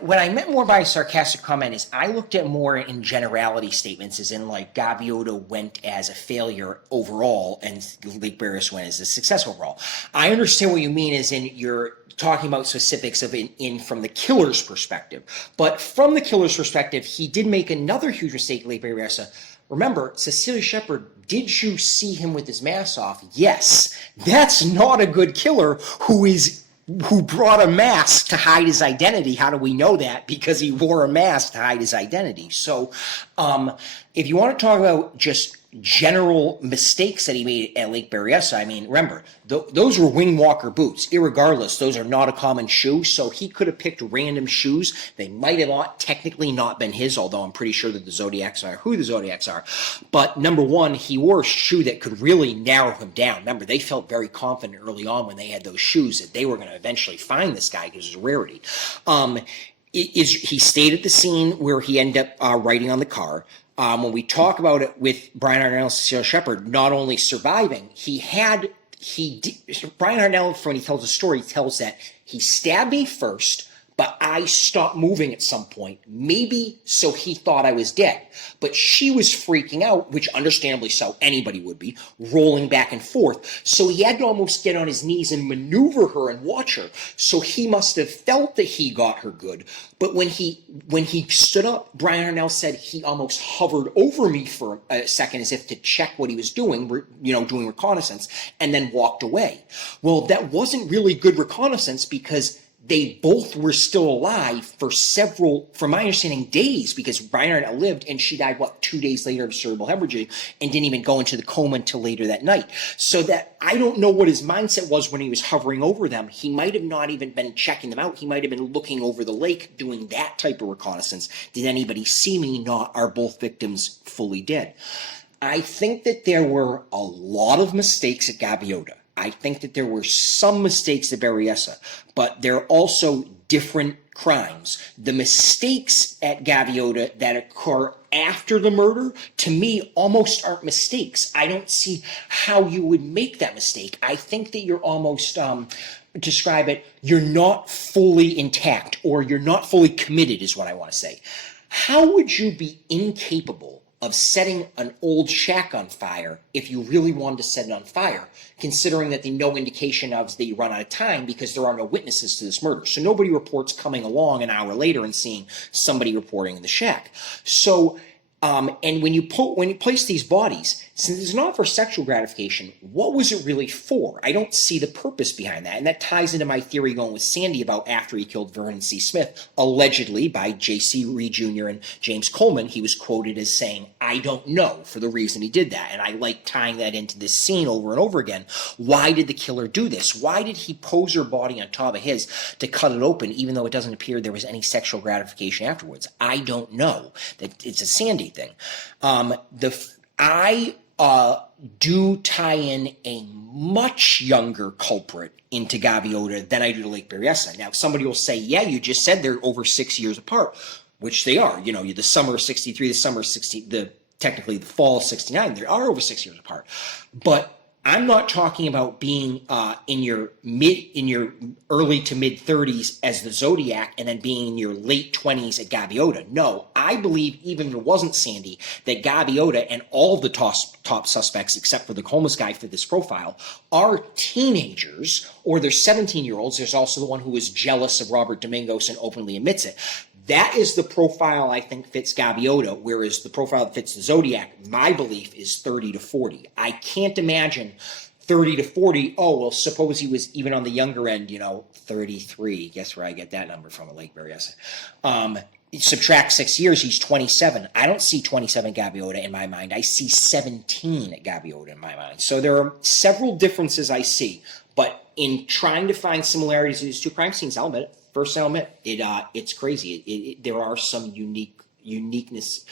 what I meant more by a sarcastic comment is I looked at more in generality statements, as in like Gaviota went as a failure overall and Lake Berryessa went as a success overall. I understand what you mean as in you're talking about specifics of in from the killer's perspective. But from the killer's perspective, he did make another huge mistake, Lake Berryessa. Remember, Cecilia Shepard, did you see him with his mask off? Yes. That's not a good killer who brought a mask to hide his identity. How do we know that? Because he wore a mask to hide his identity. So if you want to talk about just general mistakes that he made at Lake Berryessa, I mean, remember, those were wing walker boots. Irregardless, those are not a common shoe, so he could have picked random shoes. They might have technically not been his, although I'm pretty sure that the Zodiacs are who the Zodiacs are. But number one, he wore a shoe that could really narrow him down. Remember, they felt very confident early on when they had those shoes that they were going to eventually find this guy because it was a rarity. He stayed at the scene where he ended up riding on the car. When we talk about it with Brian Harnell and Cecilia Shepard, not only surviving, Brian Harnell, when he tells the story, tells that he stabbed me first, but I stopped moving at some point, maybe so he thought I was dead. But she was freaking out, which understandably so, anybody would be, rolling back and forth. So he had to almost get on his knees and maneuver her and watch her. So he must have felt that he got her good. But when he stood up, Brian Harnell said he almost hovered over me for a second as if to check what he was doing, doing reconnaissance, and then walked away. Well, that wasn't really good reconnaissance because they both were still alive for several, from my understanding, days, because Brian Harnell lived and she died, 2 days later of cerebral hemorrhage and didn't even go into the coma until later that night. So that I don't know what his mindset was when he was hovering over them. He might have not even been checking them out. He might have been looking over the lake, doing that type of reconnaissance. Did anybody see me? Not, are both victims fully dead? I think that there were a lot of mistakes at Gaviota. I think that there were some mistakes at Berryessa, but there are also different crimes. The mistakes at Gaviota that occur after the murder, to me, almost aren't mistakes. I don't see how you would make that mistake. I think that you're almost, describe it, you're not fully intact, or you're not fully committed is what I want to say. How would you be incapable of setting an old shack on fire if you really wanted to set it on fire, considering that the no indication of that you run out of time because there are no witnesses to this murder. So nobody reports coming along an hour later and seeing somebody reporting in the shack. So And when you place these bodies, since it's not for sexual gratification, what was it really for? I don't see the purpose behind that. And that ties into my theory going with Sandy about after he killed Vernon C. Smith, allegedly by J.C. Reed Jr. and James Coleman, he was quoted as saying, "I don't know," for the reason he did that. And I like tying that into this scene over and over again. Why did the killer do this? Why did he pose her body on top of his to cut it open, even though it doesn't appear there was any sexual gratification afterwards? I don't know. That it's a Sandy thing. I do tie in a much younger culprit into Gaviota than I do to Lake Berryessa. Now, somebody will say, yeah, you just said they're over 6 years apart, which they are. You know, the summer of 63, the summer of 60, technically the fall of 69, they are over 6 years apart. But I'm not talking about being in your early to mid 30s as the Zodiac and then being in your late 20s at Gaviota. No, I believe even if it wasn't Sandy, that Gaviota and all the top suspects, except for the homeless guy for this profile, are teenagers or they're 17-year-olds. There's also the one who is jealous of Robert Domingos and openly admits it. That is the profile I think fits Gaviota, whereas the profile that fits the Zodiac, my belief, is 30 to 40. I can't imagine 30 to 40. Oh, well, suppose he was even on the younger end, 33. Guess where I get that number from, at Lake Berryessa. Subtract 6 years, he's 27. I don't see 27 Gaviota in my mind. I see 17 Gaviota in my mind. So there are several differences I see. But in trying to find similarities in these two crime scenes, I'll admit it. First, I'll admit it's crazy. There are some uniquenesses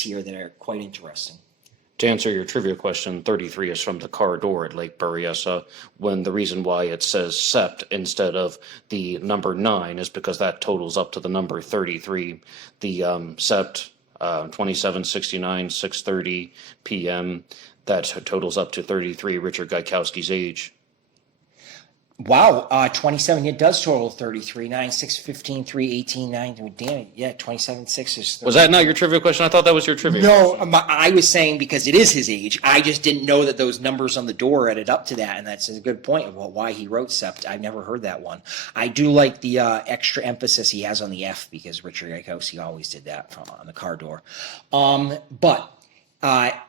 here that are quite interesting. To answer your trivia question, 33 is from the car door at Lake Berryessa, when the reason why it says sept instead of the number 9 is because that totals up to the number 33. The sept 2769 6:30 p.m. that totals up to 33, Richard Gaikowski's age. Wow, 27, it does total 33, 9, 6, 15, 3, 18, 9, damn it, yeah, 27, 6 is... 33. Was that not your trivia question? I thought that was your trivia question. I was saying because it is his age, I just didn't know that those numbers on the door added up to that, and that's a good point about why he wrote sept. I've never heard that one. I do like the extra emphasis he has on the F, because Richard Gaikowski always did that on the car door. But...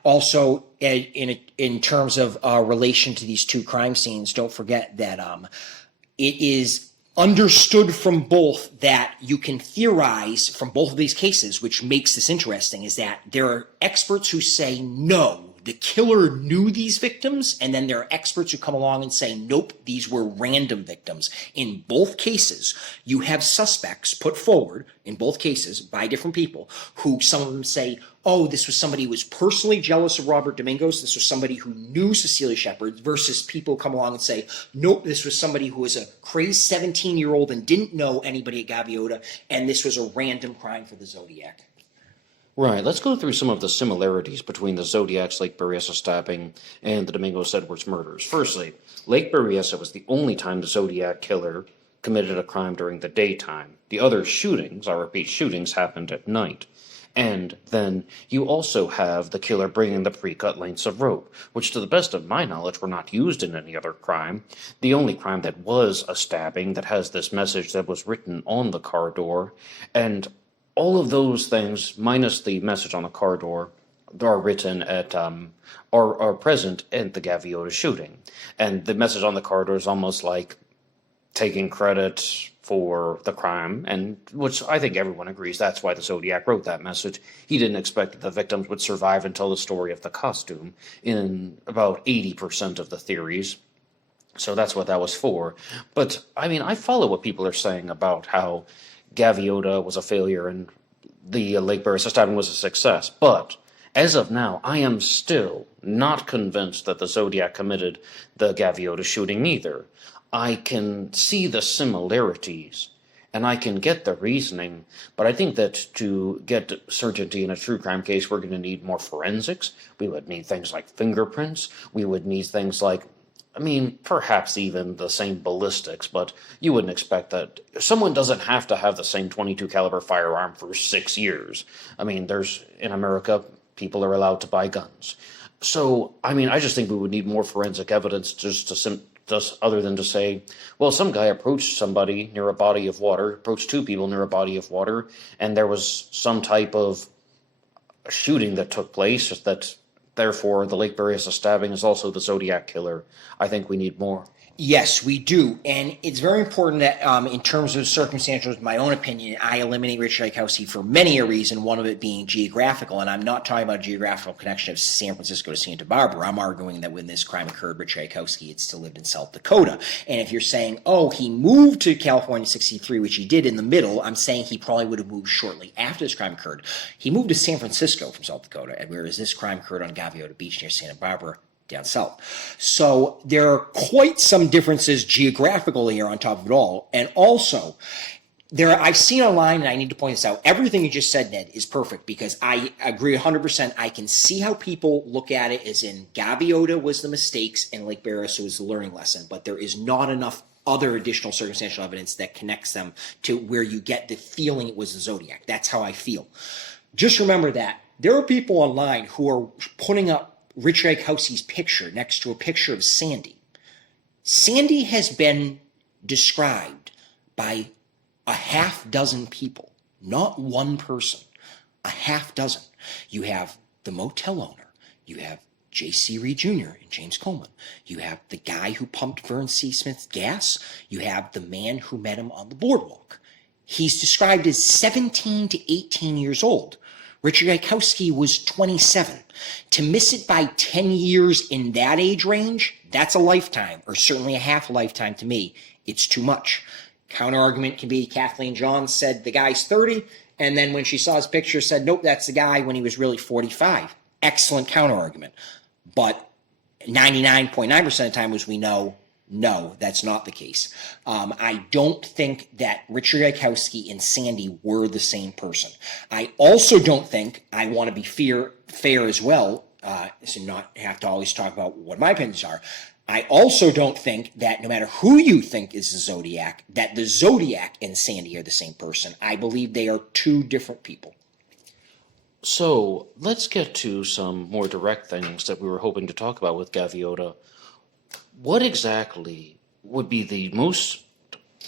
also, in terms of relation to these two crime scenes, don't forget that it is understood from both that you can theorize from both of these cases, which makes this interesting, is that there are experts who say no, the killer knew these victims, and then there are experts who come along and say, nope, these were random victims. In both cases, you have suspects put forward, in both cases, by different people, who some of them say, oh, this was somebody who was personally jealous of Robert Domingos, this was somebody who knew Cecilia Shepard, versus people come along and say, nope, this was somebody who was a crazed 17-year-old and didn't know anybody at Gaviota, and this was a random crime for the Zodiac. Right, let's go through some of the similarities between the Zodiac's Lake Berryessa stabbing and the Domingos Edwards murders. Firstly, Lake Berryessa was the only time the Zodiac killer committed a crime during the daytime. The other shootings, I repeat, shootings, happened at night. And then you also have the killer bringing the pre-cut lengths of rope, which to the best of my knowledge were not used in any other crime. The only crime that was a stabbing that has this message that was written on the car door, and all of those things, minus the message on the car door, are written at, are present at the Gaviota shooting. And the message on the car door is almost like taking credit for the crime, and which I think everyone agrees that's why the Zodiac wrote that message. He didn't expect that the victims would survive and tell the story of the costume in about 80% of the theories. So that's what that was for. But, I mean, I follow what people are saying about how Gaviota was a failure and the Lake Berryessa stabbing was a success. But as of now, I am still not convinced that the Zodiac committed the Gaviota shooting either. I can see the similarities and I can get the reasoning, but I think that to get certainty in a true crime case, we're going to need more forensics. We would need things like fingerprints. We would need things like, I mean, perhaps even the same ballistics, but you wouldn't expect that. Someone doesn't have to have the same .22 caliber firearm for 6 years. I mean, in America, people are allowed to buy guns. So, I mean, I just think we would need more forensic evidence just other than to say, well, some guy approached somebody near a body of water, approached two people near a body of water, and there was some type of shooting that took place, that therefore the Lake Berryessa stabbing is also the Zodiac killer. I think we need more. Yes, we do. And it's very important that in terms of circumstantial, my own opinion, I eliminate Richard Tchaikovsky for many a reason, one of it being geographical. And I'm not talking about a geographical connection of San Francisco to Santa Barbara. I'm arguing that when this crime occurred, Richard Tchaikovsky had still lived in South Dakota. And if you're saying, oh, he moved to California in 63, which he did in the middle, I'm saying he probably would have moved shortly after this crime occurred. He moved to San Francisco from South Dakota, whereas this crime occurred on Gaviota Beach near Santa Barbara, down south. So there are quite some differences geographically here on top of it all. And also, I've seen online, and I need to point this out, everything you just said, Ned, is perfect because I agree 100%. I can see how people look at it as in Gaviota was the mistakes and Lake Berryessa was the learning lesson, but there is not enough other additional circumstantial evidence that connects them to where you get the feeling it was the Zodiac. That's how I feel. Just remember that there are people online who are putting up Richard Tchaikovsky's picture next to a picture of Sandy. Sandy has been described by a half dozen people, not one person, a half dozen. You have the motel owner, you have J.C. Reed Jr. and James Coleman, you have the guy who pumped Vern C. Smith's gas, you have the man who met him on the boardwalk. He's described as 17 to 18 years old. Richard Tchaikovsky was 27. To miss it by 10 years in that age range, that's a lifetime, or certainly a half a lifetime to me. It's too much. Counter-argument can be Kathleen Johns said the guy's 30, and then when she saw his picture said, nope, that's the guy when he was really 45. Excellent counter-argument. But 99.9% of the time, as we know, no, that's not the case. I don't think that Richard Tchaikovsky and Sandy were the same person. I also don't think, I want to be fair as well, so not have to always talk about what my opinions are. I also don't think that no matter who you think is the Zodiac, that the Zodiac and Sandy are the same person. I believe they are two different people. So let's get to some more direct things that we were hoping to talk about with Gaviota. What exactly would be the most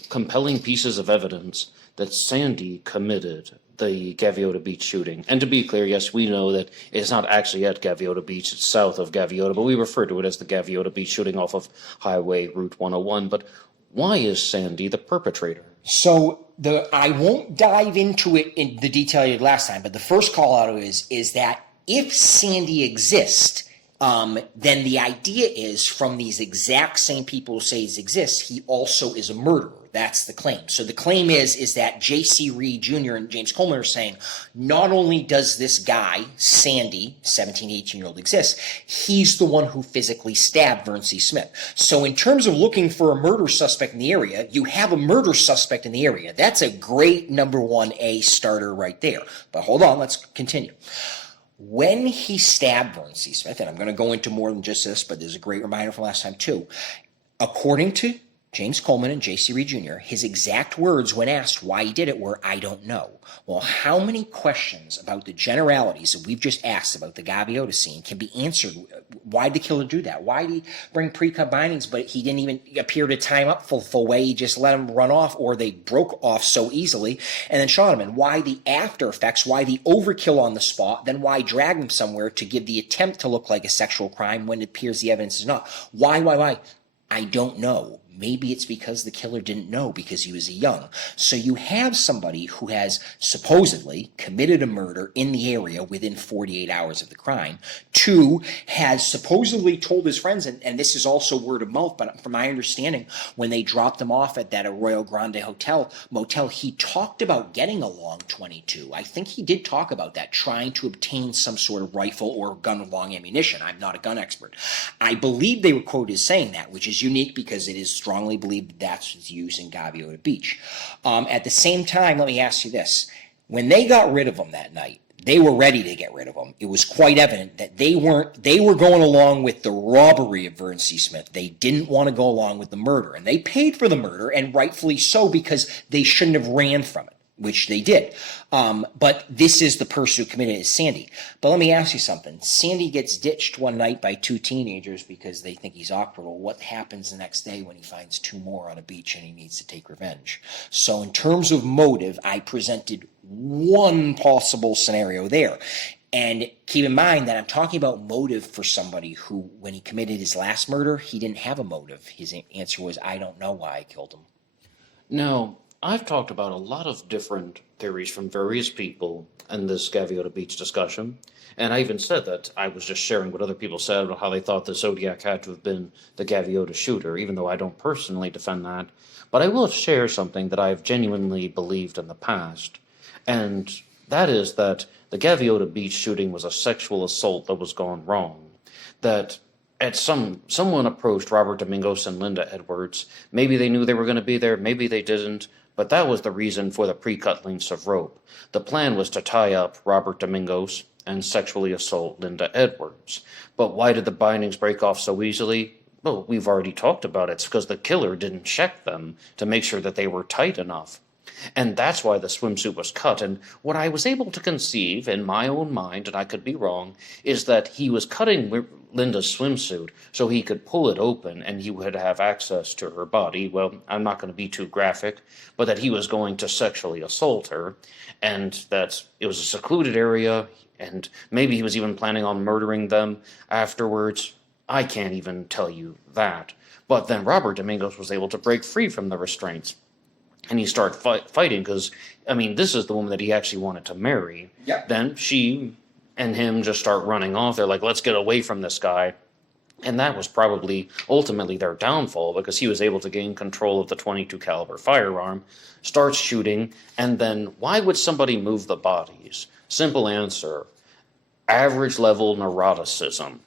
compelling pieces of evidence that Sandy committed the Gaviota Beach shooting? And to be clear, yes, we know that it's not actually at Gaviota Beach, it's south of Gaviota, but we refer to it as the Gaviota Beach shooting off of Highway Route 101. But why is Sandy the perpetrator? So I won't dive into it in the detail I did last time, but the first call out is that if Sandy exists, then the idea is from these exact same people who say he exists, he also is a murderer. That's the claim. So the claim is that J.C. Reed Jr. and James Coleman are saying not only does this guy, Sandy, 17, 18-year-old, exist, he's the one who physically stabbed Vern C. Smith. So in terms of looking for a murder suspect in the area, you have a murder suspect in the area. That's a great number 1A starter right there. But hold on, let's continue. When he stabbed Vern C. Smith, and I'm going to go into more than just this, but there's a great reminder from last time too, according to James Coleman and J.C. Reed Jr., his exact words when asked why he did it were, "I don't know." Well, how many questions about the generalities that we've just asked about the Gaviota scene can be answered? Why did the killer do that? Why did he bring pre-cut bindings, but he didn't even appear to time up full way? He just let them run off, or they broke off so easily and then shot him. And why the after effects? Why the overkill on the spot? Then why drag him somewhere to give the attempt to look like a sexual crime when it appears the evidence is not? Why? I don't know. Maybe it's because the killer didn't know because he was young. So you have somebody who has supposedly committed a murder in the area within 48 hours of the crime. 2, has supposedly told his friends, and this is also word of mouth, but from my understanding, when they dropped him off at that Arroyo Grande motel, he talked about getting a long 22. I think he did talk about that, trying to obtain some sort of rifle or gun with long ammunition. I'm not a gun expert. I believe they were quoted as saying that, which is unique because it is strongly believed that that's what's used in Gaviota Beach. At the same time, let me ask you this. When they got rid of him that night, they were ready to get rid of him. It was quite evident that they were going along with the robbery of Vern C. Smith. They didn't want to go along with the murder. And they paid for the murder, and rightfully so, because they shouldn't have ran from it, which they did. But this is the person who committed it, is Sandy. But let me ask you something. Sandy gets ditched one night by 2 teenagers because they think he's awkward. Well, what happens the next day when he finds 2 more on a beach and he needs to take revenge? So in terms of motive, I presented one possible scenario there. And keep in mind that I'm talking about motive for somebody who, when he committed his last murder, he didn't have a motive. His answer was, I don't know why I killed him. Now, I've talked about a lot of different theories from various people in this Gaviota Beach discussion, and I even said that I was just sharing what other people said about how they thought the Zodiac had to have been the Gaviota shooter, even though I don't personally defend that. But I will share something that I've genuinely believed in the past, and that is that the Gaviota Beach shooting was a sexual assault that was gone wrong. That someone approached Robert Domingos and Linda Edwards. Maybe they knew they were going to be there, maybe they didn't, but that was the reason for the pre-cut lengths of rope. The plan was to tie up Robert Domingos and sexually assault Linda Edwards. But why did the bindings break off so easily? Well, we've already talked about it. It's because the killer didn't check them to make sure that they were tight enough. And that's why the swimsuit was cut. And what I was able to conceive in my own mind, and I could be wrong, is that he was cutting Linda's swimsuit so he could pull it open and he would have access to her body. Well, I'm not going to be too graphic, but that he was going to sexually assault her, and that it was a secluded area, and maybe he was even planning on murdering them afterwards. I can't even tell you that. But then Robert Domingos was able to break free from the restraints. And he started fighting because, I mean, this is the woman that he actually wanted to marry. Yep. Then she and him just start running off. They're like, let's get away from this guy. And that was probably ultimately their downfall because he was able to gain control of the .22 caliber firearm, starts shooting, and then why would somebody move the bodies? Simple answer, average level neuroticism.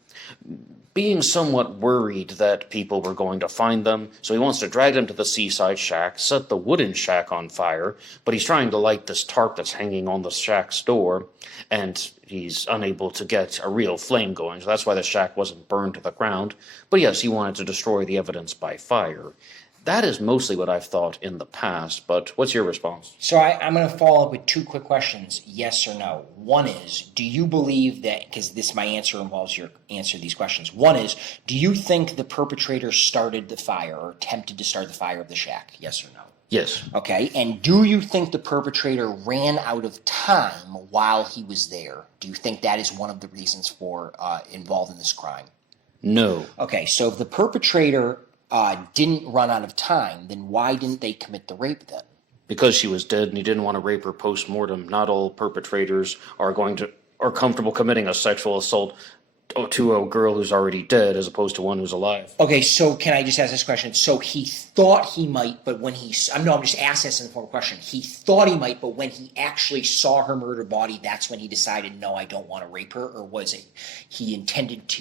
Being somewhat worried that people were going to find them, so he wants to drag them to the seaside shack, set the wooden shack on fire, but he's trying to light this tarp that's hanging on the shack's door, and he's unable to get a real flame going, so that's why the shack wasn't burned to the ground. But yes, he wanted to destroy the evidence by fire. That is mostly what I've thought in the past, but what's your response? So I'm going to follow up with two quick questions, yes or no. One is, do you believe that, because my answer involves your answer to these questions. One is, do you think the perpetrator started the fire or attempted to start the fire of the shack, yes or no? Yes. Okay, and do you think the perpetrator ran out of time while he was there? Do you think that is one of the reasons for involved in this crime? No. Okay, so if the perpetrator didn't run out of time, then why didn't they commit the rape then? Because she was dead and he didn't want to rape her post-mortem. Not all perpetrators are comfortable committing a sexual assault to a girl who's already dead as opposed to one who's alive. Okay, so can I just ask this question? So he thought he might, but when I'm just asking this in the form of a question. He thought he might, but when he actually saw her murdered body, that's when he decided, no, I don't want to rape her? Or was it he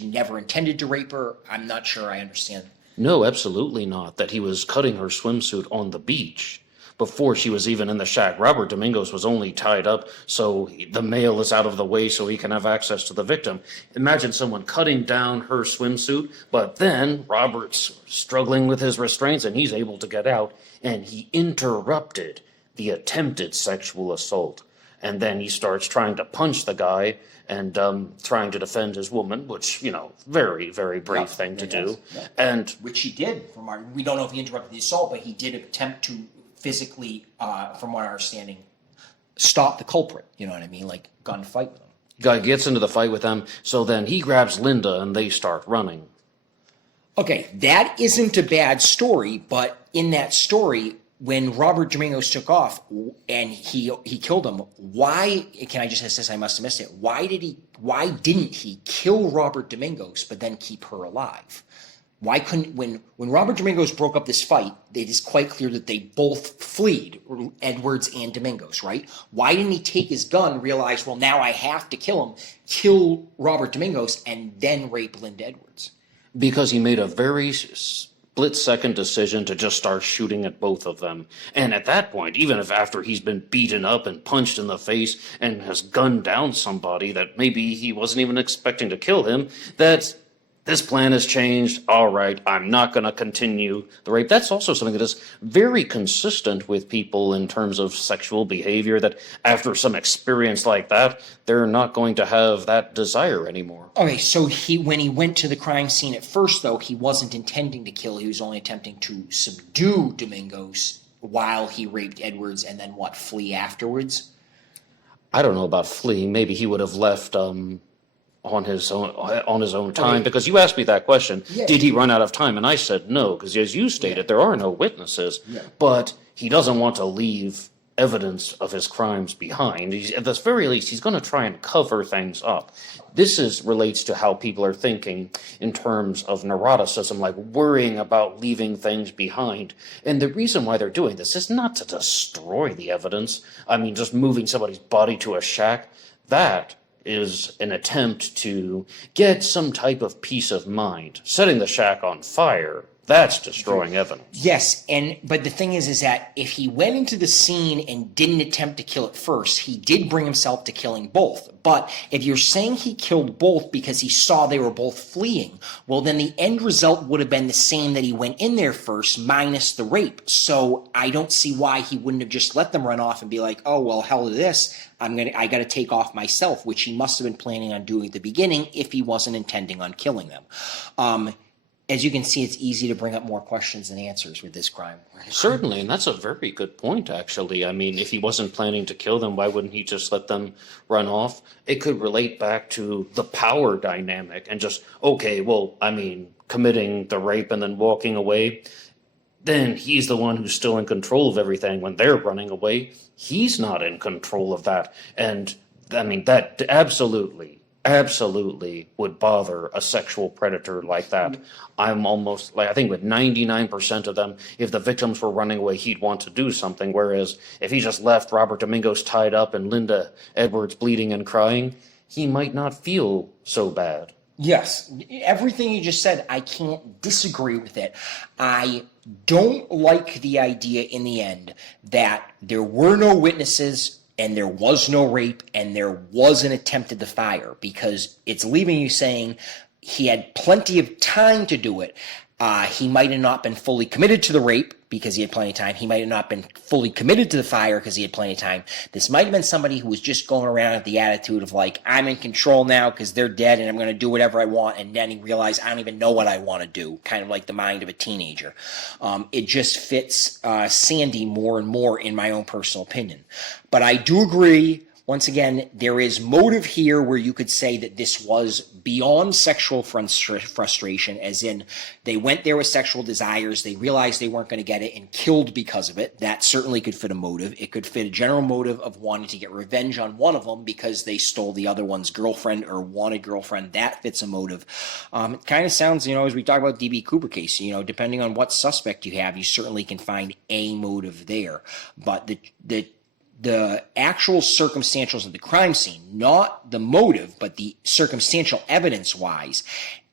never intended to rape her? I'm not sure I understand. No, absolutely not. That he was cutting her swimsuit on the beach before she was even in the shack. Robert Domingos was only tied up so the male is out of the way so he can have access to the victim. Imagine someone cutting down her swimsuit, but then Robert's struggling with his restraints and he's able to get out, and he interrupted the attempted sexual assault. And then he starts trying to punch the guy and trying to defend his woman, which, very, very brave thing to do. Yeah. And which he did. We don't know if he interrupted the assault, but he did attempt to physically, from what I understanding, stop the culprit. You know what I mean? Like gunfight with him. Guy gets into the fight with them, so then he grabs Linda and they start running. Okay, that isn't a bad story, but in that story, when Robert Domingos took off and he killed him, why, can I just ask this, I must have missed it, why didn't he kill Robert Domingos but then keep her alive? Why couldn't, when Robert Domingos broke up this fight, it is quite clear that they both fled, Edwards and Domingos, right? Why didn't he take his gun, realize, well, now I have to kill him, kill Robert Domingos, and then rape Linda Edwards? Because he made a very split-second decision to just start shooting at both of them. And at that point, even if after he's been beaten up and punched in the face and has gunned down somebody that maybe he wasn't even expecting to kill him, that this plan has changed. All right, I'm not going to continue the rape. That's also something that is very consistent with people in terms of sexual behavior, that after some experience like that, they're not going to have that desire anymore. Okay, so when he went to the crime scene at first, though, he wasn't intending to kill. He was only attempting to subdue Domingos while he raped Edwards and then, flee afterwards? I don't know about fleeing. Maybe he would have left on his own time. Okay. Because you asked me that question, Yeah. did he run out of time? And I said no, because as you stated, there are no witnesses. Yeah. But he doesn't want to leave evidence of his crimes behind. At the very least, he's going to try and cover things up. This relates to how people are thinking in terms of neuroticism, like worrying about leaving things behind. And the reason why they're doing this is not to destroy the evidence. I mean, just moving somebody's body to a shack, that is an attempt to get some type of peace of mind. Setting the shack on fire, that's destroying evidence. Yes, but the thing is that if he went into the scene and didn't attempt to kill it first, he did bring himself to killing both. But if you're saying he killed both because he saw they were both fleeing, well, then the end result would have been the same, that he went in there first, minus the rape. So I don't see why he wouldn't have just let them run off and be like, oh, well, hell to this. I got to take off myself, which he must have been planning on doing at the beginning if he wasn't intending on killing them. As you can see, it's easy to bring up more questions than answers with this crime. Certainly, and that's a very good point, actually. I mean, if he wasn't planning to kill them, why wouldn't he just let them run off? It could relate back to the power dynamic and just, okay, well, I mean, committing the rape and then walking away, then he's the one who's still in control of everything. When they're running away, he's not in control of that. And, I mean, that absolutely would bother a sexual predator like that. I'm almost like, I think with 99% of them, if the victims were running away, he'd want to do something. Whereas if he just left Robert Domingos tied up and Linda Edwards bleeding and crying, he might not feel so bad. Yes, everything you just said, I can't disagree with it. I don't like the idea in the end that there were no witnesses and there was no rape and there was an attempted to fire, because it's leaving you saying he had plenty of time to do it. He might have not been fully committed to the rape because he had plenty of time. He might have not been fully committed to the fire because he had plenty of time. This might have been somebody who was just going around with the attitude of like, I'm in control now because they're dead and I'm going to do whatever I want. And then he realized I don't even know what I want to do, kind of like the mind of a teenager. It just fits Sandy more and more in my own personal opinion. But I do agree. Once again, there is motive here where you could say that this was beyond sexual frustration, as in they went there with sexual desires, they realized they weren't going to get it and killed because of it. That certainly could fit a motive. It could fit a general motive of wanting to get revenge on one of them because they stole the other one's girlfriend or wanted girlfriend. That fits a motive. It kind of sounds, as we talk about DB Cooper case, depending on what suspect you have, you certainly can find a motive there. But the actual circumstantials of the crime scene, not the motive, but the circumstantial evidence-wise,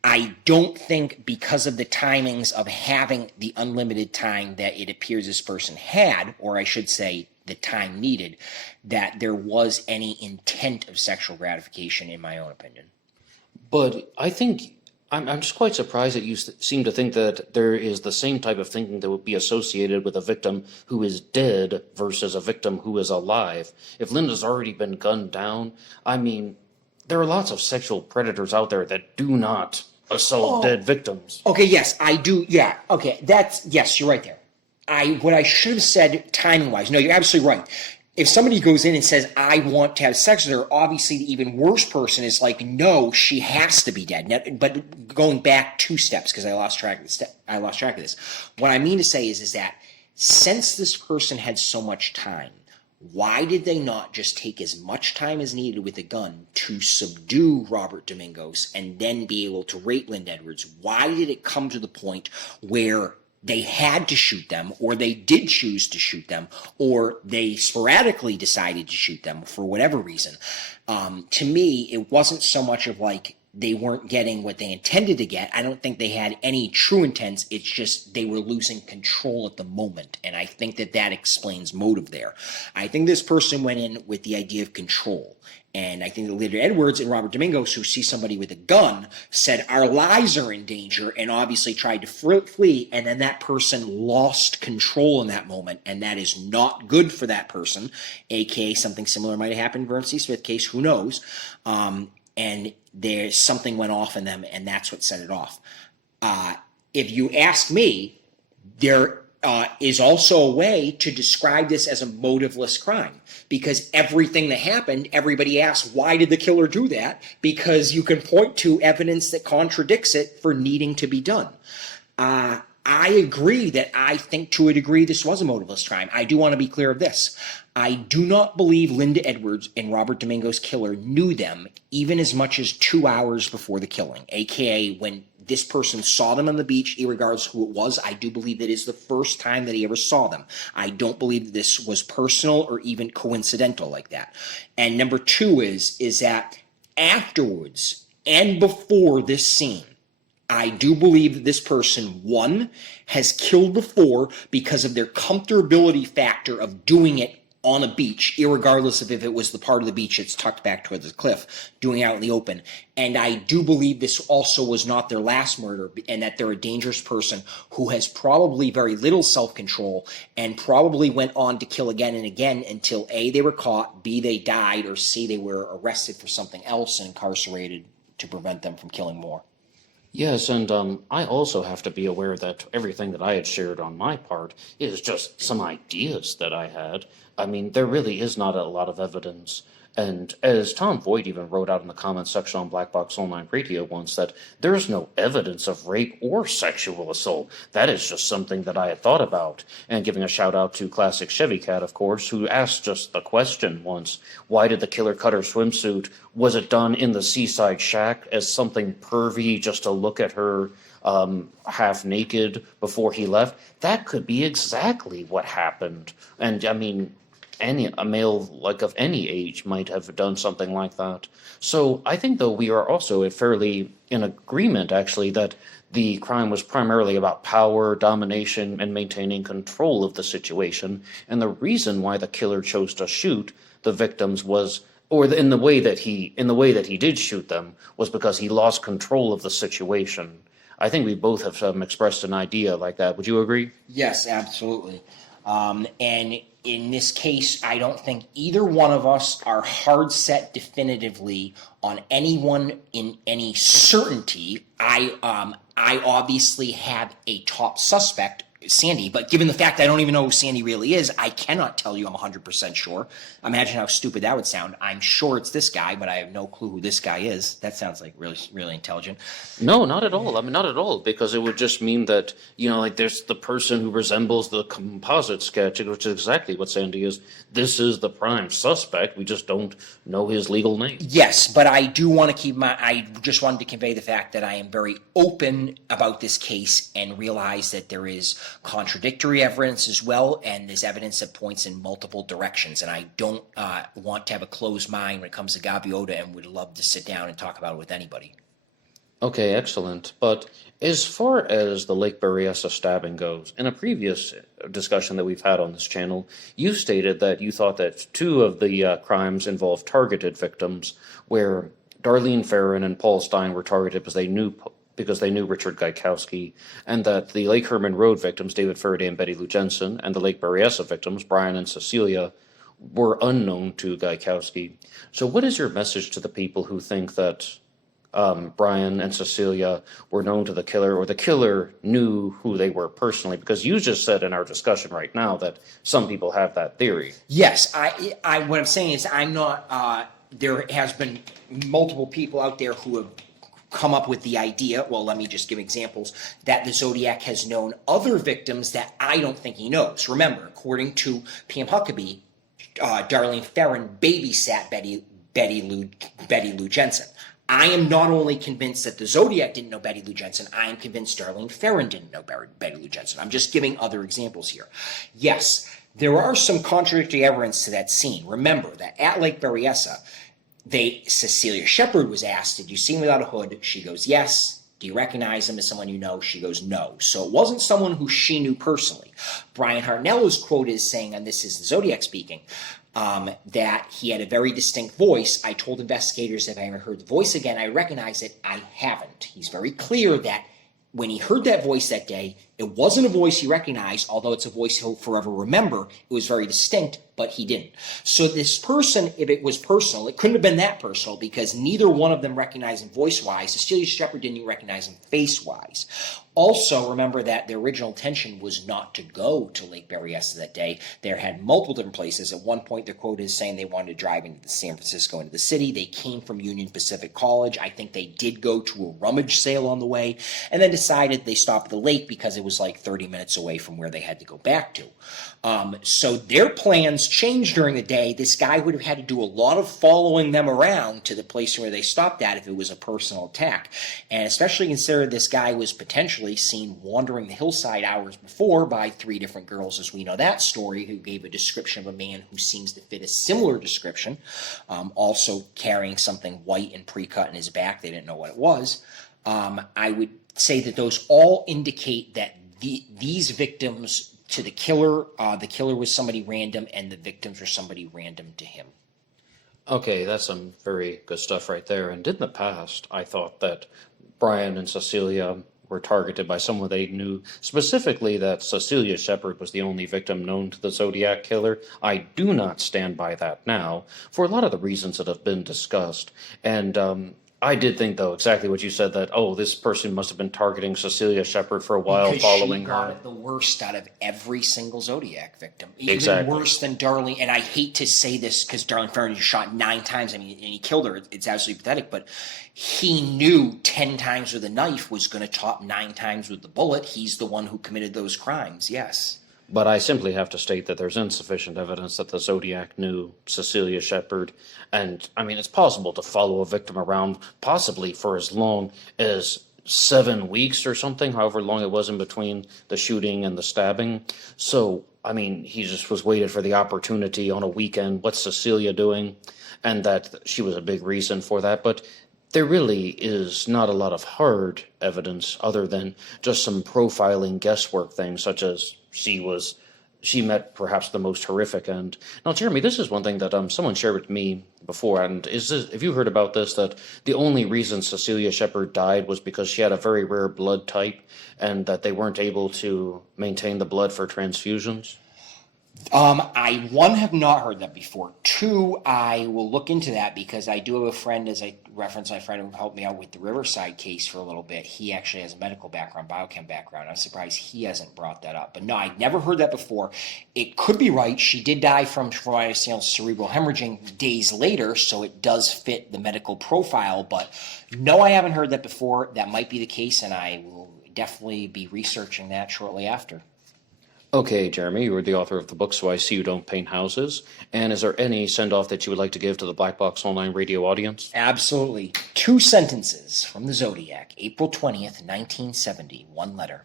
I don't think, because of the timings of having the unlimited time that it appears this person had, or I should say the time needed, that there was any intent of sexual gratification, in my own opinion. But I think I'm just quite surprised that you seem to think that there is the same type of thinking that would be associated with a victim who is dead versus a victim who is alive. If Linda's already been gunned down, I mean, there are lots of sexual predators out there that do not assault dead victims. Okay, yes, I do. Yeah, okay, yes, you're right there. What I should have said timing-wise, no, you're absolutely right. If somebody goes in and says, I want to have sex with her, obviously the even worse person is like, no, she has to be dead. Now, but going back 2 steps, because I lost track of this. What I mean to say is that since this person had so much time, why did they not just take as much time as needed with a gun to subdue Robert Domingos and then be able to rape Linda Edwards? Why did it come to the point where they had to shoot them, or they did choose to shoot them, or they sporadically decided to shoot them for whatever reason? To me, it wasn't so much of like they weren't getting what they intended to get. I don't think they had any true intents. It's just they were losing control at the moment, and I think that explains motive there. I think this person went in with the idea of control. And I think that Linda Edwards and Robert Domingos, who see somebody with a gun, said, our lives are in danger, and obviously tried to flee. And then that person lost control in that moment. And that is not good for that person, aka something similar might have happened in Vern C. Smith case, who knows. And there's something went off in them, and that's what set it off. If you ask me, is also a way to describe this as a motiveless crime, because everything that happened, everybody asks, why did the killer do that? Because you can point to evidence that contradicts it for needing to be done. I agree that I think to a degree this was a motiveless crime. I do want to be clear of this. I do not believe Linda Edwards and Robert Domingo's killer knew them even as much as 2 hours before the killing, aka when this person saw them on the beach, irregardless who it was. I do believe that is the first time that he ever saw them. I don't believe this was personal or even coincidental like that. And number two is that afterwards and before this scene, I do believe that this person, one, has killed before because of their comfortability factor of doing it on a beach, irregardless of if it was the part of the beach that's tucked back towards the cliff, doing it out in the open. And I do believe this also was not their last murder, and that they're a dangerous person who has probably very little self-control and probably went on to kill again and again until A, they were caught, B, they died, or C, they were arrested for something else and incarcerated to prevent them from killing more. Yes, and I also have to be aware that everything that I had shared on my part is just some ideas that I had. I mean, there really is not a lot of evidence. And as Tom Voigt even wrote out in the comments section on Black Box Online Radio once, that there is no evidence of rape or sexual assault. That is just something that I had thought about. And giving a shout out to Classic Chevy Cat, of course, who asked just the question once, why did the killer cut her swimsuit? Was it done in the seaside shack as something pervy just to look at her half naked before he left? That could be exactly what happened. And I mean, a male like of any age might have done something like that. So I think, though, we are also fairly in agreement, actually, that the crime was primarily about power, domination, and maintaining control of the situation. And the reason why the killer chose to shoot the victims was, or in the way that he did shoot them, was because he lost control of the situation. I think we both have expressed an idea like that. Would you agree? Yes, absolutely. And in this case, I don't think either one of us are hard set definitively on anyone in any certainty. I obviously have a top suspect, Sandy, but given the fact I don't even know who Sandy really is, I cannot tell you I'm 100% sure. Imagine how stupid that would sound. I'm sure it's this guy, but I have no clue who this guy is. That sounds like really, really intelligent. No, not at all. I mean, not at all, because it would just mean that, like there's the person who resembles the composite sketch, which is exactly what Sandy is. This is the prime suspect. We just don't know his legal name. Yes, but I do want to I just wanted to convey the fact that I am very open about this case and realize that there is contradictory evidence as well, and there's evidence that points in multiple directions, and I don't want to have a closed mind when it comes to Gaviota, and would love to sit down and talk about it with anybody. Okay, excellent. But as far as the Lake Berryessa stabbing goes, in a previous discussion that we've had on this channel, you stated that you thought that two of the crimes involved targeted victims, where Darlene Ferrin and Paul Stein were targeted because they knew Richard Gaikowski, and that the Lake Herman Road victims, David Faraday and Betty Lou Jensen, and the Lake Berryessa victims, Brian and Cecilia, were unknown to Gaikowski. So what is your message to the people who think that Brian and Cecilia were known to the killer, or the killer knew who they were personally? Because you just said in our discussion right now that some people have that theory. Yes, I what I'm saying is I'm not, there has been multiple people out there who have come up with the idea, well, let me just give examples, that the Zodiac has known other victims that I don't think he knows. Remember, according to Pam Huckabee, Darlene Ferrin babysat Betty Lou Jensen. I am not only convinced that the Zodiac didn't know Betty Lou Jensen, I am convinced Darlene Ferrin didn't know Betty Lou Jensen. I'm just giving other examples here. Yes, there are some contradictory evidence to that scene. Remember that at Lake Berryessa, Cecilia Shepard was asked, did you see him without a hood? She goes, yes. Do you recognize him as someone you know? She goes, no. So it wasn't someone who she knew personally. Brian Harnello's quote is saying, and this is the Zodiac speaking, that he had a very distinct voice. I told investigators if I ever heard the voice again, I recognize it. I haven't. He's very clear that when he heard that voice that day, It wasn't a voice he recognized, although it's a voice he'll forever remember. It was very distinct, but he didn't. So this person, if it was personal, it couldn't have been that personal because neither one of them recognized him voice-wise. Cecilia Shepard didn't even recognize him face-wise. Also, remember that their original intention was not to go to Lake Berryessa that day. They had multiple different places. At one point, their quote is saying they wanted to drive into San Francisco, into the city. They came from Union Pacific College. I think they did go to a rummage sale on the way, and then decided they stopped at the lake because it was like 30 minutes away from where they had to go back to. So their plans changed during the day. This guy would have had to do a lot of following them around to the place where they stopped at if it was a personal attack. And especially consider this guy was potentially seen wandering the hillside hours before by 3 different girls, as we know that story, who gave a description of a man who seems to fit a similar description, also carrying something white and pre-cut in his back. They didn't know what it was. I would say that those all indicate that these victims to the killer was somebody random, and the victims were somebody random to him. Okay, that's some very good stuff right there. And in the past, I thought that Brian and Cecilia were targeted by someone they knew, specifically that Cecilia Shepard was the only victim known to the Zodiac killer. I do not stand by that now, for a lot of the reasons that have been discussed. And I did think, though, exactly what you said, that, oh, this person must have been targeting Cecilia Shepard for a while, because following she got her. It the worst out of every single Zodiac victim. Exactly. Even worse than Darlene. And I hate to say this because Darlene Ferrin shot 9 times. I mean, and he killed her. It's absolutely pathetic. But he knew 10 times with a knife was going to top 9 times with the bullet. He's the one who committed those crimes. Yes. But I simply have to state that there's insufficient evidence that the Zodiac knew Cecilia Shepard. And, I mean, it's possible to follow a victim around possibly for as long as 7 weeks or something, however long it was in between the shooting and the stabbing. So, I mean, he just was waited for the opportunity on a weekend. What's Cecilia doing? And that she was a big reason for that. But there really is not a lot of hard evidence other than just some profiling guesswork things, such as she met perhaps the most horrific end. Now, Jeremy, this is one thing that someone shared with me before, and have you heard about this, that the only reason Cecilia Shepard died was because she had a very rare blood type, and that they weren't able to maintain the blood for transfusions? I have not heard that before. 2, I will look into that because I do have a friend, as I referenced, my friend who helped me out with the Riverside case for a little bit. He actually has a medical background, biochem background. I'm surprised he hasn't brought that up. But no, I'd never heard that before. It could be right. She did die from what I understand, cerebral hemorrhaging days later, so it does fit the medical profile. But no, I haven't heard that before. That might be the case, and I will definitely be researching that shortly after. Okay, Jeremy, you are the author of the book, So I See You Don't Paint Houses. And is there any send-off that you would like to give to the Black Box Online Radio audience? Absolutely. 2 sentences from the Zodiac, April 20th, 1970, 1 letter.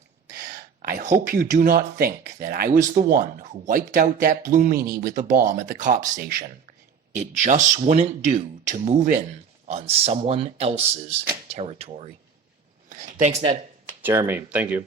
I hope you do not think that I was the one who wiped out that blue meanie with the bomb at the cop station. It just wouldn't do to move in on someone else's territory. Thanks, Ned. Jeremy, thank you.